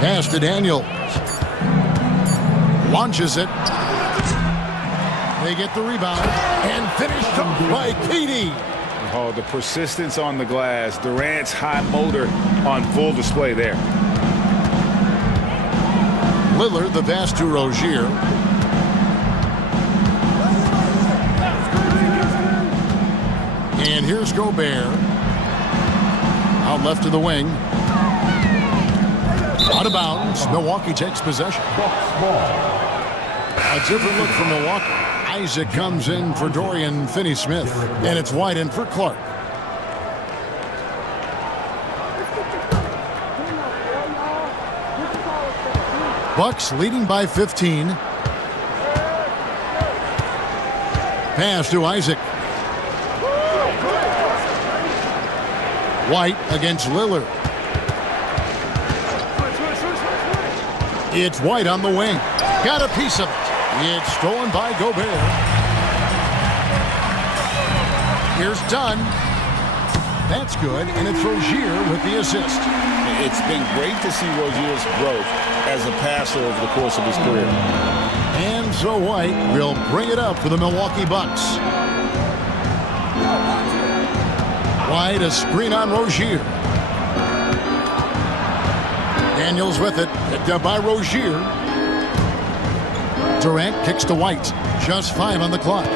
Pass to Daniels. Launches it. They get the rebound and finished off by KD. Oh, the persistence on the glass. Durant's high motor on full display there. Lillard, the pass to Rozier. And here's Gobert. Out left to the wing. Out of bounds. Milwaukee takes possession. A different look from Milwaukee. Isaac comes in for Dorian Finney-Smith. And it's White in for Clark. Bucks leading by 15. Pass to Isaac. White against Lillard. It's White on the wing. Got a piece of it. It's stolen by Gobert. Here's Dunn. That's good, and it's Rozier with the assist. It's been great to see Rozier's growth as a passer over the course of his career. And so White will bring it up for the Milwaukee Bucks. White, a screen on Rozier. Daniels with it, picked up by Rozier. Durant kicks to White. Just 5 on the clock.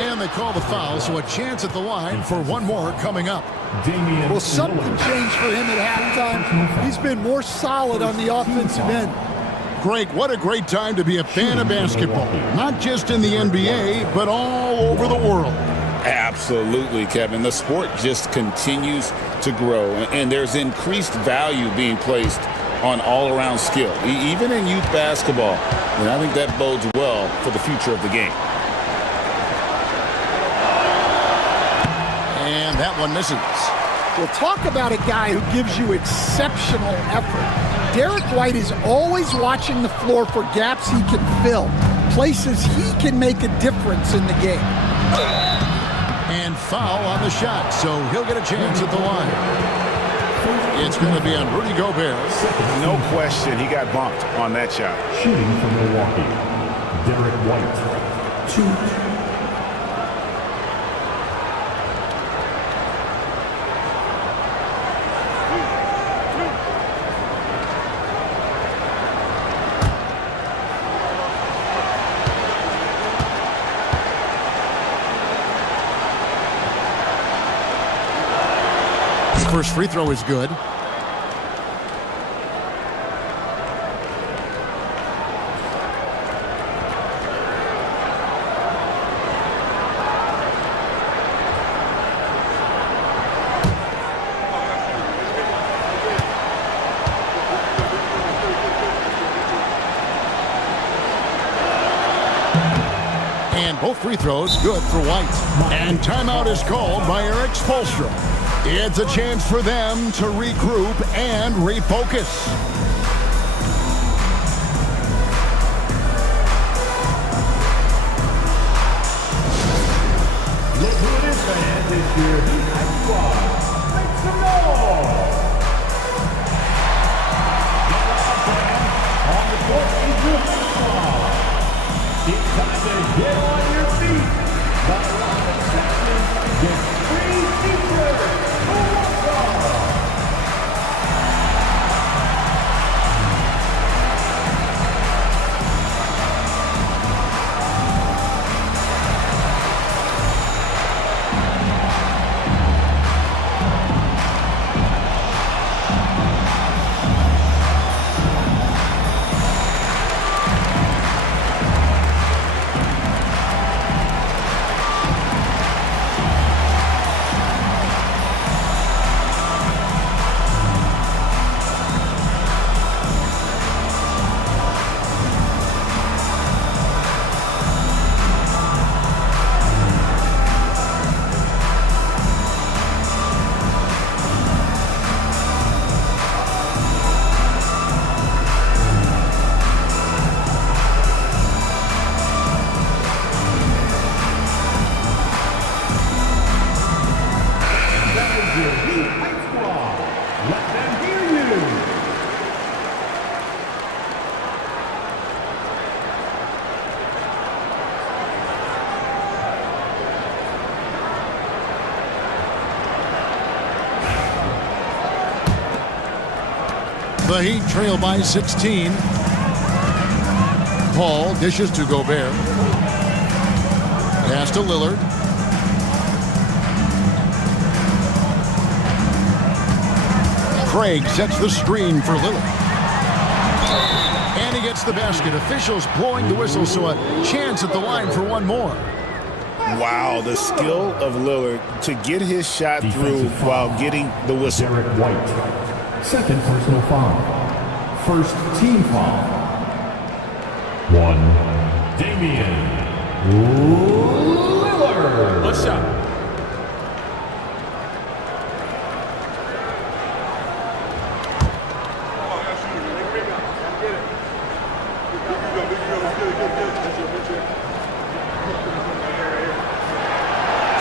And they call the foul, so a chance at the line for one more coming up. Well, something changed for him at halftime. He's been more solid on the offensive end. Greg, what a great time to be a fan of basketball. Not just in the NBA, but all over the world. Absolutely, Kevin. The sport just continues to grow, and there's increased value being placed on all-around skill, even in youth basketball. And I think that bodes well for the future of the game. And that one misses. Well, talk about a guy who gives you exceptional effort. Derek White is always watching the floor for gaps he can fill, places he can make a difference in the game. And foul on the shot, so he'll get a chance at the line. It's going to be on Rudy Gobert. No question, he got bumped on that shot. Shooting from Milwaukee, Derek White. 2. First free throw is good. And both free throws good for White. And timeout is called by Eric Spoelstra. It's a chance for them to regroup and refocus. Look who it is, fans. It's your Heat Squad. Make some noise! On the court is your Heat Squad. It's time to get on your feet. The Rocket Section gets free t-shirts. The Heat trail by 16. Paul dishes to Gobert. Pass to Lillard. Craig sets the screen for Lillard. And he gets the basket. Officials blowing the whistle, so a chance at the line for one more. Wow, the skill of Lillard to get his shot through while getting the whistle. Derek White. Second personal foul. First team foul. 1. Damian Lillard. One shot.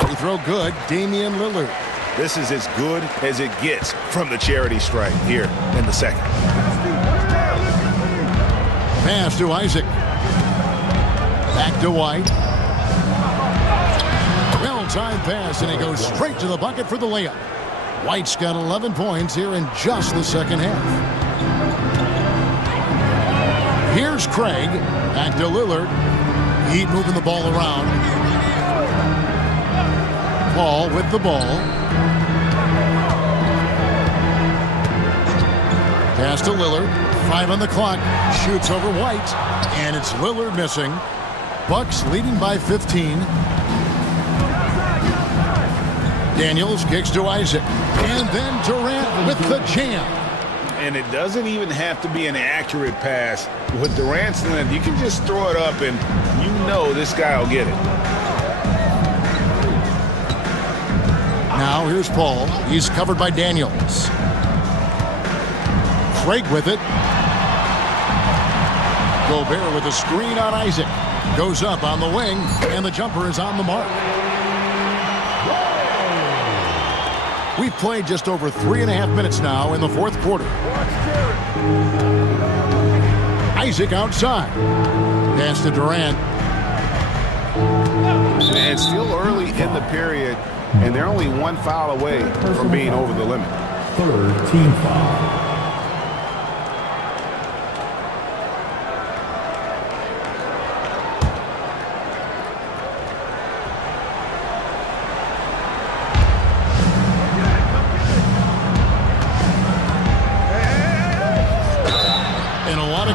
Free throw good, Damian Lillard. This is as good as it gets from the charity stripe here in the second. Pass to Isaac. Back to White. Well-timed pass, and he goes straight to the bucket for the layup. White's got 11 points here in just the second half. Here's Craig. Back to Lillard. Heat moving the ball around. Paul with the ball. Pass to Lillard. 5 on the clock. Shoots over White. And it's Lillard missing. Bucks leading by 15. Daniels kicks to Isaac. And then Durant with the jam. And it doesn't even have to be an accurate pass. With Durant's length, you can just throw it up and you know this guy will get it. Now here's Paul. He's covered by Daniels. Craig with it. Gobert with a screen on Isaac. Goes up on the wing, and the jumper is on the mark. We've played just over 3.5 minutes now in the fourth quarter. Isaac outside. Pass to Durant. And still early in the period, and they're only one foul away from being over the limit. Third team foul.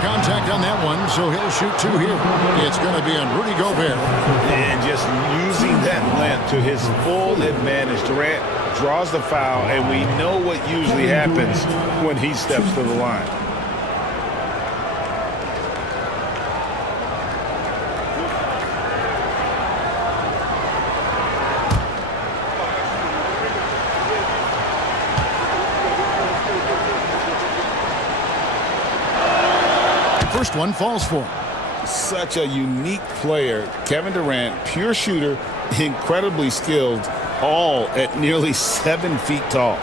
Contact on that one, so he'll shoot 2 here. It's going to be on Rudy Gobert. And just using that length to his full advantage. Durant draws the foul, and we know what usually happens when he steps to the line. First one falls for him. Such a unique player. Kevin Durant, pure shooter, incredibly skilled, all at nearly 7 feet tall.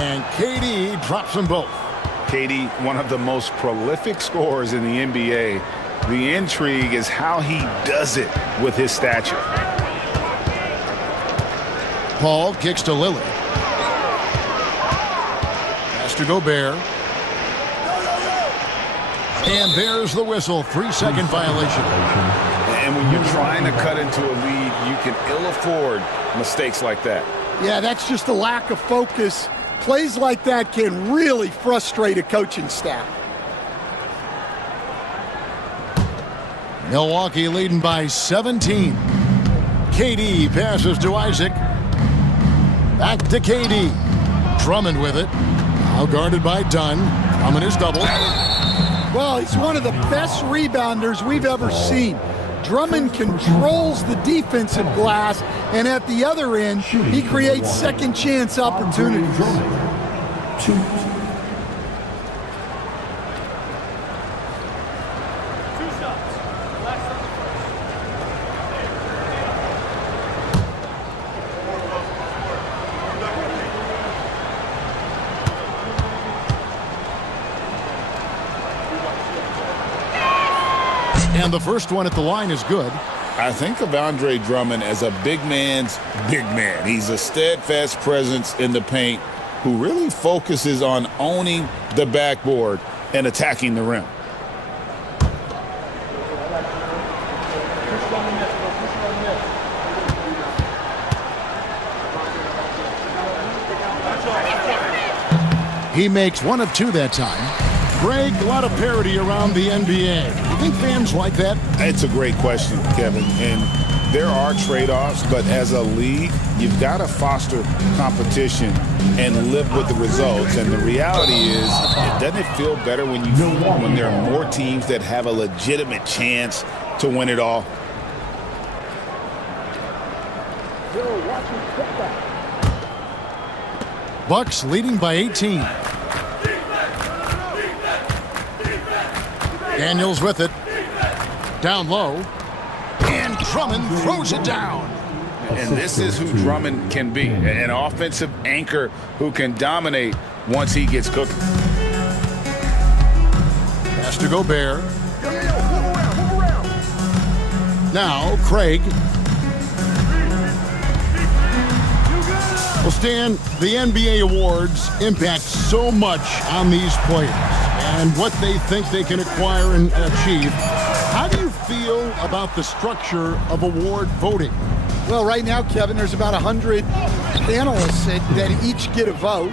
And KD drops them both. KD, one of the most prolific scorers in the NBA. The intrigue is how he does it with his stature. Paul kicks to Lillard. Pass to Gobert. And there's the whistle. 3-second violation. And when you're trying to cut into a lead, you can ill afford mistakes like that. Yeah, that's just a lack of focus. Plays like that can really frustrate a coaching staff. Milwaukee leading by 17. KD passes to Isaac. Back to KD. Drummond with it. Now guarded by Dunn. Drummond is doubled. Well, he's one of the best rebounders we've ever seen. Drummond controls the defensive glass, and at the other end, he creates second chance opportunities. And the first one at the line is good. I think of Andre Drummond as a big man's big man. He's a steadfast presence in the paint, who really focuses on owning the backboard and attacking the rim. He makes one of two that time. Greg, a lot of parity around the NBA. You think fans like that? It's a great question, Kevin. And there are trade-offs, but as a league, you've got to foster competition and live with the results. And the reality is, doesn't it feel better when there are more teams that have a legitimate chance to win it all? Bucks leading by 18. Daniels with it. Down low. And Drummond throws it down. And this is who Drummond can be, an offensive anchor who can dominate once he gets cooking. Has to go Bear. Now Craig. Well, Stan, the NBA awards impact so much on these players and what they think they can acquire and achieve. How do you feel about the structure of award voting? Well, right now, Kevin, there's about 100 panelists that each get a vote,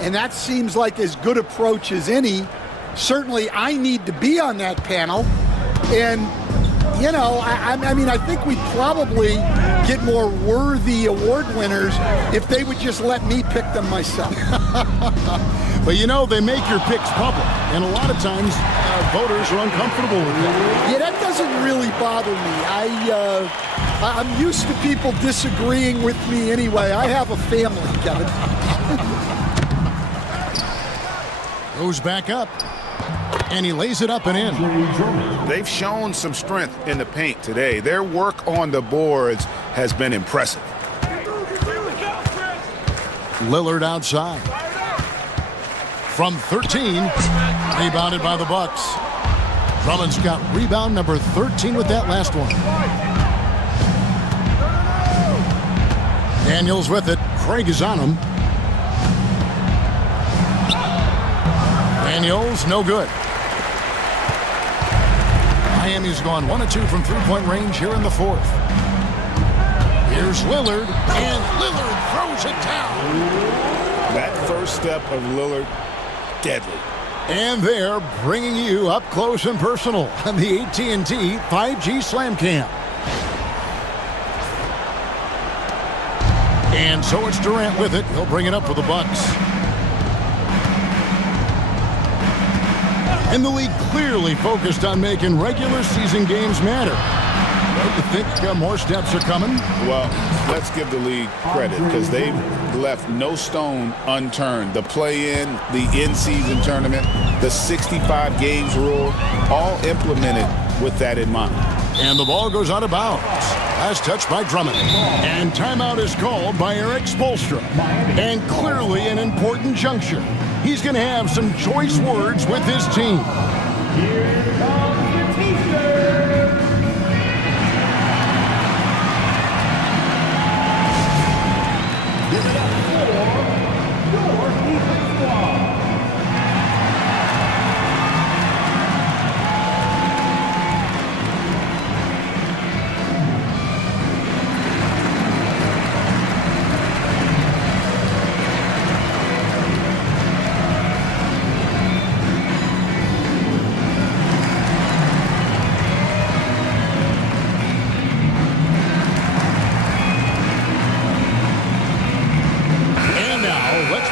and that seems like as good approach as any. Certainly, I need to be on that panel, and you know, I mean, I think we'd probably get more worthy award winners if they would just let me pick them myself. But you know, they make your picks public, and a lot of times voters are uncomfortable with that. Yeah, that doesn't really bother me. I'm used to people disagreeing with me anyway. I have a family, Kevin. Goes back up. And he lays it up and in. They've shown some strength in the paint today. Their work on the boards has been impressive. Lillard outside. From 13, rebounded by the Bucks. Drummond's got rebound number 13 with that last one. Daniels with it. Craig is on him. Daniels, no good. Miami's gone 1 of 2 from three-point range here in the fourth. Here's Lillard, and Lillard throws it down. That first step of Lillard, deadly. And they're bringing you up close and personal on the AT&T 5G Slam Cam. And so it's Durant with it. He'll bring it up for the Bucks. And the league clearly focused on making regular season games matter. Don't you think more steps are coming? Well, let's give the league credit because they've left no stone unturned. The play-in, the in-season tournament, the 65 games rule, all implemented with that in mind. And the ball goes out of bounds. Last touch by Drummond. And timeout is called by Eric Spoelstra. And clearly an important juncture. He's going to have some choice words with his team. Here comes the T-shirt. Give it up for your defense squad.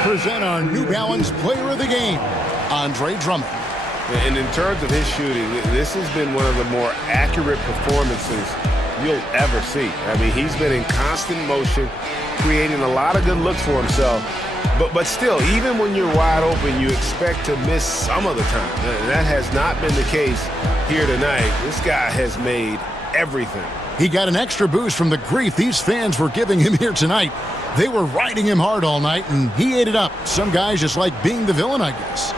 Present our New Balance Player of the Game, Andre Drummond. And in terms of his shooting, this has been one of the more accurate performances you'll ever see. I mean, he's been in constant motion, creating a lot of good looks for himself. But still, even when you're wide open, you expect to miss some of the time. And that has not been the case here tonight. This guy has made everything. He got an extra boost from the grief these fans were giving him here tonight. They were riding him hard all night, and he ate it up. Some guys just like being the villain, I guess.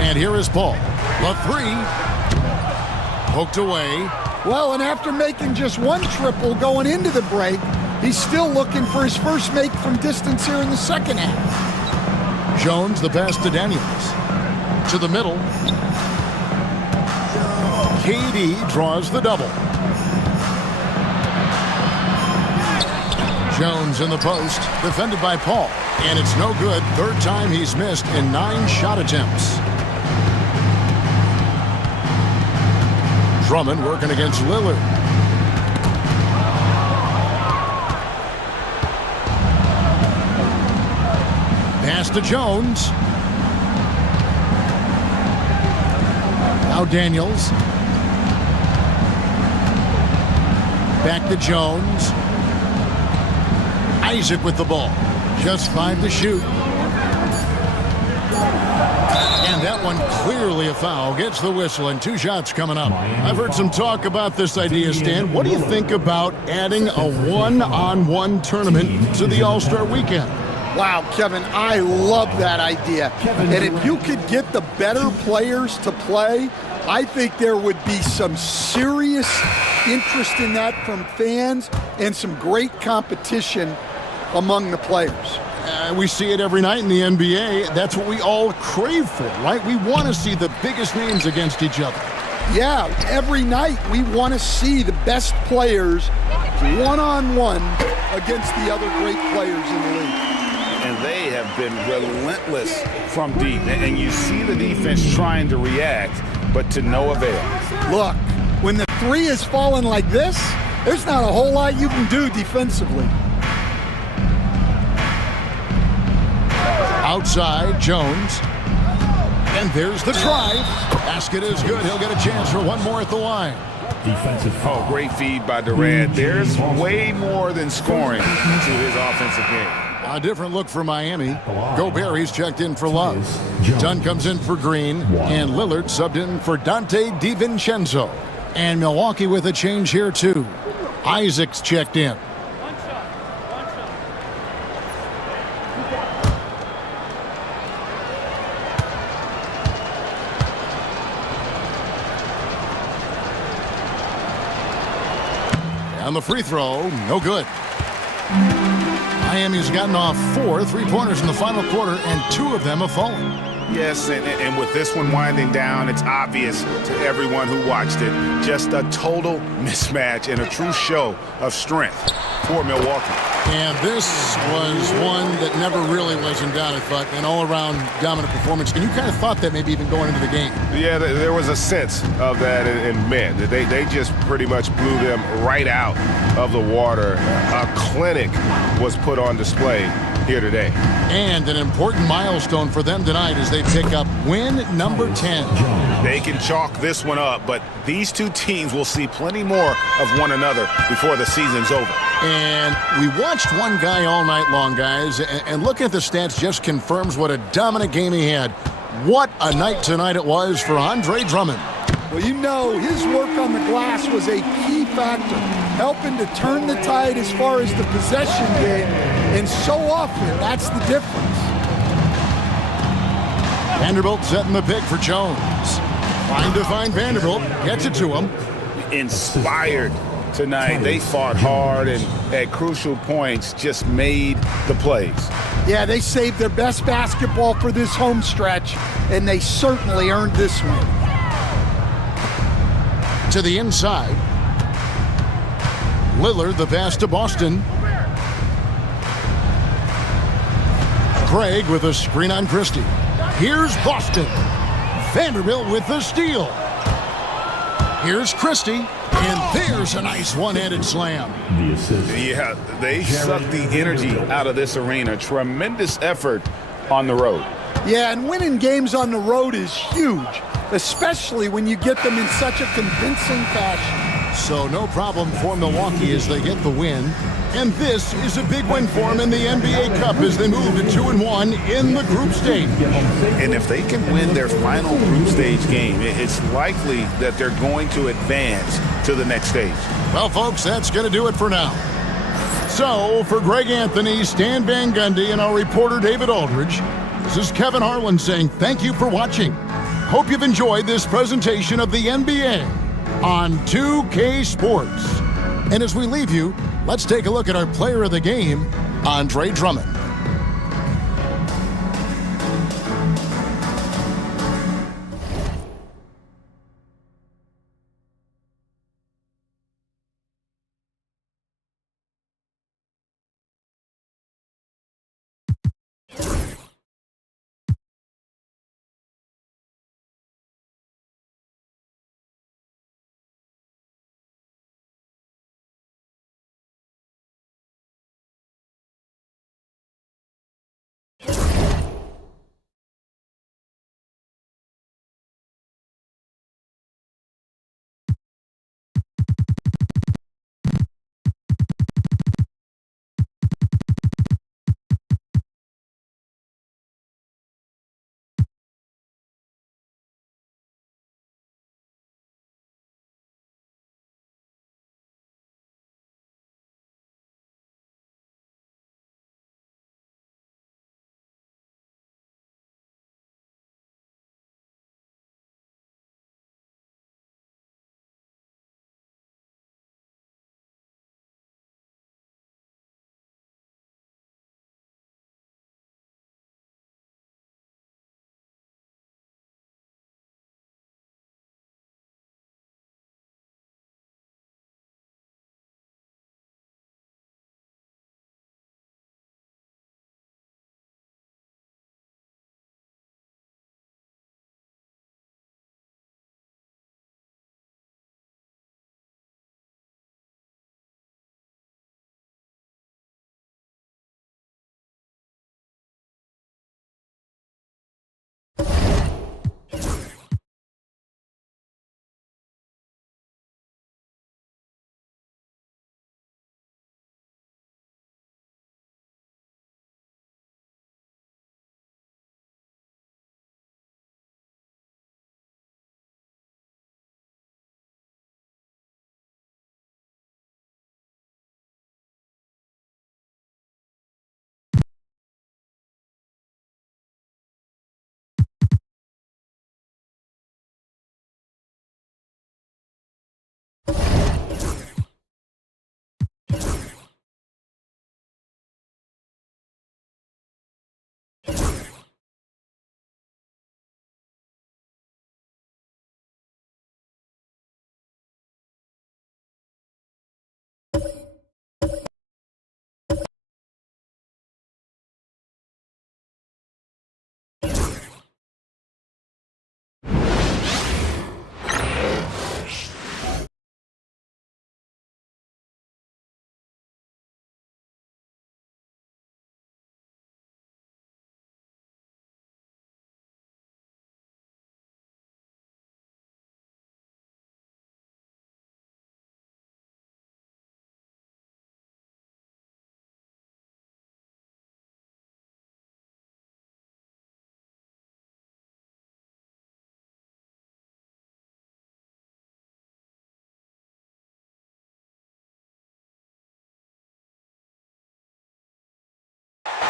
And here is Paul. The three. Poked away. Well, and after making just one triple going into the break, he's still looking for his first make from distance here in the second half. Jones, the pass to Daniels. To the middle. KD draws the double. Jones in the post, defended by Paul. And it's no good. Third time he's missed in 9 shot attempts. Drummond working against Lillard. Pass to Jones. Now Daniels. Back to Jones. Isaac with the ball. Just 5 to shoot. And that one clearly a foul. Gets the whistle and 2 shots coming up. I've heard some talk about this idea, Stan. What do you think about adding a one-on-one tournament to the All-Star weekend? Wow, Kevin, I love that idea. And if you could get the better players to play, I think there would be some serious interest in that from fans and some great competition among the players. We see it every night in the NBA. That's what we all crave for, right? We want to see the biggest names against each other. Yeah, every night we want to see the best players one-on-one against the other great players in the league. And they have been relentless from deep. And you see the defense trying to react, but to no avail. Look, when the three is falling like this, there's not a whole lot you can do defensively. Outside, Jones. And there's the drive. Basket is good. He'll get a chance for one more at the line. Defensive foul. Oh, great feed by Durant. There's way more than scoring to his offensive game. A different look for Miami. Gobert, he's checked in for Love. Dunn comes in for Green. And Lillard subbed in for Dante DiVincenzo. And Milwaukee with a change here, too. Isaac's checked in. On the free throw, no good. Miami's gotten off 4 3-pointers in the final quarter, and 2 of them have fallen. Yes, and with this one winding down, it's obvious to everyone who watched it. Just a total mismatch and a true show of strength for Milwaukee. And this was one that never really was in doubt, I thought, an all-around dominant performance. And you kind of thought that maybe even going into the game. Yeah, there was a sense of that in men. They just pretty much blew them right out of the water. A clinic was put on display here today. And an important milestone for them tonight as they pick up win number 10. They can chalk this one up, but these two teams will see plenty more of one another before the season's over. And we watched one guy all night long, guys, and looking at the stats just confirms what a dominant game he had. What a night tonight it was for Andre Drummond. Well, you know, his work on the glass was a key factor, helping to turn the tide as far as the possession game, and so often that's the difference. Vanderbilt setting the pick for Jones. Trying to find Vanderbilt, gets it to him. Inspired tonight. They fought hard and at crucial points just made the plays. Yeah, they saved their best basketball for this home stretch, and they certainly earned this one. To the inside. Lillard, the pass to Boston. Craig with a screen on Christie. Here's Boston. Vanderbilt with the steal. Here's Christie. And there's a nice one-handed slam. Yeah, they sucked the energy out of this arena. Tremendous effort on the road. Yeah, and winning games on the road is huge, especially when you get them in such a convincing fashion. So no problem for Milwaukee as they get the win. And this is a big win for them in the NBA Cup as they move to 2-1 in the group stage. And if they can win their final group stage game, it's likely that they're going to advance to the next stage. Well, folks, that's going to do it for now. So, for Greg Anthony, Stan Van Gundy, and our reporter David Aldridge, this is Kevin Harlan saying thank you for watching. Hope you've enjoyed this presentation of the NBA on 2K Sports. And as we leave you, let's take a look at our player of the game, Andre Drummond.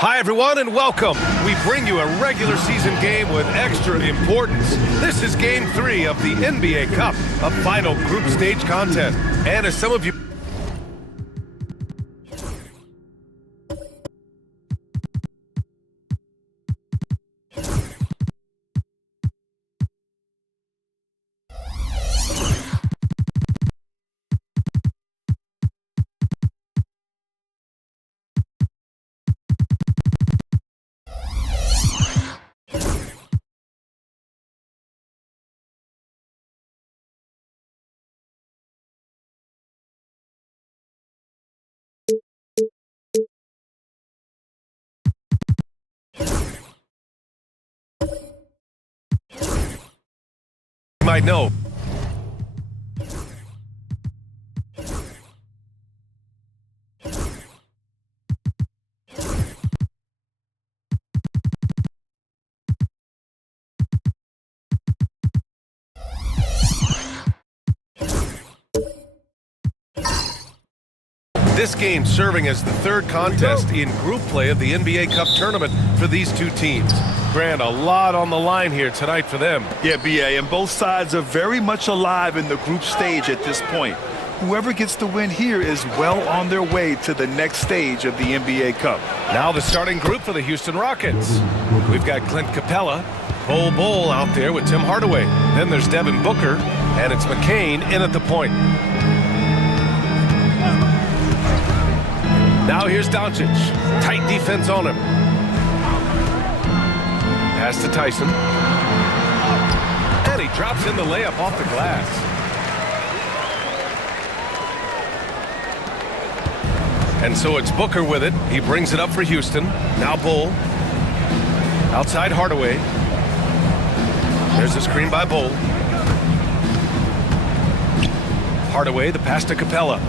Hi, everyone, and welcome. We bring you a regular season game with extra importance. This is Game 3 of the NBA Cup, a final group stage contest. And as some of you... might know. This game serving as the third contest in group play of the NBA Cup tournament for these two teams. Grant, a lot on the line here tonight for them. Yeah, B.A., and both sides are very much alive in the group stage at this point. Whoever gets the win here is well on their way to the next stage of the NBA Cup. Now the starting group for the Houston Rockets. We've got Clint Capella, Bull out there with Tim Hardaway. Then there's Devin Booker, and it's McCain in at the point. Now here's Doncic. Tight defense on him. Pass to Tyson. And he drops in the layup off the glass. And so it's Booker with it. He brings it up for Houston. Now Bull. Outside Hardaway. There's a screen by Bull. Hardaway, the pass to Capella.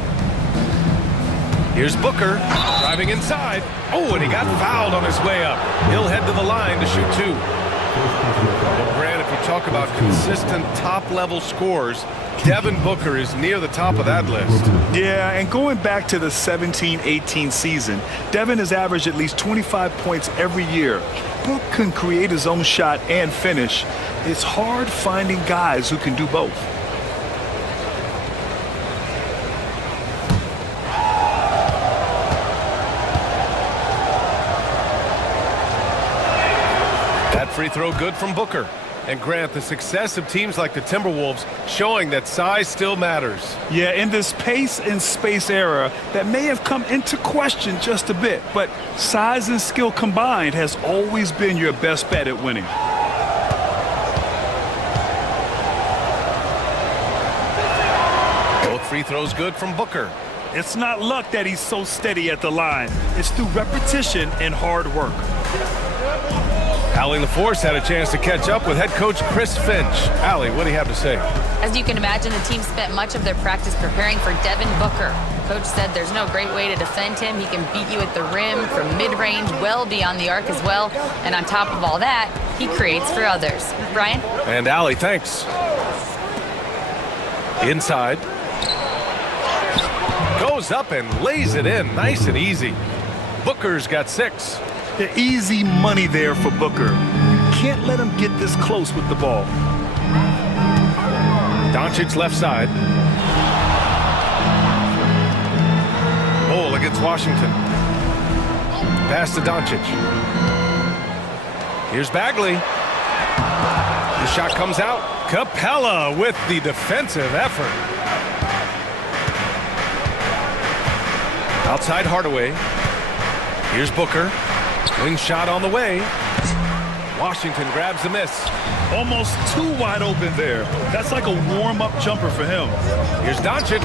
Here's Booker, driving inside. Oh, and he got fouled on his way up. He'll head to the line to shoot two. Well, Grant, if you talk about consistent top-level scores, Devin Booker is near the top of that list. Yeah, and going back to the 17-18 season, Devin has averaged at least 25 points every year. Book can create his own shot and finish. It's hard finding guys who can do both. That free throw good from Booker. And Grant, the success of teams like the Timberwolves showing that size still matters. Yeah, in this pace and space era, that may have come into question just a bit, but size and skill combined has always been your best bet at winning. Both free throws good from Booker. It's not luck that he's so steady at the line. It's through repetition and hard work. Allie LaForce had a chance to catch up with head coach Chris Finch. Allie, what do you have to say? As you can imagine, the team spent much of their practice preparing for Devin Booker. Coach said there's no great way to defend him. He can beat you at the rim from mid-range, well beyond the arc as well. And on top of all that, he creates for others. Brian? And Allie, thanks. Inside. Goes up and lays it in. Nice and easy. Booker's got 6. The easy money there for Booker. Can't let him get this close with the ball. Doncic left side. Bull against Washington. Pass to Doncic. Here's Bagley. The shot comes out. Capella with the defensive effort. Outside Hardaway. Here's Booker. Wing shot on the way. Washington grabs the miss. Almost too wide open there. That's like a warm-up jumper for him. Here's Doncic.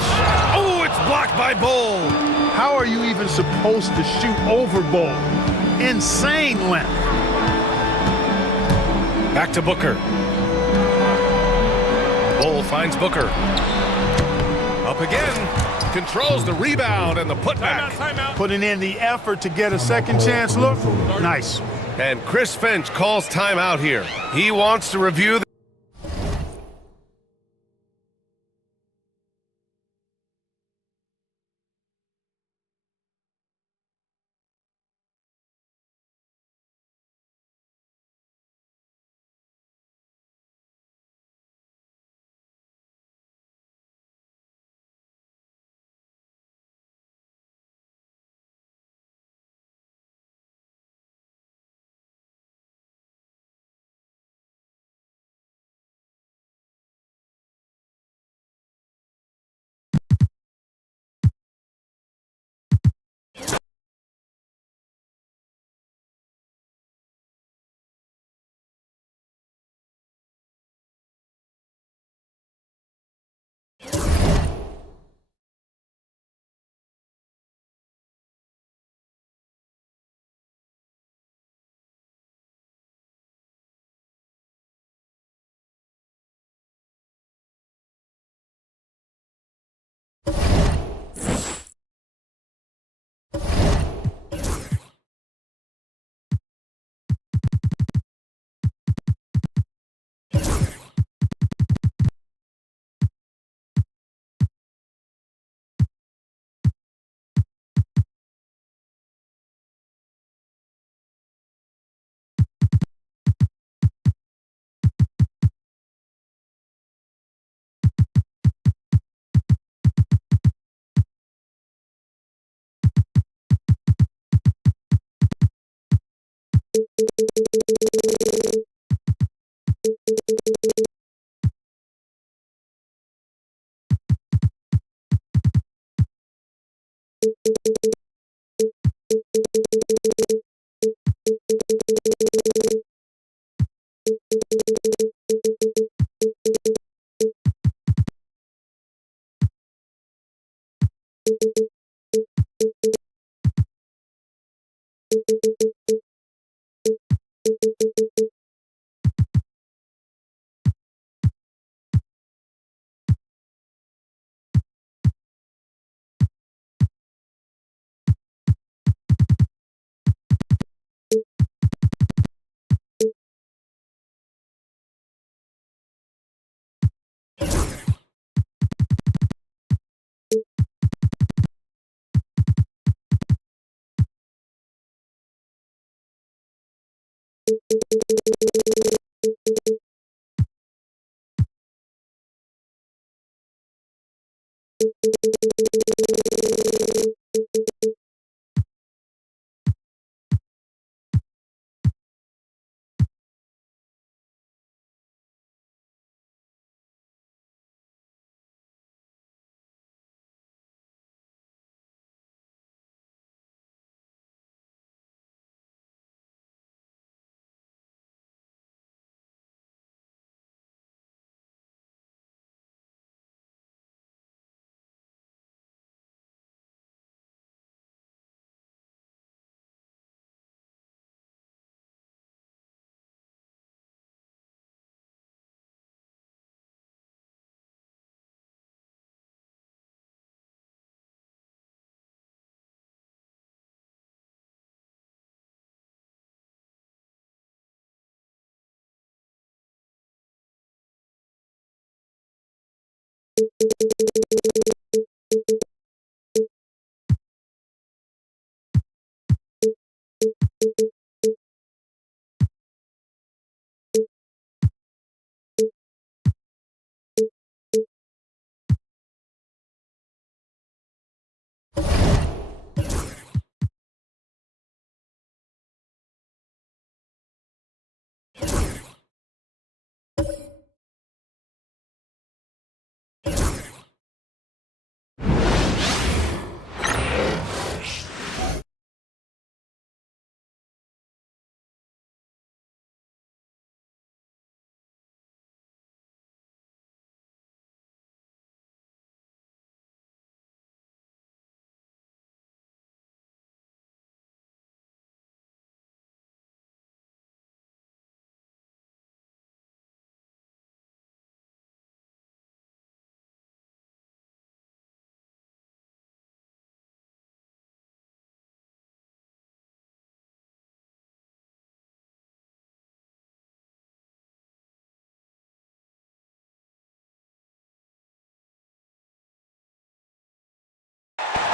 Oh, it's blocked by Bull. How are you even supposed to shoot over Bull? Insane length. Back to Booker. Bull finds Booker. Up again. Controls the rebound and the putback. Putting in the effort to get a second chance look. Nice. And Chris Finch calls timeout here. He wants to review the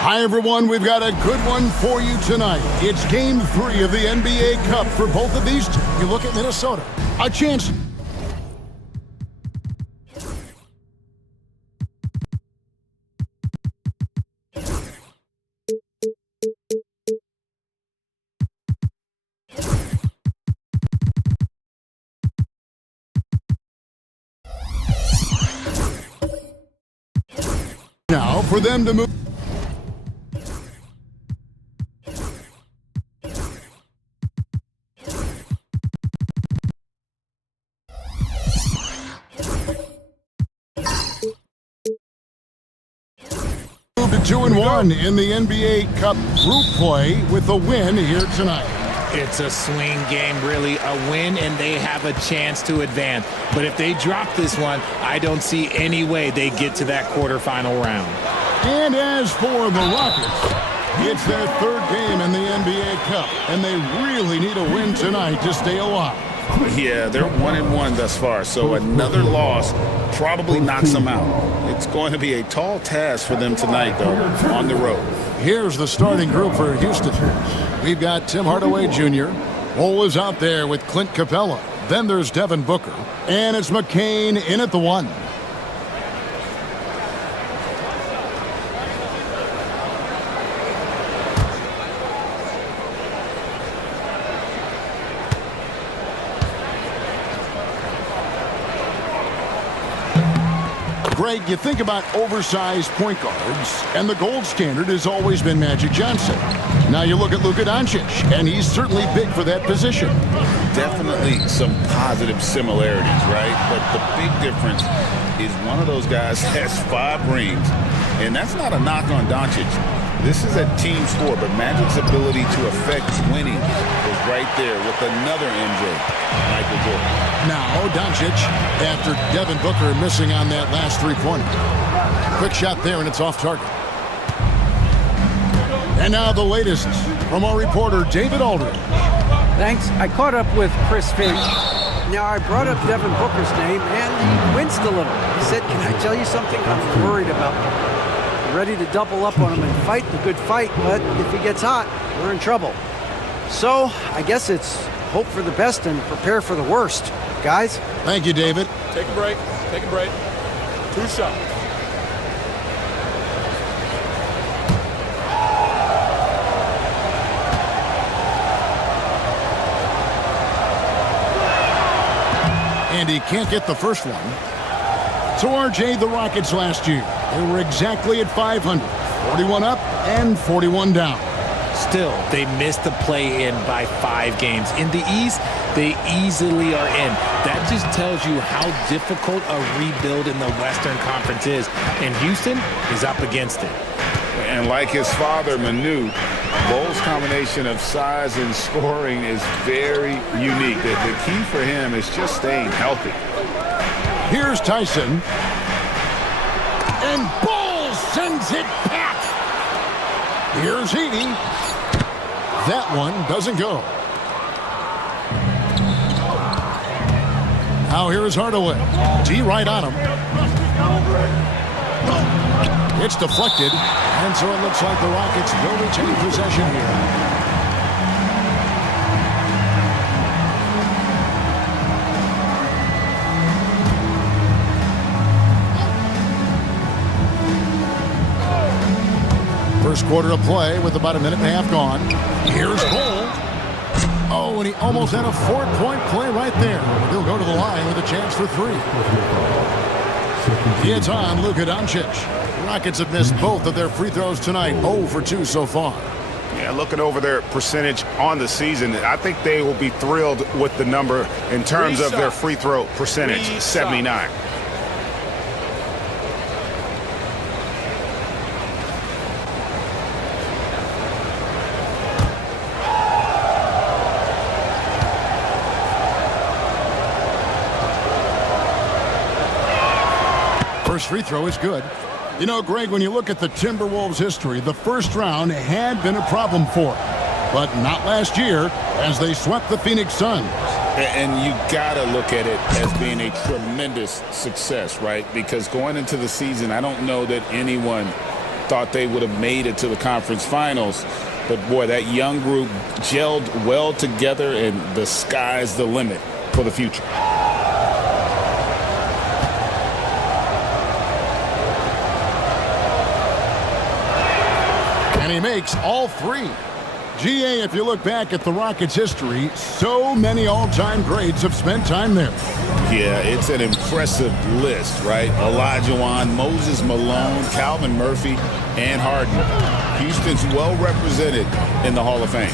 Hi, everyone. We've got a good one for you tonight. It's Game 3 of the NBA Cup for both of these teams. You look at Minnesota, a chance. Now for them to move. Move to 2-1 in the NBA Cup group play with a win here tonight. It's a swing game, really, a win, and they have a chance to advance. But if they drop this one, I don't see any way they get to that quarterfinal round. And as for the Rockets, it's their third game in the NBA Cup, and they really need a win tonight to stay alive. Yeah, they're 1-1 thus far, so another loss probably knocks them out. It's going to be a tall task for them tonight, though, on the road. Here's the starting group for Houston. We've got Tim Hardaway Jr. Ole is out there with Clint Capella. Then there's Devin Booker. And it's McCain in at the 1. Greg, you think about oversized point guards, and the gold standard has always been Magic Johnson. Now you look at Luka Doncic, and he's certainly big for that position. Definitely some positive similarities, right? But the big difference is one of those guys has 5 rings, and that's not a knock on Doncic. This is a team sport, but Magic's ability to affect winning is right there with another MJ, Michael Jordan. Now Doncic, after Devin Booker missing on that last three-pointer. Quick shot there, and it's off target. And now the latest from our reporter, David Aldridge. Thanks. I caught up with Chris Finch. Now, I brought up Devin Booker's name, and he winced a little. He said, "Can I tell you something? I'm worried about him. Ready to double up on him and fight the good fight, but if he gets hot, we're in trouble." So, I guess it's hope for the best and prepare for the worst. Guys? Thank you, David. Take a break. Take a break. 2 shots. And he can't get the first one. So RJ, the Rockets last year, they were exactly at 500. 41 up and 41 down. Still, they missed the play-in by 5 games. In the East, they easily are in. That just tells you how difficult a rebuild in the Western Conference is. And Houston is up against it. And like his father, Manu, Bo's combination of size and scoring is very unique. The key for him is just staying healthy. Here's Tyson. And Bol sends it back. Here's Heaney. That one doesn't go. Now here's Hardaway. D right on him. It's deflected, and so it looks like the Rockets will retain possession here. First quarter of play with about a minute and a half gone. Here's Bol. Oh, and he almost had a 4-point play right there. He'll go to the line with a chance for 3. It's on Luka Doncic. Rockets have missed both of their free throws tonight. 0 for 2 so far. Yeah, looking over their percentage on the season, I think they will be thrilled with the number in terms of their free throw percentage, 79. First free throw is good. You know, Greg, when you look at the Timberwolves' history, the first round had been a problem for them. But not last year, as they swept the Phoenix Suns. And you got to look at it as being a tremendous success, right? Because going into the season, I don't know that anyone thought they would have made it to the conference finals. But, boy, that young group gelled well together, and the sky's the limit for the future. And he makes all 3. GA, if you look back at the Rockets' history, so many all-time greats have spent time there. Yeah, it's an impressive list, right? Olajuwon, Moses Malone, Calvin Murphy, and Harden. Houston's well represented in the Hall of Fame.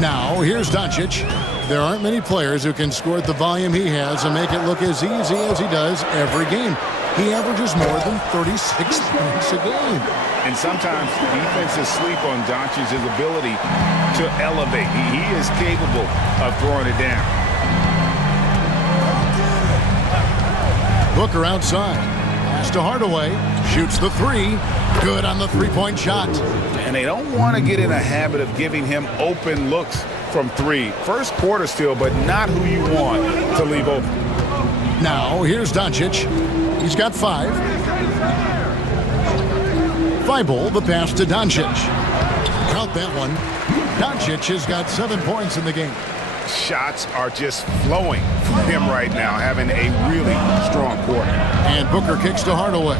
Now, here's Doncic. There aren't many players who can score at the volume he has and make it look as easy as he does every game. He averages more than 36 points a game. And sometimes defenses sleep on Doncic's ability to elevate. He is capable of throwing it down. Booker outside. Pass to Hardaway. Shoots the 3. Good on the 3-point shot. And they don't want to get in a habit of giving him open looks from 3. First quarter still, but not who you want to leave open. Now, here's Doncic. He's got 5. Thibault, the pass to Doncic. Count that one. Doncic has got 7 points in the game. Shots are just flowing from him right now, having a really strong quarter. And Booker kicks to Hardaway.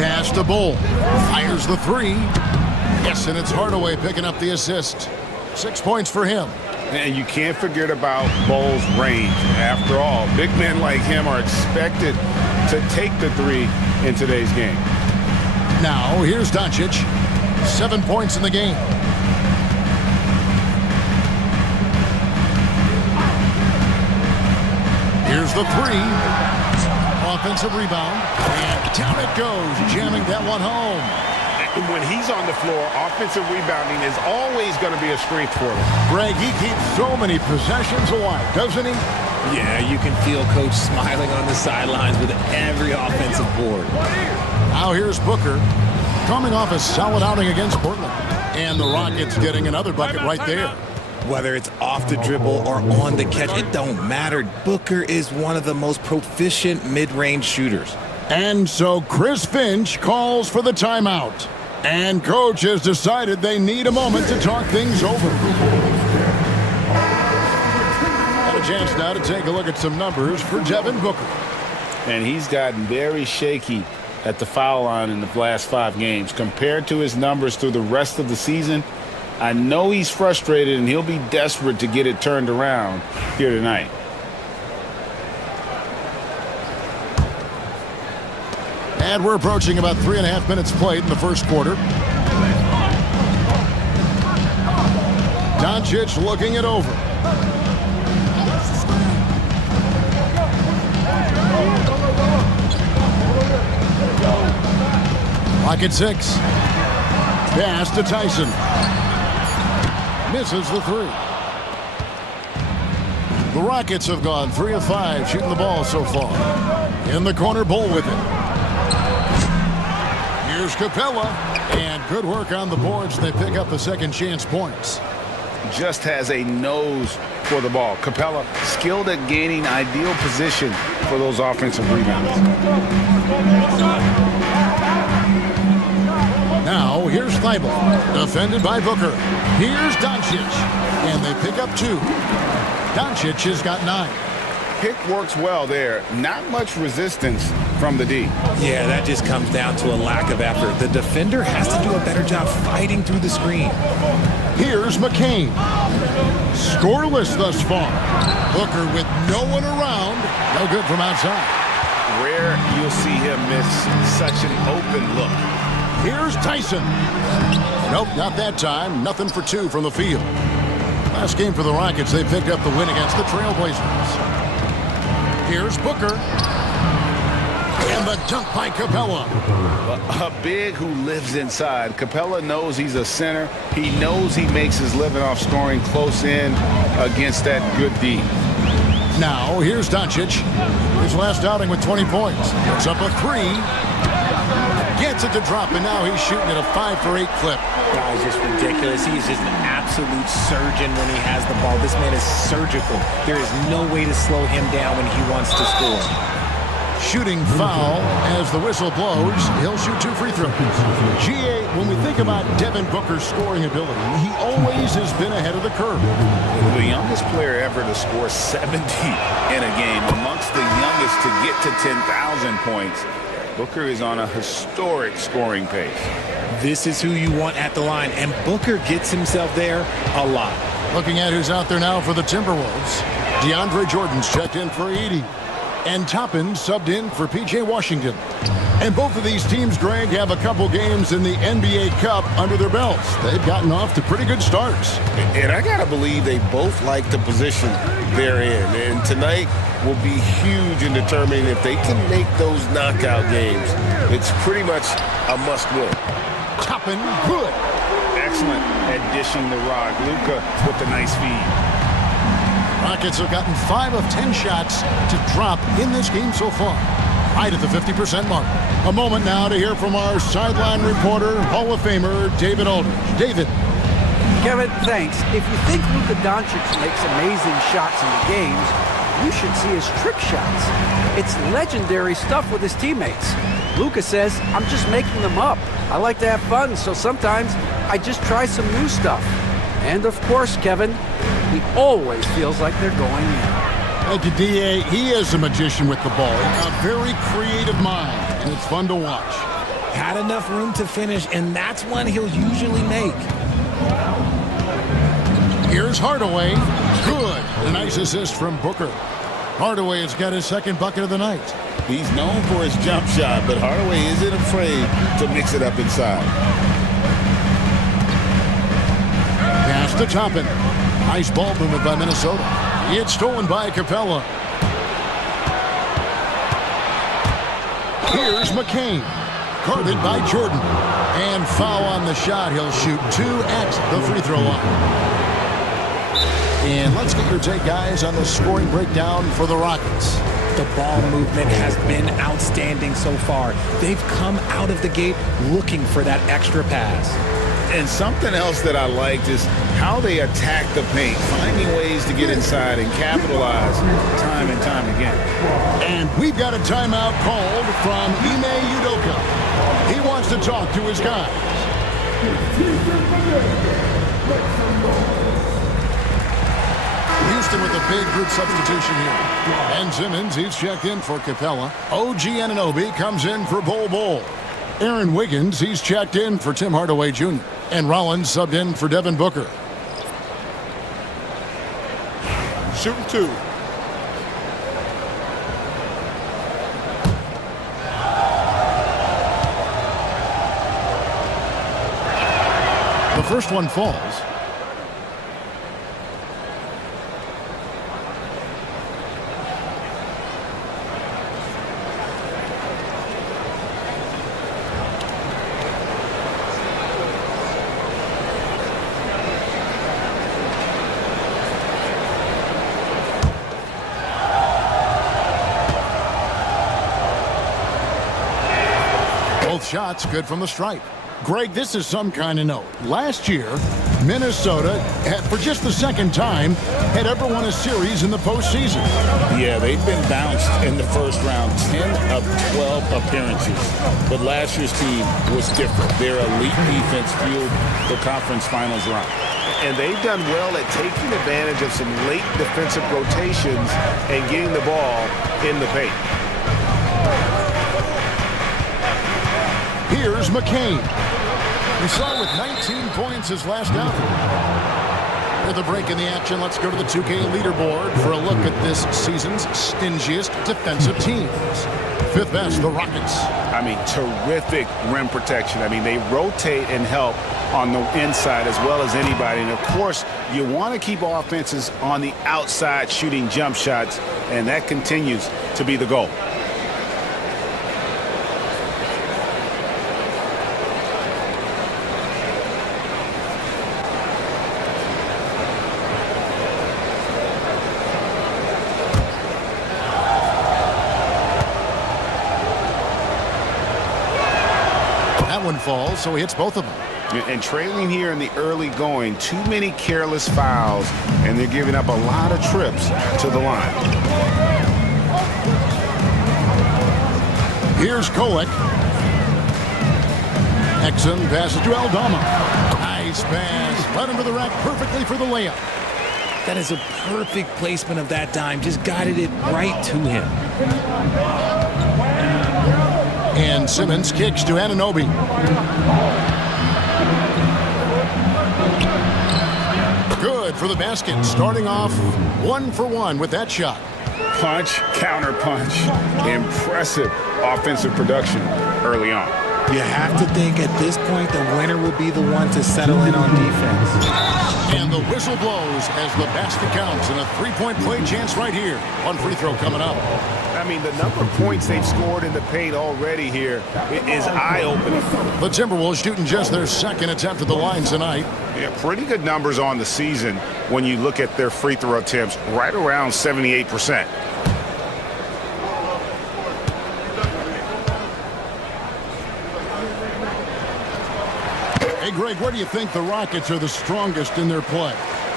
Pass to Bol. Fires the 3. Yes, and it's Hardaway picking up the assist. 6 points for him. And you can't forget about Bowles' range. After all, big men like him are expected to take the three in today's game. Now, here's Doncic. 7 points in the game. Here's the three. Offensive rebound. And down it goes, jamming that one home. When he's on the floor, offensive rebounding is always going to be a strength for him. Greg, he keeps so many possessions alive, doesn't he? Yeah, you can feel Coach smiling on the sidelines with every offensive board. Now here's Booker, coming off a solid outing against Portland. And the Rockets getting another bucket right there. Whether it's off the dribble or on the catch, it don't matter. Booker is one of the most proficient mid-range shooters. And so Chris Finch calls for the timeout. And Coach has decided they need a moment to talk things over. Got a chance now to take a look at some numbers for Devin Booker. And he's gotten very shaky at the foul line in the last 5 games. Compared to his numbers through the rest of the season, I know he's frustrated and he'll be desperate to get it turned around here tonight. And we're approaching about 3.5 minutes played in the first quarter. Doncic looking it over. Lock at 6. Pass to Tyson. Misses the 3. The Rockets have gone 3 of 5 shooting the ball so far. In the corner, Bull with it. Here's Capella, and good work on the boards. They pick up the second chance points. Just has a nose for the ball. Capella skilled at gaining ideal position for those offensive rebounds. Now, here's Thibault, defended by Booker. Here's Doncic, and they pick up 2. Doncic has got 9. Pick works well there. Not much resistance from the D. Yeah, that just comes down to a lack of effort. The defender has to do a better job fighting through the screen. Here's McCain. Scoreless thus far. Booker with no one around. No good from outside. Rare you'll see him miss such an open look. Here's Tyson. Nope, not that time. Nothing for 2 from the field. Last game for the Rockets, they picked up the win against the Trailblazers. Here's Booker. And the dunk by Capella. A big who lives inside. Capella knows he's a center. He knows he makes his living off scoring close in against that good D. Now, here's Doncic. His last outing with 20 points. Puts up a 3. Gets it to drop, and now he's shooting at a 5 for 8 clip. Guy's just ridiculous. He is just an absolute surgeon when he has the ball. This man is surgical. There is no way to slow him down when he wants to score. Shooting foul as the whistle blows. He'll shoot 2 free throws. GA, when we think about Devin Booker's scoring ability, he always has been ahead of the curve. The youngest player ever to score 70 in a game, amongst the youngest to get to 10,000 points. Booker is on a historic scoring pace. This is who you want at the line, and Booker gets himself there a lot. Looking at who's out there now for the Timberwolves. DeAndre Jordan's checked in for 80. And Toppin subbed in for P.J. Washington. And both of these teams, Greg, have a couple games in the NBA Cup under their belts. They've gotten off to pretty good starts. And I got to believe they both like the position they're in. And tonight will be huge in determining if they can make those knockout games. It's pretty much a must-win. Toppin, good. Excellent at dishing the rock. Luka with the nice feed. Rockets have gotten 5 of 10 shots to drop in this game so far. Right at the 50% mark. A moment now to hear from our sideline reporter, Hall of Famer, David Aldridge. David. Kevin, thanks. If you think Luka Doncic makes amazing shots in the games, you should see his trick shots. It's legendary stuff with his teammates. Luka says, I'm just making them up. I like to have fun, so sometimes I just try some new stuff. And of course, Kevin, he always feels like they're going in. Thank you, D.A. He is a magician with the ball. A very creative mind, and it's fun to watch. Had enough room to finish, and that's one he'll usually make. Here's Here's Hardaway. Good. A nice assist from Booker. Hardaway has got his second bucket of the night. He's known for his jump shot, but Hardaway isn't afraid to mix it up inside. Pass to Toppin. Nice ball movement by Minnesota. It's stolen by Capella. Here's McCain. Guarded by Jordan. And foul on the shot. He'll shoot 2 at the free throw line. And let's get your take, guys, on the scoring breakdown for the Rockets. The ball movement has been outstanding so far. They've come out of the gate looking for that extra pass. And something else that I liked is how they attack the paint, finding ways to get inside and capitalize time and time again. And we've got a timeout called from Ime Udoka. He wants to talk to his guys. Houston with a big group substitution here. Ben Simmons, he's checked in for Capella. OG Anunoby comes in for Bol. Aaron Wiggins, he's checked in for Tim Hardaway Jr. And Rollins subbed in for Devin Booker. Shooting 2. The first one falls. Shots good from the stripe. Greg, this is some kind of note. Last year, Minnesota, for just the second time, had ever won a series in the postseason. Yeah, they've been bounced in the first round, 10 of 12 appearances. But last year's team was different. Their elite defense fueled the conference finals run. And they've done well at taking advantage of some late defensive rotations and getting the ball in the paint. Here's McCain. We saw with 19 points his last outing. With a break in the action, let's go to the 2K leaderboard for a look at this season's stingiest defensive teams. Fifth best, the Rockets. I mean, terrific rim protection. I mean, they rotate and help on the inside as well as anybody. And, of course, you want to keep offenses on the outside shooting jump shots, and that continues to be the goal. Falls, so he hits both of them. And trailing here in the early going, too many careless fouls, and they're giving up a lot of trips to the line. Here's Kolek. Exum passes to Aldama. Nice pass. Led him to the rack perfectly for the layup. That is a perfect placement of that dime. Just guided it right to him. And Simmons kicks to Anunoby. Good for the basket. Starting off 1-for-1 with that shot. Punch, counter punch. Impressive offensive production early on. You have to think at this point the winner will be the one to settle in on defense. And the whistle blows as the basket counts and a three-point play chance right here. One free throw coming up. I mean, the number of points they've scored in the paint already here is eye-opening. The Timberwolves shooting just their second attempt at the line tonight. Yeah, pretty good numbers on the season when you look at their free throw attempts, right around 78%. Hey, Greg, where do you think the Rockets are the strongest in their play?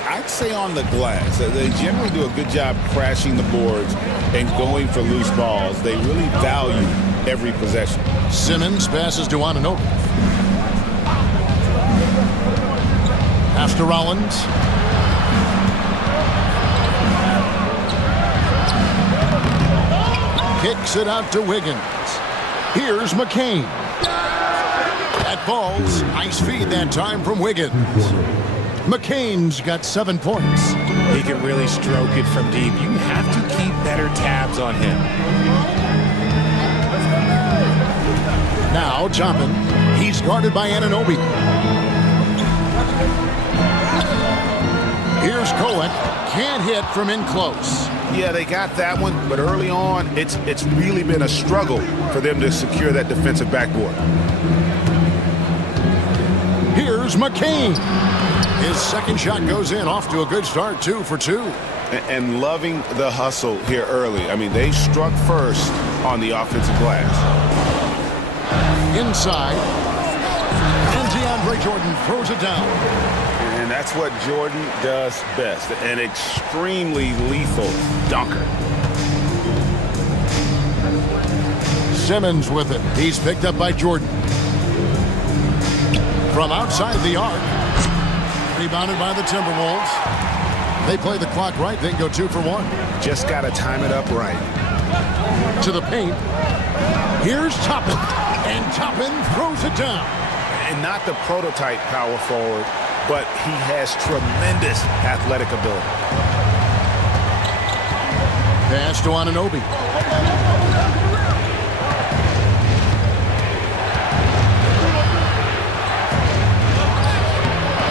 I'd say on the glass. They generally do a good job crashing the boards and going for loose balls. They really value every possession. Simmons passes to Anunoby. Pass to Rollins. Kicks it out to Wiggins. Here's McCain. That falls. Nice feed that time from Wiggins. McCain's got 7 points. He can really stroke it from deep. You have to keep better tabs on him. Now Toppin. He's guarded by Anunoby. Here's Koek. Can't hit from in close. Yeah, they got that one, but early on, it's really been a struggle for them to secure that defensive backboard. Here's McCain. His second shot goes in, off to a good start, 2 for 2. And loving the hustle here early. I mean, they struck first on the offensive glass. Inside. And DeAndre Jordan throws it down. And that's what Jordan does best. An extremely lethal dunker. Simmons with it. He's picked up by Jordan. From outside the arc. Rebounded by the Timberwolves. They play the clock right, then go 2 for 1. Just got to time it up right. To the paint. Here's Toppin. And Toppin throws it down. And not the prototype power forward, but he has tremendous athletic ability. Pass to Anunoby.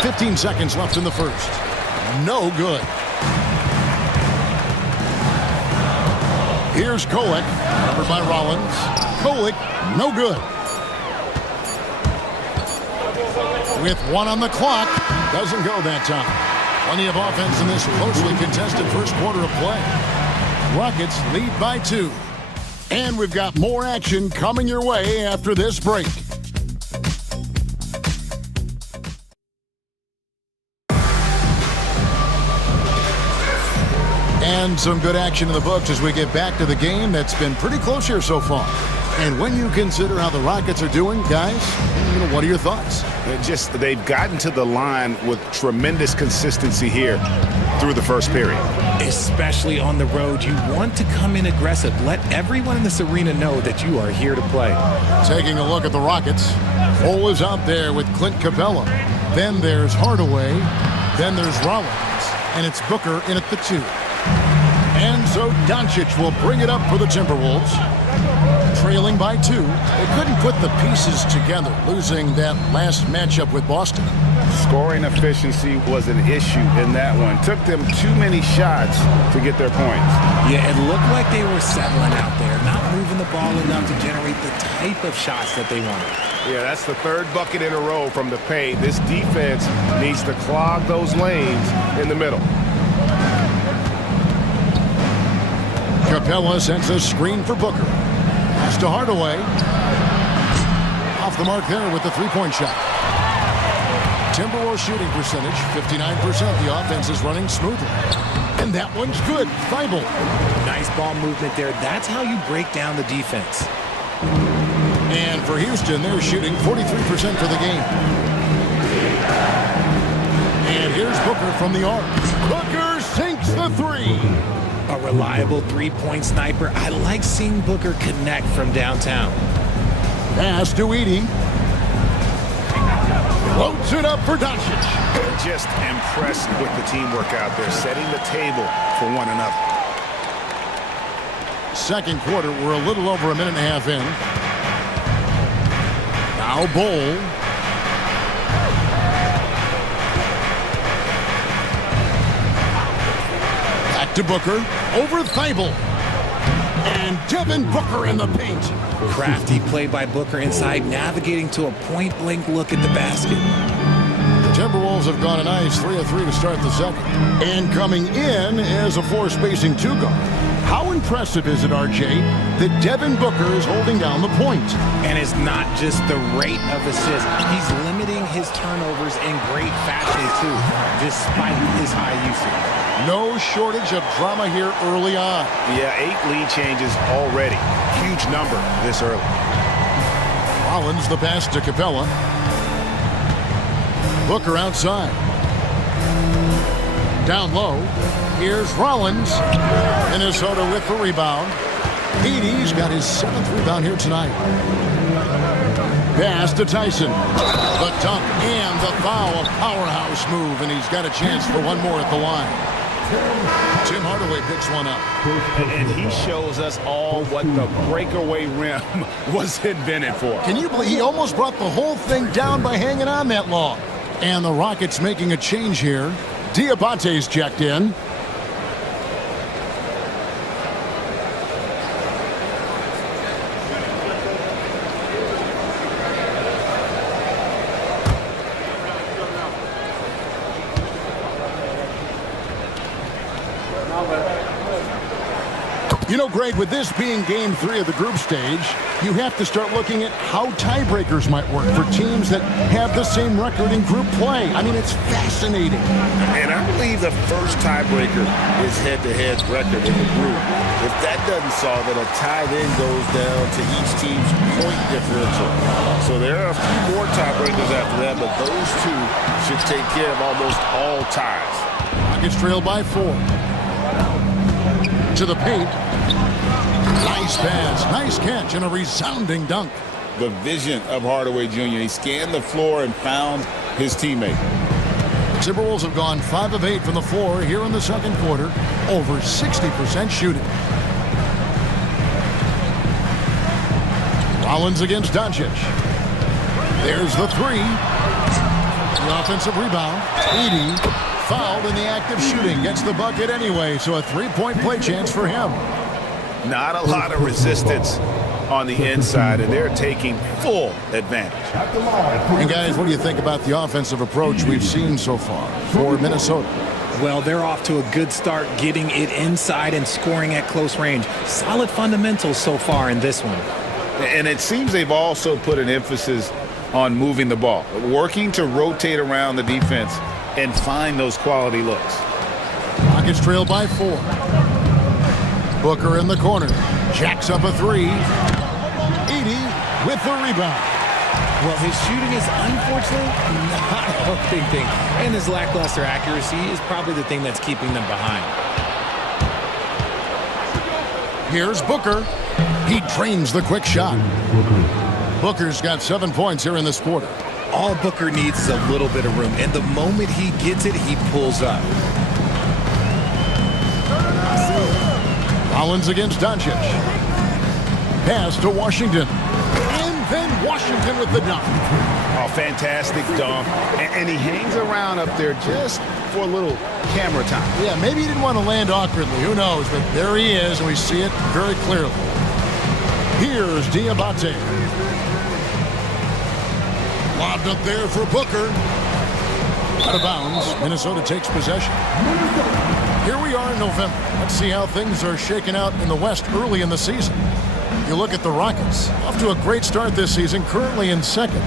15 seconds left in the first. No good. Here's Koek, covered by Rollins. Koek, no good. With 1 on the clock, doesn't go that time. Plenty of offense in this closely contested first quarter of play. Rockets lead by 2. And we've got more action coming your way after this break. And some good action in the books as we get back to the game that's been pretty close here so far. And when you consider how the Rockets are doing, guys, what are your thoughts? They've gotten to the line with tremendous consistency here through the first period. Especially on the road, you want to come in aggressive. Let everyone in this arena know that you are here to play. Taking a look at the Rockets. Cole is out there with Clint Capella. Then there's Hardaway. Then there's Rollins. And it's Booker in at the 2. And so Doncic will bring it up for the Timberwolves. Trailing by 2. They couldn't put the pieces together, losing that last matchup with Boston. Scoring efficiency was an issue in that one. Took them too many shots to get their points. Yeah, it looked like they were settling out there, not moving the ball enough to generate the type of shots that they wanted. Yeah, that's the 3rd bucket in a row from the paint. This defense needs to clog those lanes in the middle. Capella sends a screen for Booker. Pass to Hardaway. Off the mark there with the 3-point shot. Timberwolves shooting percentage, 59%. The offense is running smoothly. And that one's good. Thibault. Nice ball movement there. That's how you break down the defense. And for Houston, they're shooting 43% for the game. And here's Booker from the arc. Booker sinks the 3. A reliable 3-point sniper. I like seeing Booker connect from downtown. Pass to Edey. Floats it up for Doncic. Just impressed with the teamwork out there, setting the table for one another. Second quarter, we're a little over a minute and a half in. Now Bol. Back to Booker. Over Thibault. And Devin Booker in the paint. Crafty play by Booker inside, navigating to a point-blank look at the basket. The Timberwolves have gone a nice 3 of 3 to start the second. And coming in as a 4-spacing 2-guard. How impressive is it, RJ, that Devin Booker is holding down the point? And it's not just the rate of assists. He's limiting his turnovers in great fashion, too, despite his high usage. No shortage of drama here early on. Yeah, 8 lead changes already. Huge number this early. Rollins the pass to Capella. Booker outside. Down low. Here's Rollins. Minnesota with the rebound. Edey's got his 7th rebound here tonight. Pass to Tyson. The dunk and the foul. A powerhouse move, and he's got a chance for one more at the line. Tim Hardaway picks one up. And he shows us all what the breakaway rim was invented for. Can you believe he almost brought the whole thing down by hanging on that long? And the Rockets making a change here. Diabate's checked in. You know, Greg, with this being game 3 of the group stage, you have to start looking at how tiebreakers might work for teams that have the same record in group play. I mean, it's fascinating. And I believe the first tiebreaker is head-to-head record in the group. If that doesn't solve it, a tie then goes down to each team's point differential. So there are a few more tiebreakers after that, but those two should take care of almost all ties. Rockets trail by 4. To the paint. Nice pass, nice catch, and a resounding dunk. The vision of Hardaway Jr. He scanned the floor and found his teammate. Timberwolves have gone 5 of 8 from the floor here in the second quarter. Over 60% shooting. Rollins against Doncic. There's the 3. The offensive rebound. Edey fouled in the act of shooting. Gets the bucket anyway, so a 3-point play chance for him. Not a lot of resistance on the inside, and they're taking full advantage. And guys, what do you think about the offensive approach we've seen so far for Minnesota? Well, they're off to a good start getting it inside and scoring at close range. Solid fundamentals so far in this one. And it seems they've also put an emphasis on moving the ball, working to rotate around the defense and find those quality looks. Rockets trail by 4. Booker in the corner. Jacks up a 3. Edey with the rebound. Well, his shooting is unfortunately not a big thing. And his lackluster accuracy is probably the thing that's keeping them behind. Here's Booker. He drains the quick shot. Booker's got 7 points here in this quarter. All Booker needs is a little bit of room. And the moment he gets it, he pulls up. Rollins against Doncic. Pass to Washington. And then Washington with the dunk. Oh, fantastic dunk. And he hangs around up there just for a little camera time. Yeah, maybe he didn't want to land awkwardly. Who knows? But there he is, and we see it very clearly. Here's Diabate. Lobbed up there for Booker. Out of bounds. Minnesota takes possession. Here we are in November. Let's see how things are shaking out in the West early in the season. You look at the Rockets. Off to a great start this season, currently in second.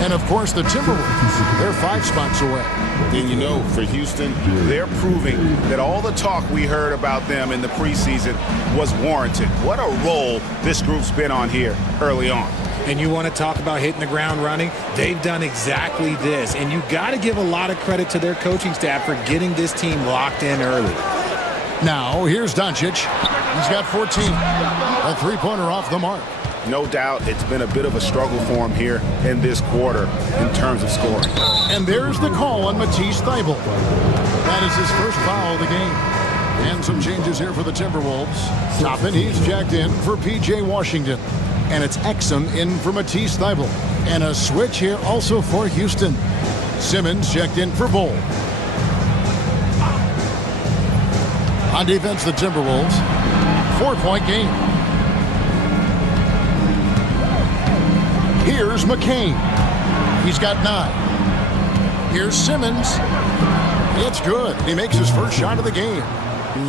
And, of course, the Timberwolves. They're 5 spots away. And you know, for Houston, they're proving that all the talk we heard about them in the preseason was warranted. What a role this group's been on here early on. And you want to talk about hitting the ground running? They've done exactly this. And you got to give a lot of credit to their coaching staff for getting this team locked in early. Now, here's Doncic. He's got 14. A 3-pointer off the mark. No doubt it's been a bit of a struggle for him here in this quarter in terms of scoring. And there's the call on Matisse Thybulle. That is his first foul of the game. And some changes here for the Timberwolves. Toppin, he's jacked in for P.J. Washington. And it's Exum in for Matisse Thybulle. And a switch here also for Houston. Simmons checked in for Bull. On defense, the Timberwolves. 4-point game. Here's McCain. He's got 9. Here's Simmons. It's good. He makes his first shot of the game.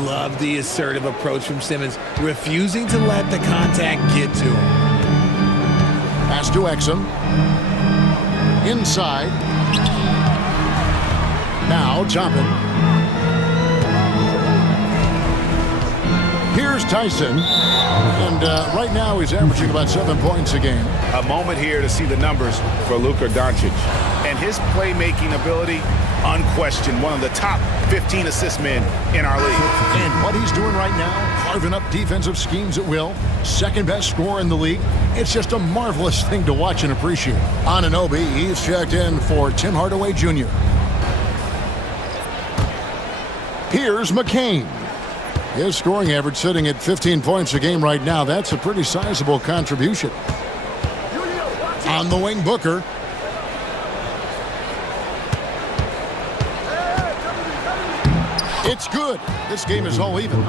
Love the assertive approach from Simmons, refusing to let the contact get to him. Pass to Exum. Inside. Now Toppin. Here's Tyson. And right now he's averaging about 7 points a game. A moment here to see the numbers for Luka Doncic. And his playmaking ability, unquestioned, one of the top 15 assist men in our league. And what he's doing right now, carving up defensive schemes at will, second best scorer in the league. It's just a marvelous thing to watch and appreciate. Anunoby, he's checked in for Tim Hardaway Jr. Here's McCain. His scoring average sitting at 15 points a game right now. That's a pretty sizable contribution. On the wing, Booker. It's good. This game is all even.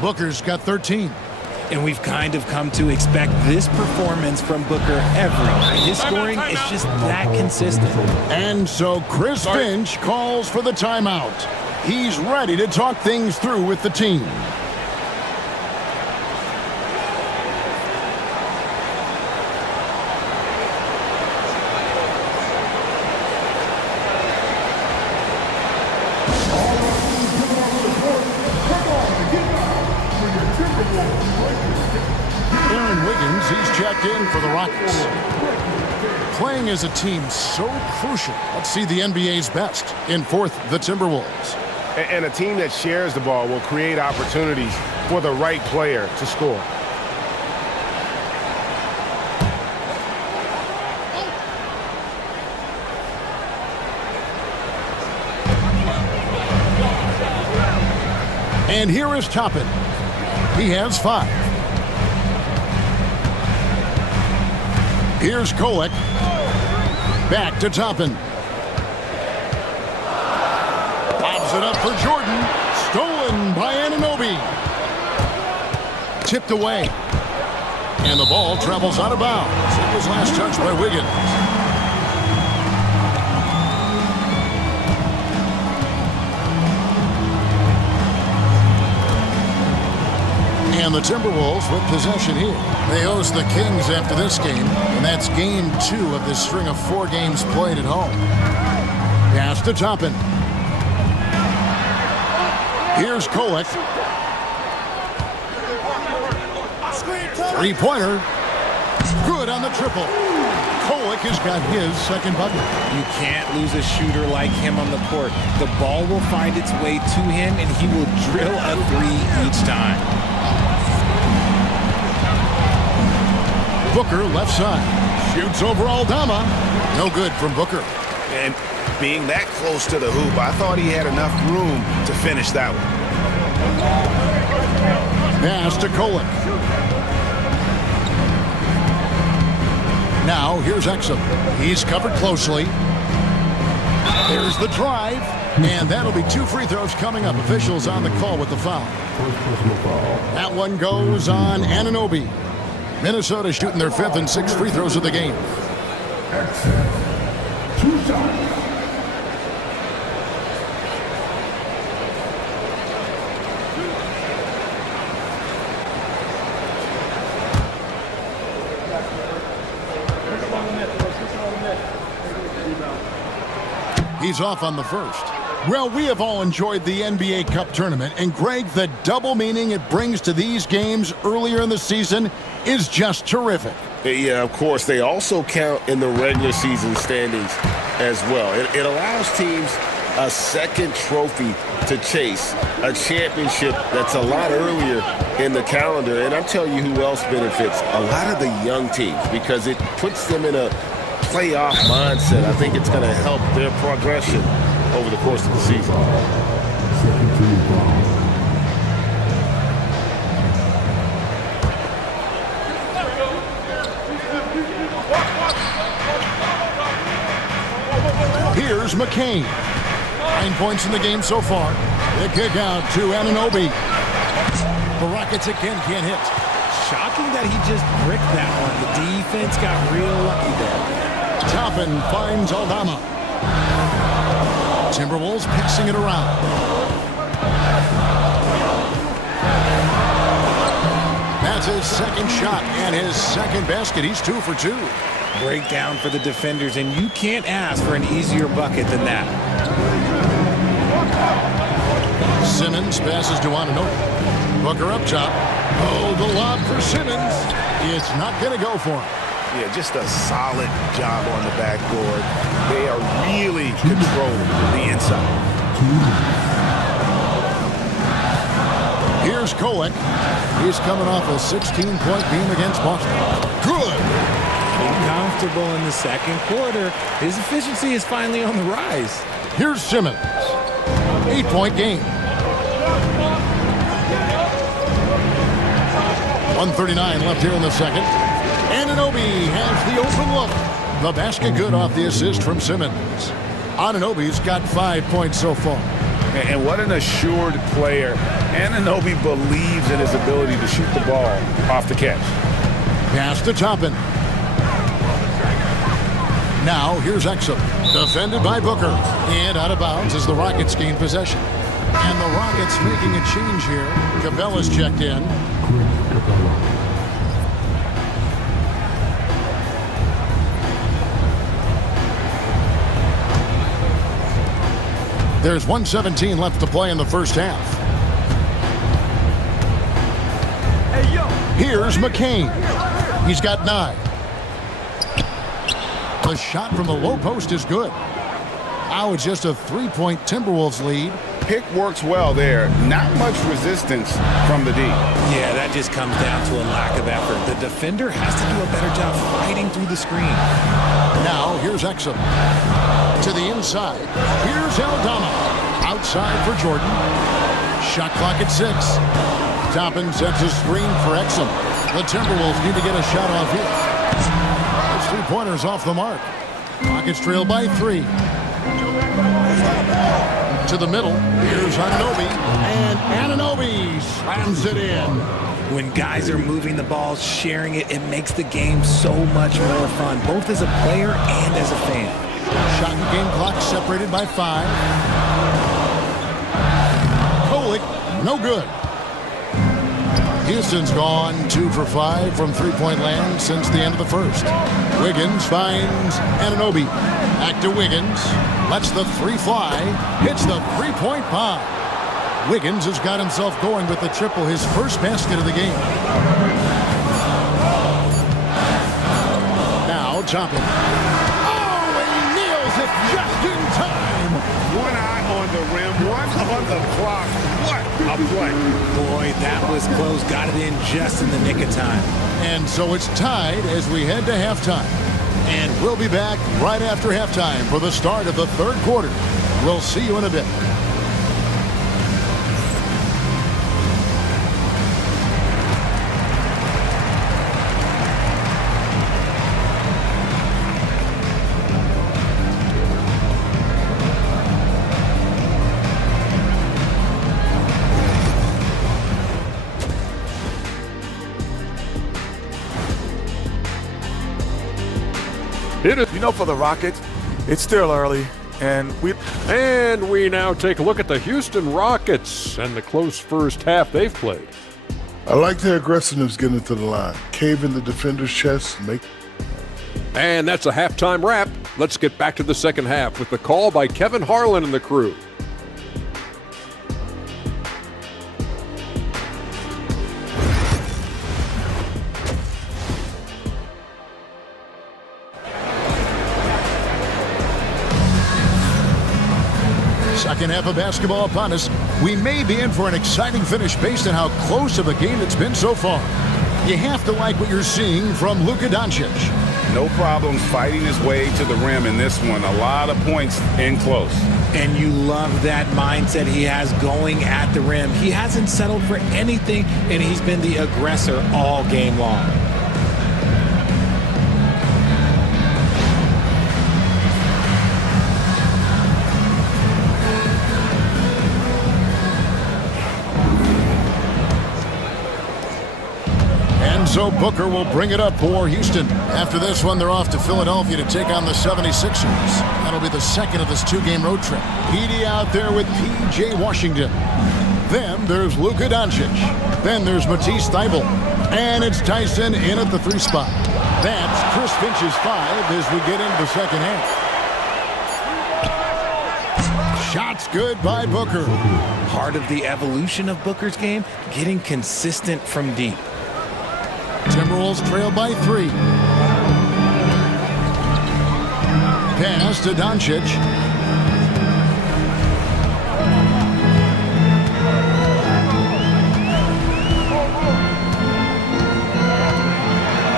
Booker's got 13. And we've kind of come to expect this performance from Booker every night. His scoring is just that consistent. And so Chris Finch calls for the timeout. He's ready to talk things through with the team. He's checked in for the Rockets. Playing as a team so crucial. Let's see the NBA's best. In fourth, the Timberwolves. And a team that shares the ball will create opportunities for the right player to score. And here is Toppin. He has 5. Here's Kolek. Back to Toppin. Bobs it up for Jordan. Stolen by Anunoby. Tipped away. And the ball travels out of bounds. It was last touched by Wiggins. And the Timberwolves with possession here. They host the Kings after this game, and that's game 2 of this string of 4 games played at home. Pass to Toppin. Here's Kolek. 3-pointer. Good on the triple. Kolek has got his second bucket. You can't lose a shooter like him on the court. The ball will find its way to him, and he will drill a 3 each time. Booker left side. Shoots over Aldama. No good from Booker. And being that close to the hoop, I thought he had enough room to finish that one. Pass to Kolek. Now here's Exum. He's covered closely. There's the drive. And that'll be 2 free throws coming up. Officials on the call with the foul. That one goes on Anunoby. Minnesota shooting their 5th and 6th free throws of the game. 2 shots. He's off on the first. Well, we have all enjoyed the NBA Cup tournament, and Greg, the double meaning it brings to these games earlier in the season is just terrific. Yeah, of course. They also count in the regular season standings as well. It allows teams a second trophy to chase, a championship that's a lot earlier in the calendar. And I'll tell you who else benefits, a lot of the young teams, because it puts them in a playoff mindset. I think it's going to help their progression over the course of the season. Here's McCain. 9 points in the game so far. The kick out to Anunoby. The Rockets again can't hit. Shocking that he just bricked that one. The defense got real lucky there. Toppin finds Aldama. Timberwolves passing it around. That's his second shot and his second basket. He's 2 for 2. Breakdown for the defenders, and you can't ask for an easier bucket than that. Simmons passes to Anunoby. Booker up top. Oh, the lob for Simmons. It's not going to go for him. Yeah, just a solid job on the backboard. They are really controlling the inside. Here's Kolek. He's coming off a 16-point game against Boston. Good. Comfortable in the second quarter. His efficiency is finally on the rise. Here's Simmons. 8-point game. 1:39 left here in the second. Anunoby has the open look. The basket good off the assist from Simmons. Anunoby's got 5 points so far. And what an assured player. Anunoby believes in his ability to shoot the ball off the catch. Pass to Toppin. Now here's Exum. Defended by Booker. And out of bounds as the Rockets gain possession. And the Rockets making a change here. Cabela's checked in. There's 1:17 left to play in the first half. Here's McCain. He's got 9. The shot from the low post is good. Now it's just a 3-point Timberwolves lead. Pick works well there. Not much resistance from the D. Yeah, that just comes down to a lack of effort. The defender has to do a better job fighting through the screen. Now here's Exum. To the inside. Here's Aldama. Outside for Jordan. Shot clock at 6. Toppin sets a screen for Exum. The Timberwolves need to get a shot off here. Those 3-pointers off the mark. Rockets trail by 3. To the middle. Here's Anunoby. And Anunoby slams it in. When guys are moving the ball, sharing it, it makes the game so much more fun, both as a player and as a fan. Shot and game clock separated by 5. Kolek, no good. Houston's gone 2 for 5 from 3-point land since the end of the first. Wiggins finds Anunoby. Back to Wiggins. Lets the 3 fly. Hits the 3-point bomb. Wiggins has got himself going with the triple, his first basket of the game. Now Toppin. Oh, and he nails it just in time. One eye on the rim, one on the clock. What a play. Boy, that was close. Got it in just in the nick of time. And so it's tied as we head to halftime. And we'll be back right after halftime for the start of the third quarter. We'll see you in a bit. You know, for the Rockets, it's still early, and we now take a look at the Houston Rockets and the close first half they've played. I like their aggressiveness getting to the line. Cave in the defender's chest. And that's a halftime wrap. Let's get back to the second half with the call by Kevin Harlan and the crew. Second half of basketball upon us. We may be in for an exciting finish based on how close of a game it's been so far. You have to like what you're seeing from Luka Doncic. No problems fighting his way to the rim in this one. A lot of points in close. And you love that mindset he has going at the rim. He hasn't settled for anything, and he's been the aggressor all game long. So Booker will bring it up for Houston. After this one, they're off to Philadelphia to take on the 76ers. That'll be the second of this 2-game road trip. Edey out there with P.J. Washington. Then there's Luka Doncic. Then there's Matisse Thybulle. And it's Tyson in at the 3 spot. That's Chris Finch's 5 as we get into the second half. Shots good by Booker. Part of the evolution of Booker's game, getting consistent from deep. Timberwolves trail by 3. pass to Doncic.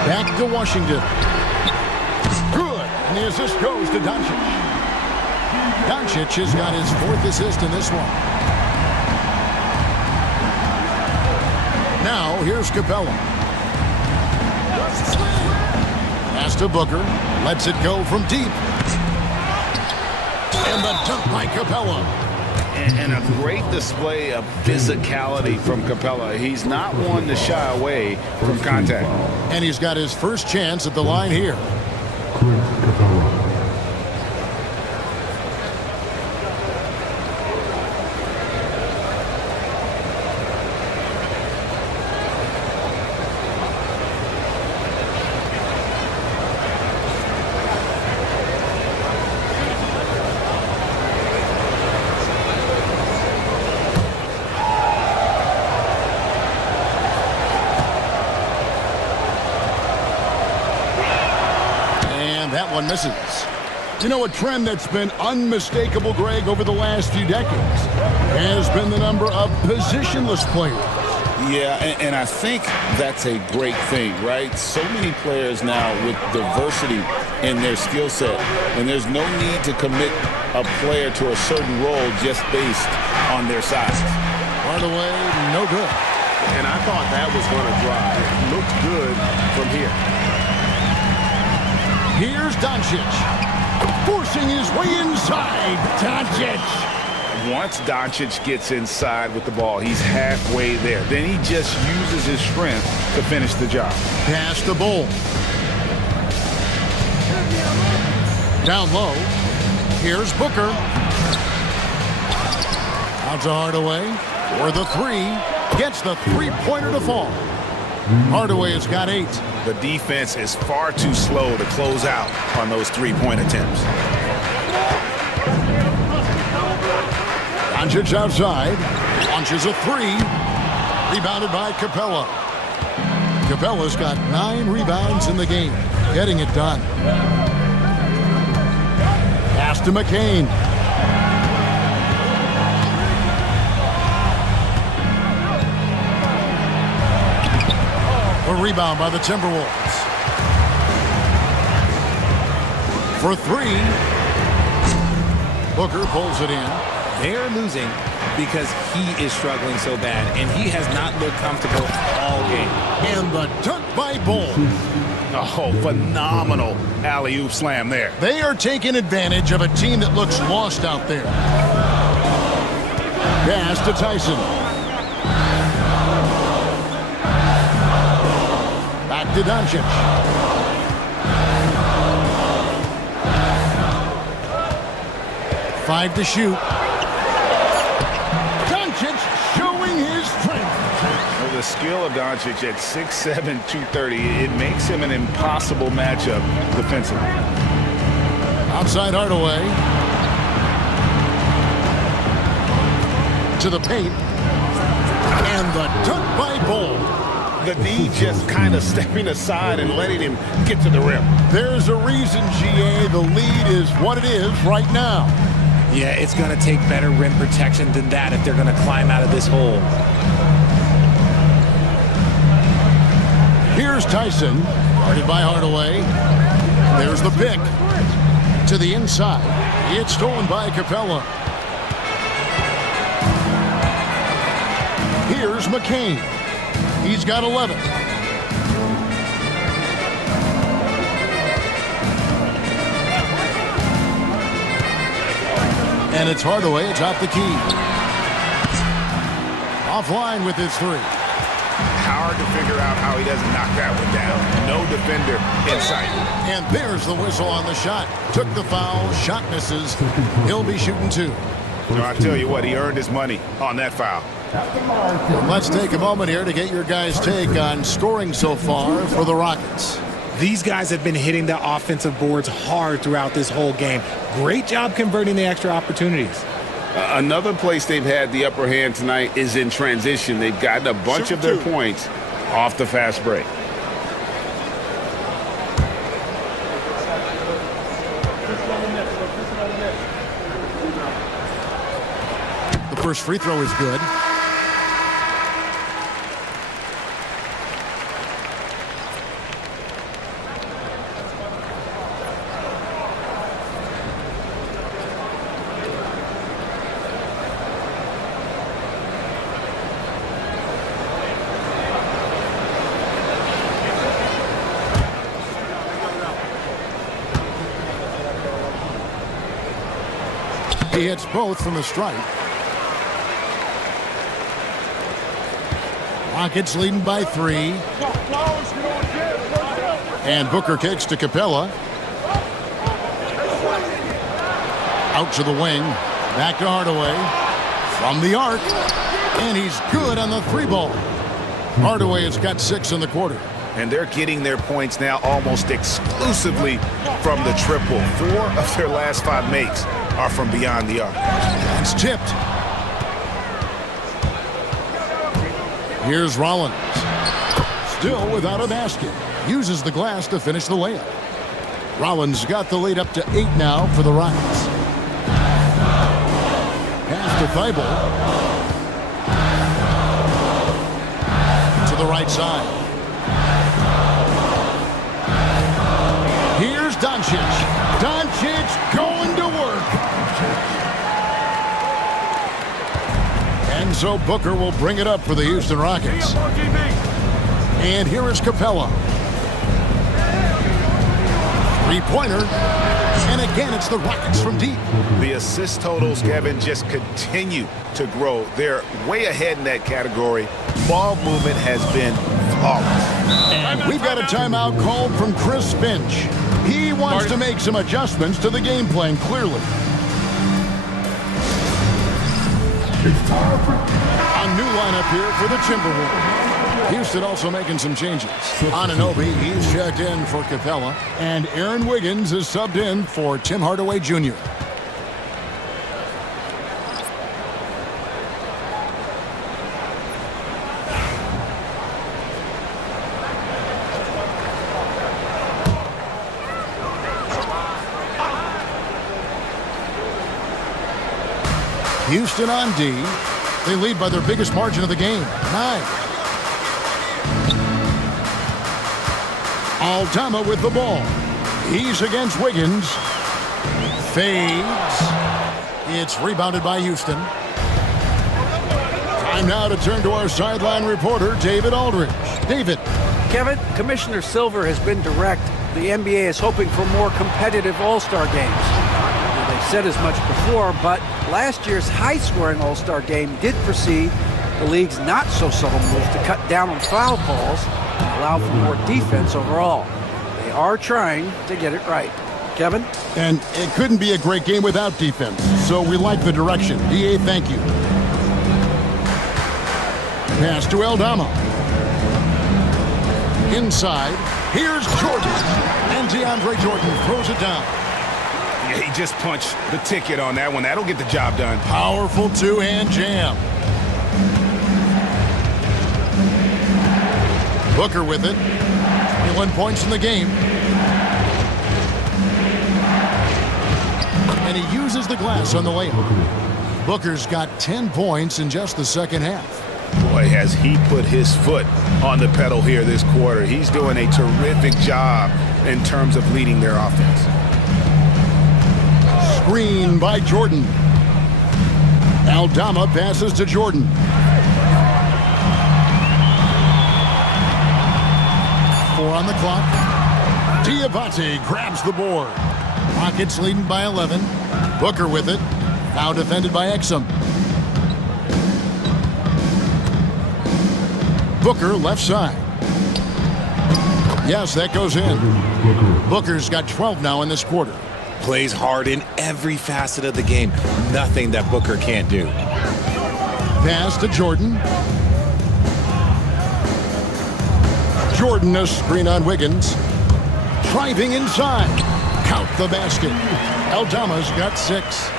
Back to Washington. Good. And the assist goes to Doncic. Doncic has got his 4th assist in this one. Now, here's Capella. Pass to Booker. Lets it go from deep. And the dunk by Capella. And a great display of physicality from Capella. He's not one to shy away from contact. And he's got his first chance at the line here. That one misses. You know, a trend that's been unmistakable, Greg, over the last few decades has been the number of positionless players. Yeah, and I think that's a great thing, right? So many players now with diversity in their skill set, and there's no need to commit a player to a certain role just based on their size. Hardaway, no good. And I thought that was going to drive. It looked good from here. Here's Doncic, forcing his way inside. Doncic. Once Doncic gets inside with the ball, he's halfway there. Then he just uses his strength to finish the job. Pass the Bull. Down low. Here's Booker. Out to Hardaway. For the 3. Gets the 3-pointer to fall. Hardaway has got 8. The defense is far too slow to close out on those 3-point attempts. Doncic outside. Launches a 3. Rebounded by Capella. Capella's got 9 rebounds in the game. Getting it done. Pass to McCain. A rebound by the Timberwolves. For 3. Booker pulls it in. They're losing because he is struggling so bad, and he has not looked comfortable all game. And the dunk by Bull. Oh, phenomenal alley-oop slam there. They are taking advantage of a team that looks lost out there. Pass to Tyson. Back to Doncic. Five to shoot. Doncic showing his strength. Well, the skill of Doncic at 6'7", 230, it makes him an impossible matchup defensively. Outside Hardaway. To the paint. And the dunk by Bull. The D just kind of stepping aside and letting him get to the rim. There's a reason, GA, the lead is what it is right now. Yeah, it's going to take better rim protection than that if they're going to climb out of this hole. Here's Tyson, guarded by Hardaway. There's the pick. To the inside. It's stolen by Capella. Here's McCain. He's got 11. And it's Hardaway atop the key. Offline with his 3. Hard to figure out how he doesn't knock that one down. No defender in sight. And there's the whistle on the shot. Took the foul. Shot misses. He'll be shooting 2. I tell you what, he earned his money on that foul. Let's take a moment here to get your guys' take on scoring so far for the Rockets. These guys have been hitting the offensive boards hard throughout this whole game. Great job converting the extra opportunities. Another place they've had the upper hand tonight is in transition. They've gotten a bunch of their points off the fast break. First free throw is good. He hits both from the stripe. Rockets leading by 3. And Booker kicks to Capella. Out to the wing. Back to Hardaway. From the arc. And he's good on the 3-ball. Hardaway has got 6 in the quarter. And they're getting their points now almost exclusively from the triple. 4 of their last 5 makes are from beyond the arc. It's tipped. Here's Rollins. Still without a basket. Uses the glass to finish the layup. Rollins got the lead up to 8 now for the Rockets. Pass to Thibault. To the right side. Here's Doncic. Doncic going to work. And so Booker will bring it up for the Houston Rockets. And here is Capella. Three-pointer. And again, it's the Rockets from deep. The assist totals, Kevin, just continue to grow. They're way ahead in that category. Ball movement has been flawless. And we've got a timeout called from Chris Finch. He wants to make some adjustments to the game plan, clearly. A new lineup here for the Timberwolves. Houston also making some changes. Anunoby, he's checked in for Capella. And Aaron Wiggins is subbed in for Tim Hardaway Jr. Houston on D. They lead by their biggest margin of the game, 9. Aldama with the ball. He's against Wiggins. Fades. It's rebounded by Houston. Time now to turn to our sideline reporter, David Aldridge. David. Kevin, Commissioner Silver has been direct. The NBA is hoping for more competitive All-Star games. They've said as much before, but last year's high-scoring All-Star game did precede the league's not-so-subtle move to cut down on foul calls and allow for more defense overall. They are trying to get it right. Kevin? And it couldn't be a great game without defense, so we like the direction. DA, thank you. Pass to Aldama. Inside. Here's Jordan. And DeAndre Jordan throws it down. Yeah, he just punched the ticket on that one. That'll get the job done. Powerful two-hand jam. Booker with it. 21 points in the game. And he uses the glass on the layup. Booker's got 10 points in just the second half. Boy, has he put his foot on the pedal here this quarter. He's doing a terrific job in terms of leading their offense. Screen by Jordan. Aldama passes to Jordan. Four on the clock. Diabate grabs the board. Rockets leading by 11. Booker with it. Now defended by Exum. Booker left side. Yes, that goes in. Booker's got 12 now in this quarter. Plays hard in every facet of the game. Nothing that Booker can't do. Pass to Jordan. Jordan a screen on Wiggins. Driving inside. Count the basket. Aldama's got 6.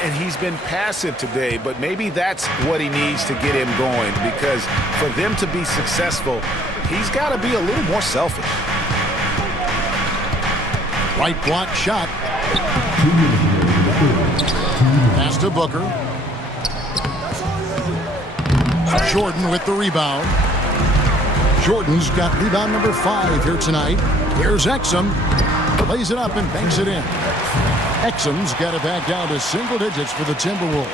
And he's been passive today, but maybe that's what he needs to get him going, because for them to be successful, he's got to be a little more selfish. Right block shot. Pass to Booker. Jordan with the rebound. Jordan's got rebound number 5 here tonight. Here's Exum. Plays it up and banks it in. Exum's got it back down to single digits for the Timberwolves.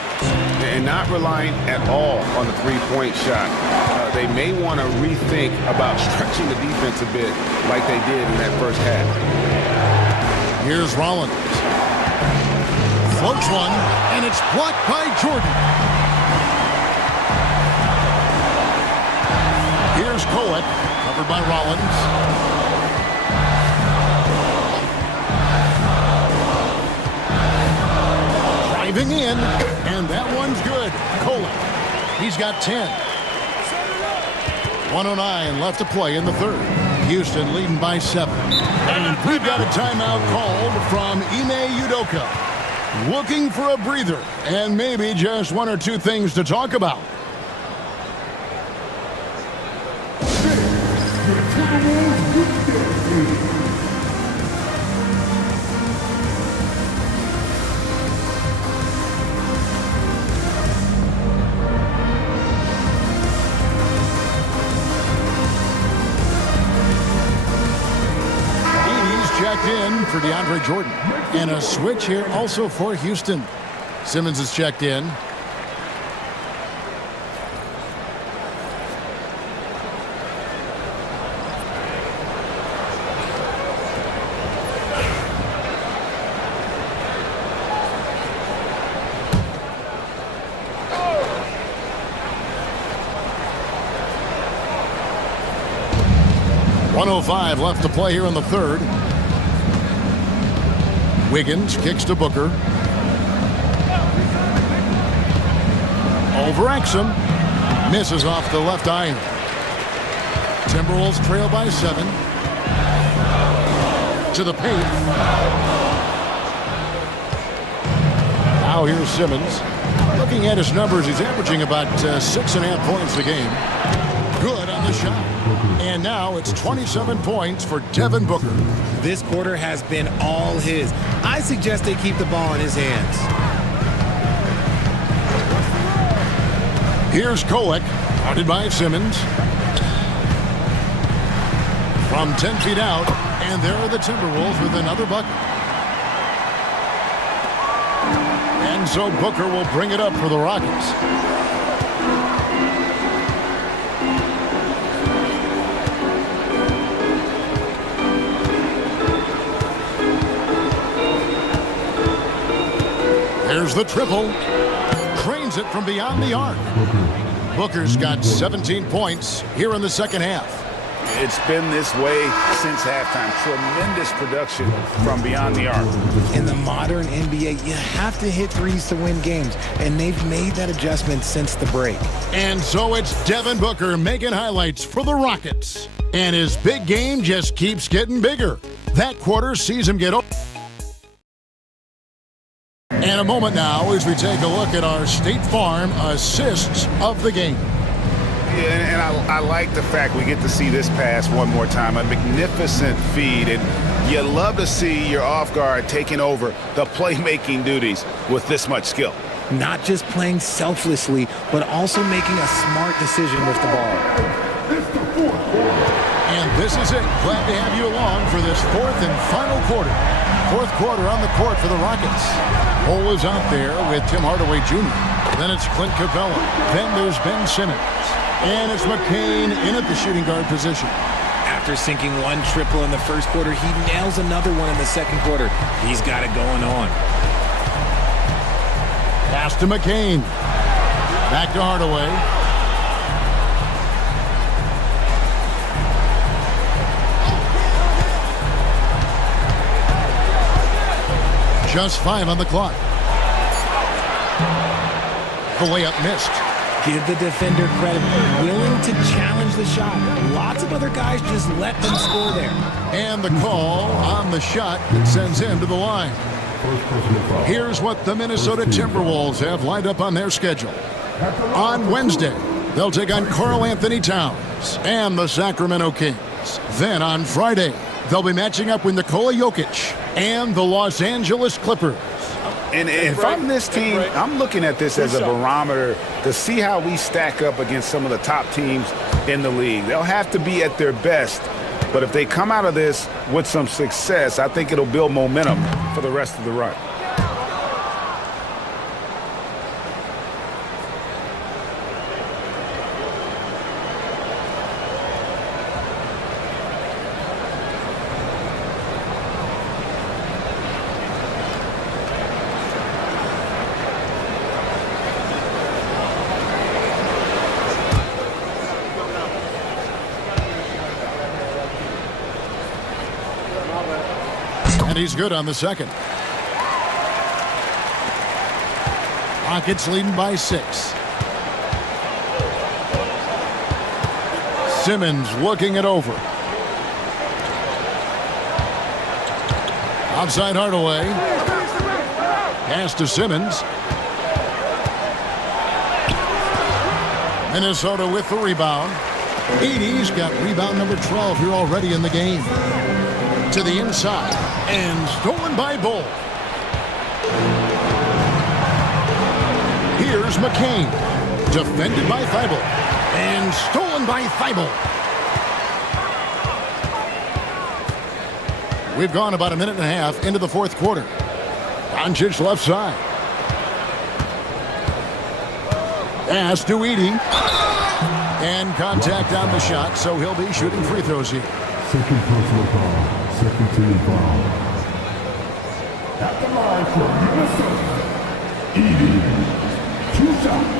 And not relying at all on the three-point shot. They may want to rethink about stretching the defense a bit like they did in that first half. Here's Rollins. Floats one, and it's blocked by Jordan. Here's Kolek, covered by Rollins. Driving in, and that one's good. Kolek, he's got 10. 1:09 left to play in the third. Houston leading by 7. And we've got a timeout called from Ime Udoka. Looking for a breather and maybe just one or two things to talk about. Checked in for DeAndre Jordan. And a switch here also for Houston. Simmons is checked in. .105 left to play here in the third. Wiggins kicks to Booker. Over Exum. Misses off the left iron. Timberwolves trail by 7. To the paint. Now here's Simmons. Looking at his numbers, he's averaging about 6.5 points a game. Good on the shot. And now it's 27 points for Devin Booker. This quarter has been all his. I suggest they keep the ball in his hands. Here's Kolek, guarded by Simmons. From 10 feet out, and there are the Timberwolves with another bucket. And so Booker will bring it up for the Rockets. There's the triple. Trains it from beyond the arc. Booker's got 17 points here in the second half. It's been this way since halftime. Tremendous production from beyond the arc. In the modern NBA, you have to hit threes to win games, and they've made that adjustment since the break. And so it's Devin Booker making highlights for the Rockets. And his big game just keeps getting bigger. That quarter sees him get over. And a moment now as we take a look at our State Farm assists of the game. Yeah, and I like the fact we get to see this pass one more time. A magnificent feed, and you love to see your off guard taking over the playmaking duties with this much skill. Not just playing selflessly, but also making a smart decision with the ball. And this is it. Glad to have you along for this fourth and final quarter. Fourth quarter on the court for the Rockets. Hole is out there with Tim Hardaway Jr. Then it's Clint Capella. Then there's Ben Simmons. And it's McCain in at the shooting guard position. After sinking one triple in the first quarter, he nails another one in the second quarter. He's got it going on. Pass to McCain. Back to Hardaway. Just 5 on the clock. The layup missed. Give the defender credit. Willing to challenge the shot. Lots of other guys just let them score there. And the call on the shot that sends him to the line. Here's what the Minnesota Timberwolves have lined up on their schedule. On Wednesday, they'll take on Karl Anthony Towns and the Sacramento Kings. Then on Friday, they'll be matching up with Nikola Jokic and the Los Angeles Clippers. And if I'm this team, I'm looking at this as a barometer to see how we stack up against some of the top teams in the league. They'll have to be at their best, but if they come out of this with some success, I think it'll build momentum for the rest of the run. And he's good on the second. Rockets leading by 6. Simmons looking it over. Outside Hardaway. Pass to Simmons. Minnesota with the rebound. Edey's got rebound number 12 here already in the game. To the inside. And stolen by Bull. Here's McCain. Defended by Thibault. And stolen by Thibault. We've gone about a minute and a half into the fourth quarter. Doncic left side. Pass to Edey. And contact on the shot, so he'll be shooting free throws here. Second personal foul. Second team foul. At the line for Minnesota, Edey. 2 shots.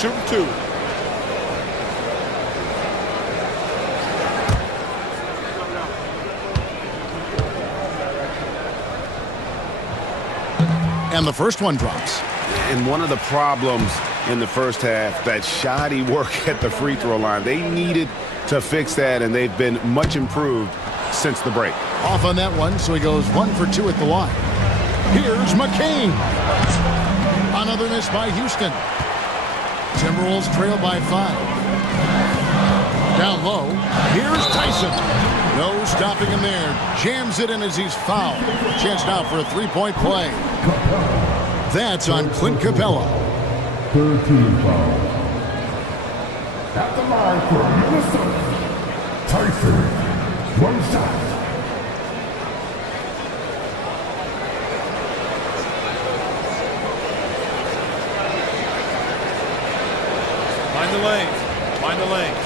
Shooting 2. And the first one drops. And one of the problems in the first half, that shoddy work at the free throw line. They needed to fix that, and they've been much improved since the break. Off on that one, so he goes 1 for 2 at the line. Here's McCain. Another miss by Houston. Timberwolves trail by 5. Down low. Here's Tyson. No stopping him there. Jams it in as he's fouled. Chance now for a three-point play. That's on Clint Capella. Third team foul. At the line for Minnesota, Tyson. 1 shot. Find the lane. Find the lane.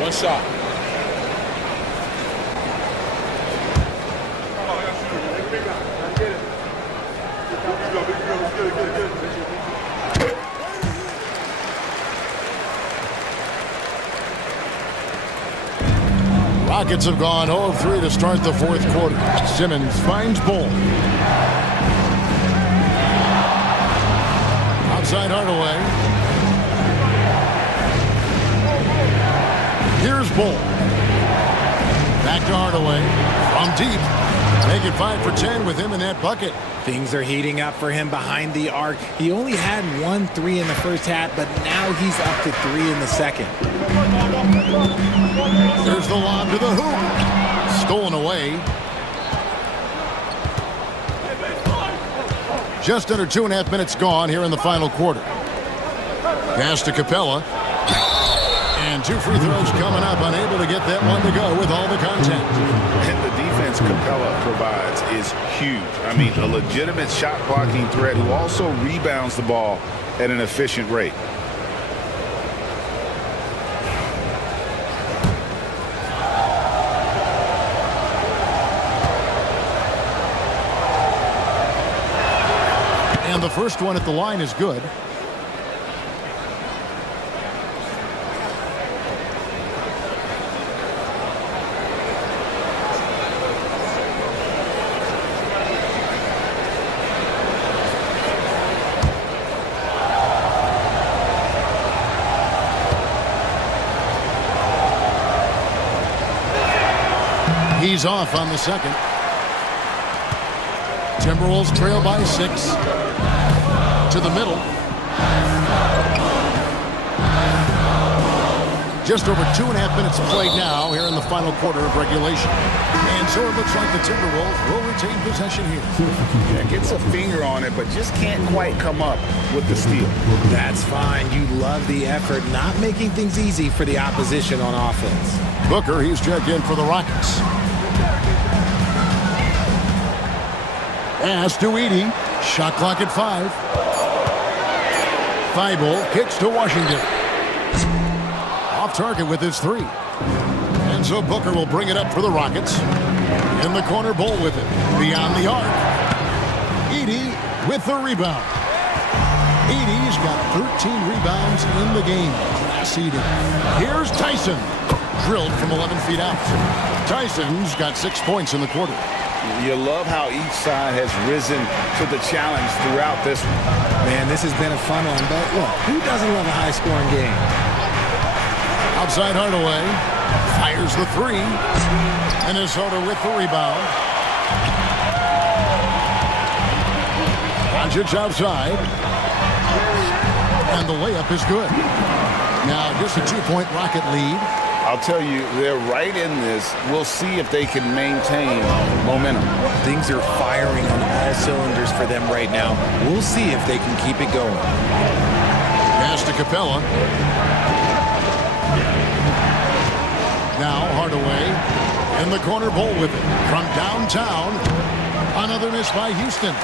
1 shot. Rockets have gone 0 of 3 to start the fourth quarter. Simmons finds Bull. Outside Hardaway. Here's Bull. Back to Hardaway. From deep. Make it 5 for 10 with him in that bucket. Things are heating up for him behind the arc. He only had 1 3 in the first half, but now he's up to 3 in the second. There's the lob to the hoop. Stolen away. Just under 2.5 minutes gone here in the final quarter. Pass to Capella. And 2 free throws coming up. Unable to get that one to go with all the contact. And the defense Capella provides is huge. I mean, a legitimate shot blocking threat who also rebounds the ball at an efficient rate. And the first one at the line is good. He's off on the second. Timberwolves trail by 6. To the middle. Just over 2.5 minutes played now here in the final quarter of regulation. And so it looks like the Timberwolves will retain possession here. Yeah, gets a finger on it, but just can't quite come up with the steal. That's fine. You love the effort, not making things easy for the opposition on offense. Booker, he's checked in for the Rockets. Pass to Edey. Shot clock at 5. Thibault kicks to Washington. Off target with his 3. And so Booker will bring it up for the Rockets. In the corner, Bull with it. Beyond the arc. Edey with the rebound. Edey's got 13 rebounds in the game. Class Edey. Here's Tyson. Drilled from 11 feet out. Tyson's got 6 points in the quarter. You love how each side has risen to the challenge throughout this one. Man, this has been a fun one, but look, who doesn't love a high-scoring game? Outside Hardaway. Fires the 3. Minnesota with the rebound. Doncic outside. And the layup is good. Now just a 2-point Rocket lead. I'll tell you, they're right in this. We'll see if they can maintain momentum. Things are firing on all cylinders for them right now. We'll see if they can keep it going. Pass to Capella. Now Hardaway in the corner, Bull with it. From downtown, another miss by Houston.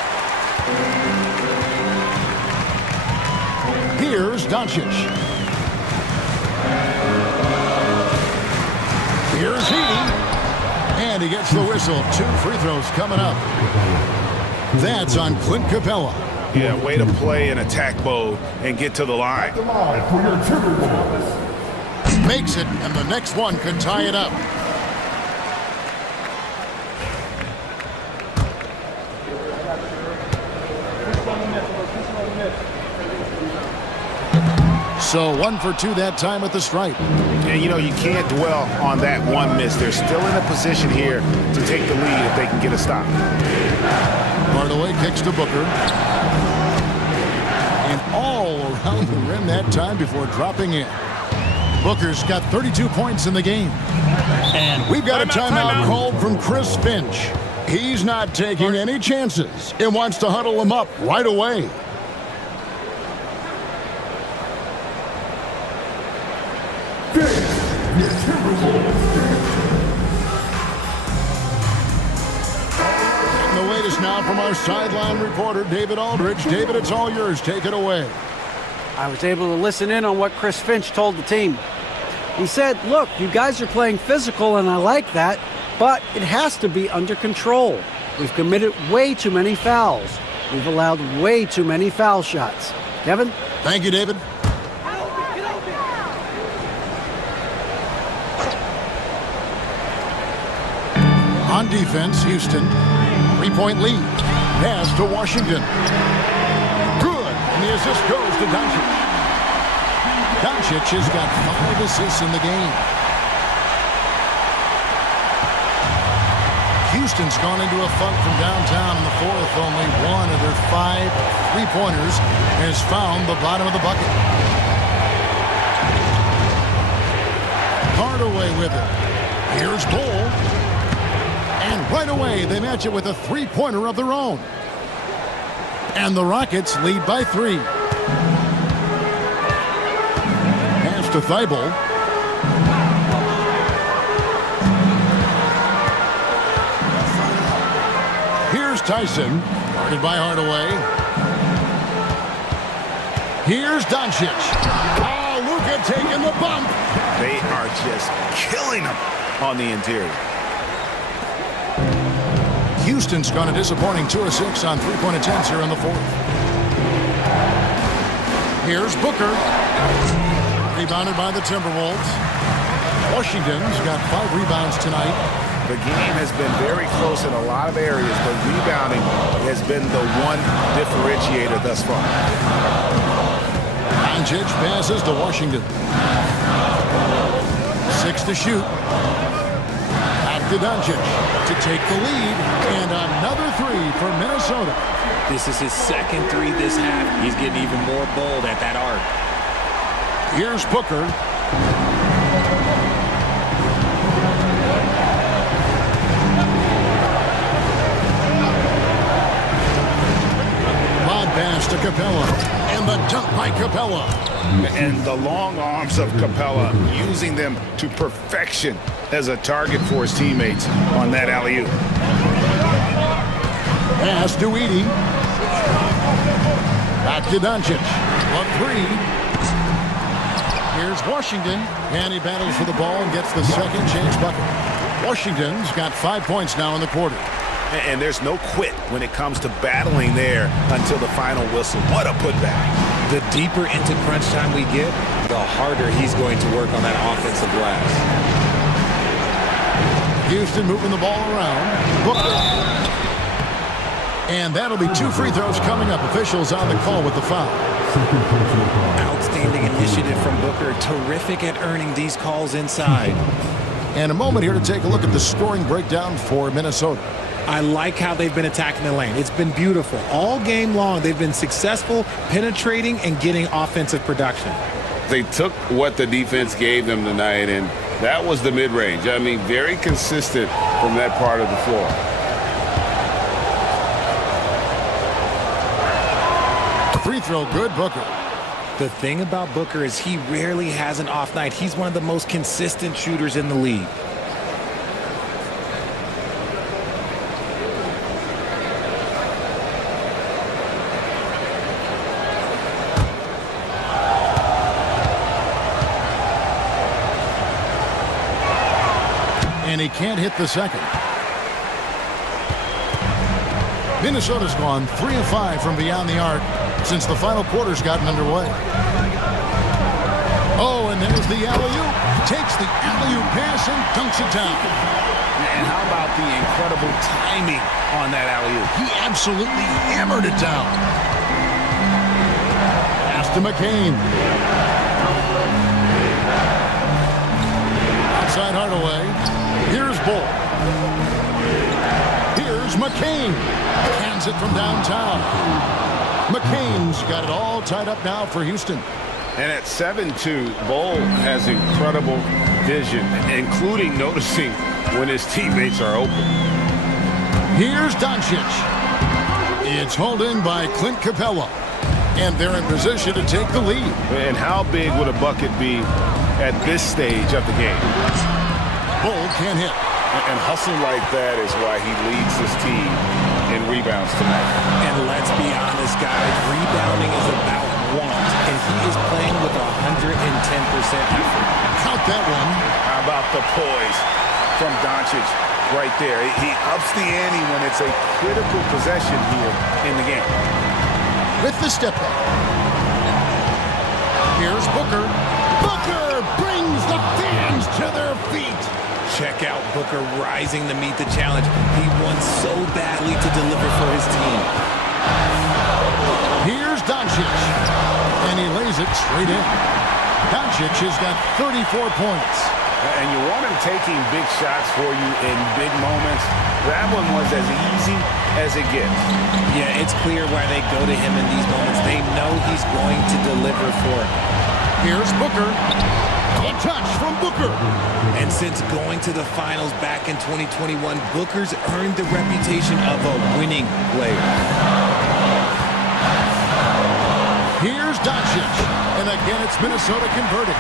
Here's Doncic. Here's Edey. And he gets the whistle. 2 free throws coming up. That's on Clint Capella. Yeah, way to play an attack mode and get to the line. Makes it, and the next one could tie it up. So 1 for 2 that time at the stripe. And, you know, you can't dwell on that one miss. They're still in a position here to take the lead if they can get a stop. Hardaway kicks to Booker. And all around the rim that time before dropping in. Booker's got 32 points in the game. And we've got a timeout called from Chris Finch. He's not taking any chances and wants to huddle him up right away. The latest now from our sideline reporter, David Aldridge. David, it's all yours. Take it away. I was able to listen in on what Chris Finch told the team. He said, look, you guys are playing physical, and I like that, but it has to be under control. We've committed way too many fouls. We've allowed way too many foul shots. Kevin? Thank you, David. On defense, Houston. 3-point lead. Pass to Washington. Good. And the assist goes to Doncic. Doncic has got 5 assists in the game. Houston's gone into a funk from downtown in the 4th. Only 1 of their 5 3-pointers has found the bottom of the bucket. Hardaway with it. Here's Bull. And right away, they match it with a 3-pointer of their own. And the Rockets lead by 3. Pass to Thibault. Here's Tyson. Guarded by Hardaway. Here's Doncic. Oh, Luka taking the bump. They are just killing them on the interior. Houston's gone a disappointing 2 of 6 on 3-point attempts here in the 4th. Here's Booker. Rebounded by the Timberwolves. Washington's got 5 rebounds tonight. The game has been very close in a lot of areas, but rebounding has been the one differentiator thus far. Doncic passes to Washington. 6 to shoot. Back to Doncic to take the lead, and another 3 for Minnesota. This is his second 3 this half. He's getting even more bold at that arc. Here's Booker. to Capella. And the dunk by Capella. And the long arms of Capella, using them to perfection as a target for his teammates on that alley-oop. Pass to Edey. Back to Doncic. A three. Here's Washington. And he battles for the ball and gets the second chance bucket. Washington's got 5 points now in the quarter. And there's no quit when it comes to battling there until the final whistle. What a putback. The deeper into crunch time we get, the harder he's going to work on that offensive glass. Houston moving the ball around. Booker. And that'll be 2 free throws coming up. Officials on the call with the foul. Outstanding initiative from Booker. Terrific at earning these calls inside. And a moment here to take a look at the scoring breakdown for Minnesota. I like how they've been attacking the lane. It's been beautiful. All game long, they've been successful penetrating and getting offensive production. They took what the defense gave them tonight, and that was the mid-range. I mean, very consistent from that part of the floor. Free throw good, Booker. The thing about Booker is he rarely has an off night. He's one of the most consistent shooters in the league. And he can't hit the second. Minnesota's gone 3 of 5 from beyond the arc since the final quarter's gotten underway. Oh, and there's the alley-oop. Takes the alley-oop pass and dunks it down. And how about the incredible timing on that alley-oop? He absolutely hammered it down. Pass to McCain. Outside Hardaway. Here's Bull. Here's McCain. Hands it from downtown. McCain's got it all tied up now for Houston. And at 7-2, Bull has incredible vision, including noticing when his teammates are open. Here's Doncic. It's hauled in by Clint Capella. And they're in position to take the lead. And how big would a bucket be at this stage of the game? Bull can't hit. And hustle like that is why he leads his team in rebounds tonight. And let's be honest, guys, rebounding is about want, and he is playing with 110% effort. Count that one. How about the poise from Doncic right there? He ups the ante when it's a critical possession here in the game. With the step back. Here's Booker. Booker brings the fans to their feet. Check out Booker rising to meet the challenge. He wants so badly to deliver for his team. Here's Doncic. And he lays it straight in. Doncic has got 34 points. And you want him taking big shots for you in big moments. That one was as easy as it gets. Yeah, it's clear why they go to him in these moments. They know he's going to deliver for them. Here's Booker. A touch from Booker. And since going to the finals back in 2021, Booker's earned the reputation of a winning player. Here's Doncic. And again, it's Minnesota converting.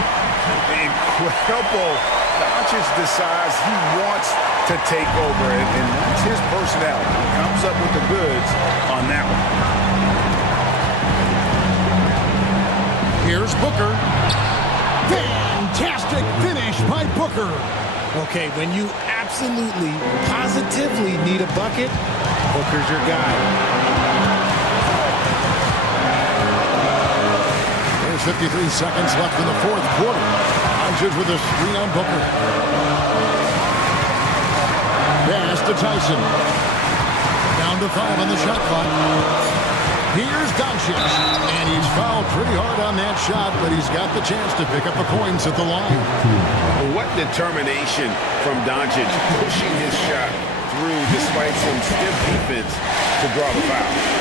Incredible. Doncic decides he wants to take over, and that's his personality. He comes up with the goods on that one. Here's Booker. Fantastic finish by Booker. Okay, when you absolutely, positively need a bucket, Booker's your guy. There's 53 seconds left in the fourth quarter. Doncic with a screen on Booker. Pass to Tyson. Down to 5 on the shot clock. Here's Doncic, and he's fouled pretty hard on that shot, but he's got the chance to pick up the points at the line. What determination from Doncic, pushing his shot through despite some stiff defense to draw the foul.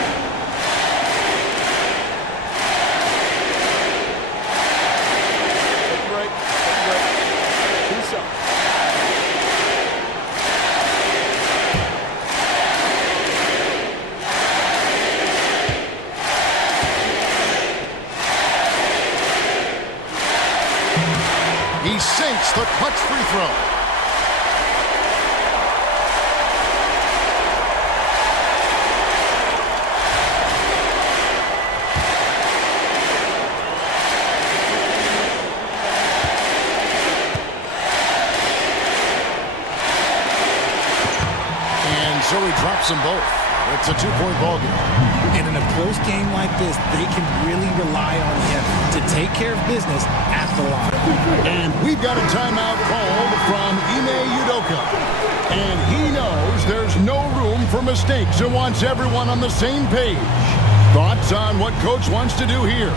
hits the clutch free throw. And so he drops them both. It's a 2-point ball game. And in a close game like this, they can really rely on him to take care of business at the line. And we've got a timeout called from Ime Udoka. And he knows there's no room for mistakes and wants everyone on the same page. Thoughts on what Coach wants to do here?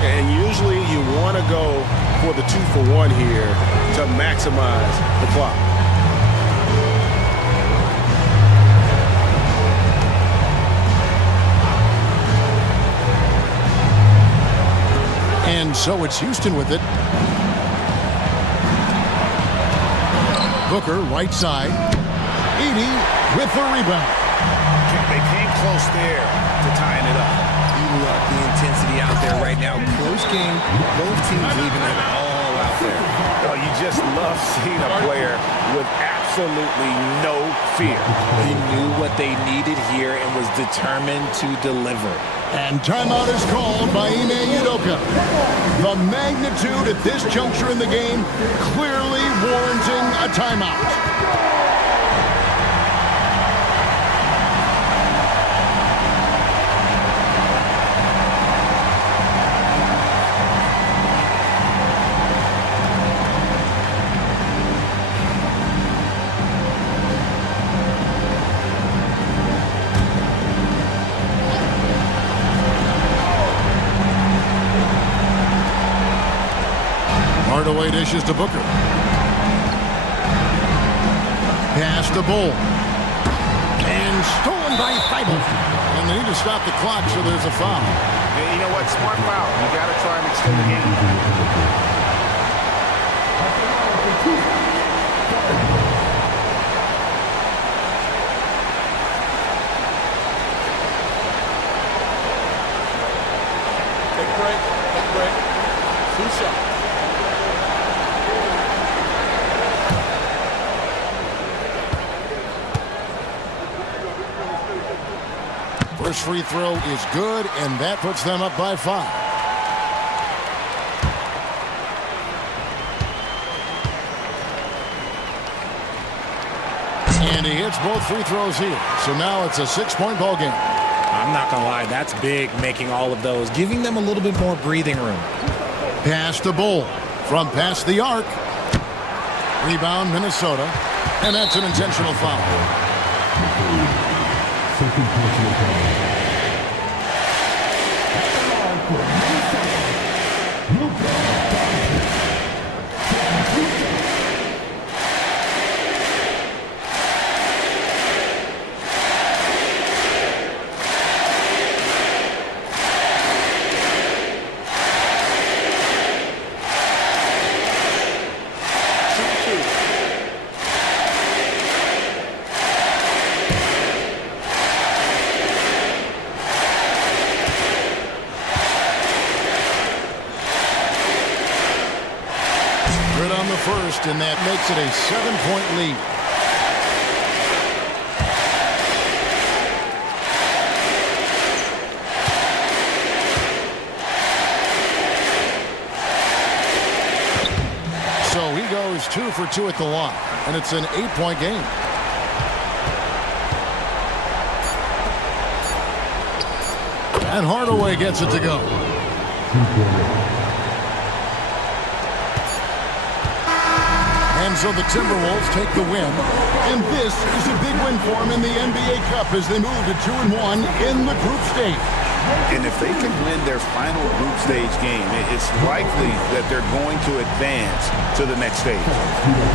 And usually you want to go for the 2-for-1 here to maximize the clock. And so it's Houston with it. Booker, right side. Edey with the rebound. They came close there to tying it up. You love the intensity out there right now. Close game, both teams leaving it all out there. Oh, you just love seeing a player with absolutely no fear. He knew what they needed here and was determined to deliver. And timeout is called by Ime Udoka. The magnitude at this juncture in the game clearly warranting a timeout. Hardaway dishes to Booker. Pass to Bull. And stolen by Thibault. And they need to stop the clock, so there's a foul. Yeah, you know what? Smart foul. You got to try and extend the game. First free throw is good, and that puts them up by 5. And he hits both free throws here. So now it's a 6-point ball game. I'm not going to lie, that's big, making all of those, giving them a little bit more breathing room. Pass to Bull from past the arc. Rebound, Minnesota. And that's an intentional foul. Second personal foul. First, and that makes it a 7-point lead. So he goes 2 for 2 at the line, and it's an 8-point game. And Hardaway gets it to go. And so the Timberwolves take the win. And this is a big win for them in the NBA Cup as they move to 2-1 in the group stage. And if they can win their final group stage game, it's likely that they're going to advance to the next stage.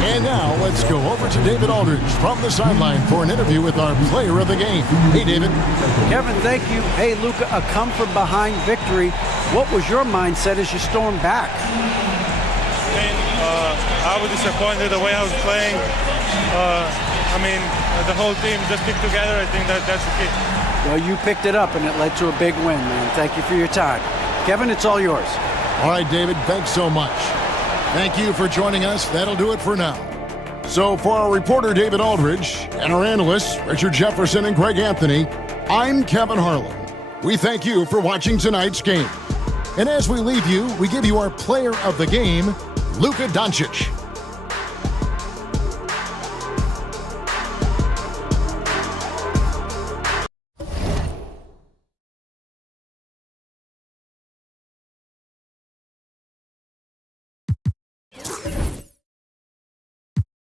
And now let's go over to David Aldridge from the sideline for an interview with our player of the game. Hey, David. Kevin, thank you. Hey, Luka, a come-from-behind victory. What was your mindset as you stormed back? I was disappointed the way I was playing. The whole team just stick together. I think that's the key. Well, you picked it up, and it led to a big win, man. Thank you for your time. Kevin, it's all yours. All right, David, thanks so much. Thank you for joining us. That'll do it for now. So for our reporter, David Aldridge, and our analysts, Richard Jefferson and Greg Anthony, I'm Kevin Harlan. We thank you for watching tonight's game. And as we leave you, we give you our player of the game, Luka Doncic.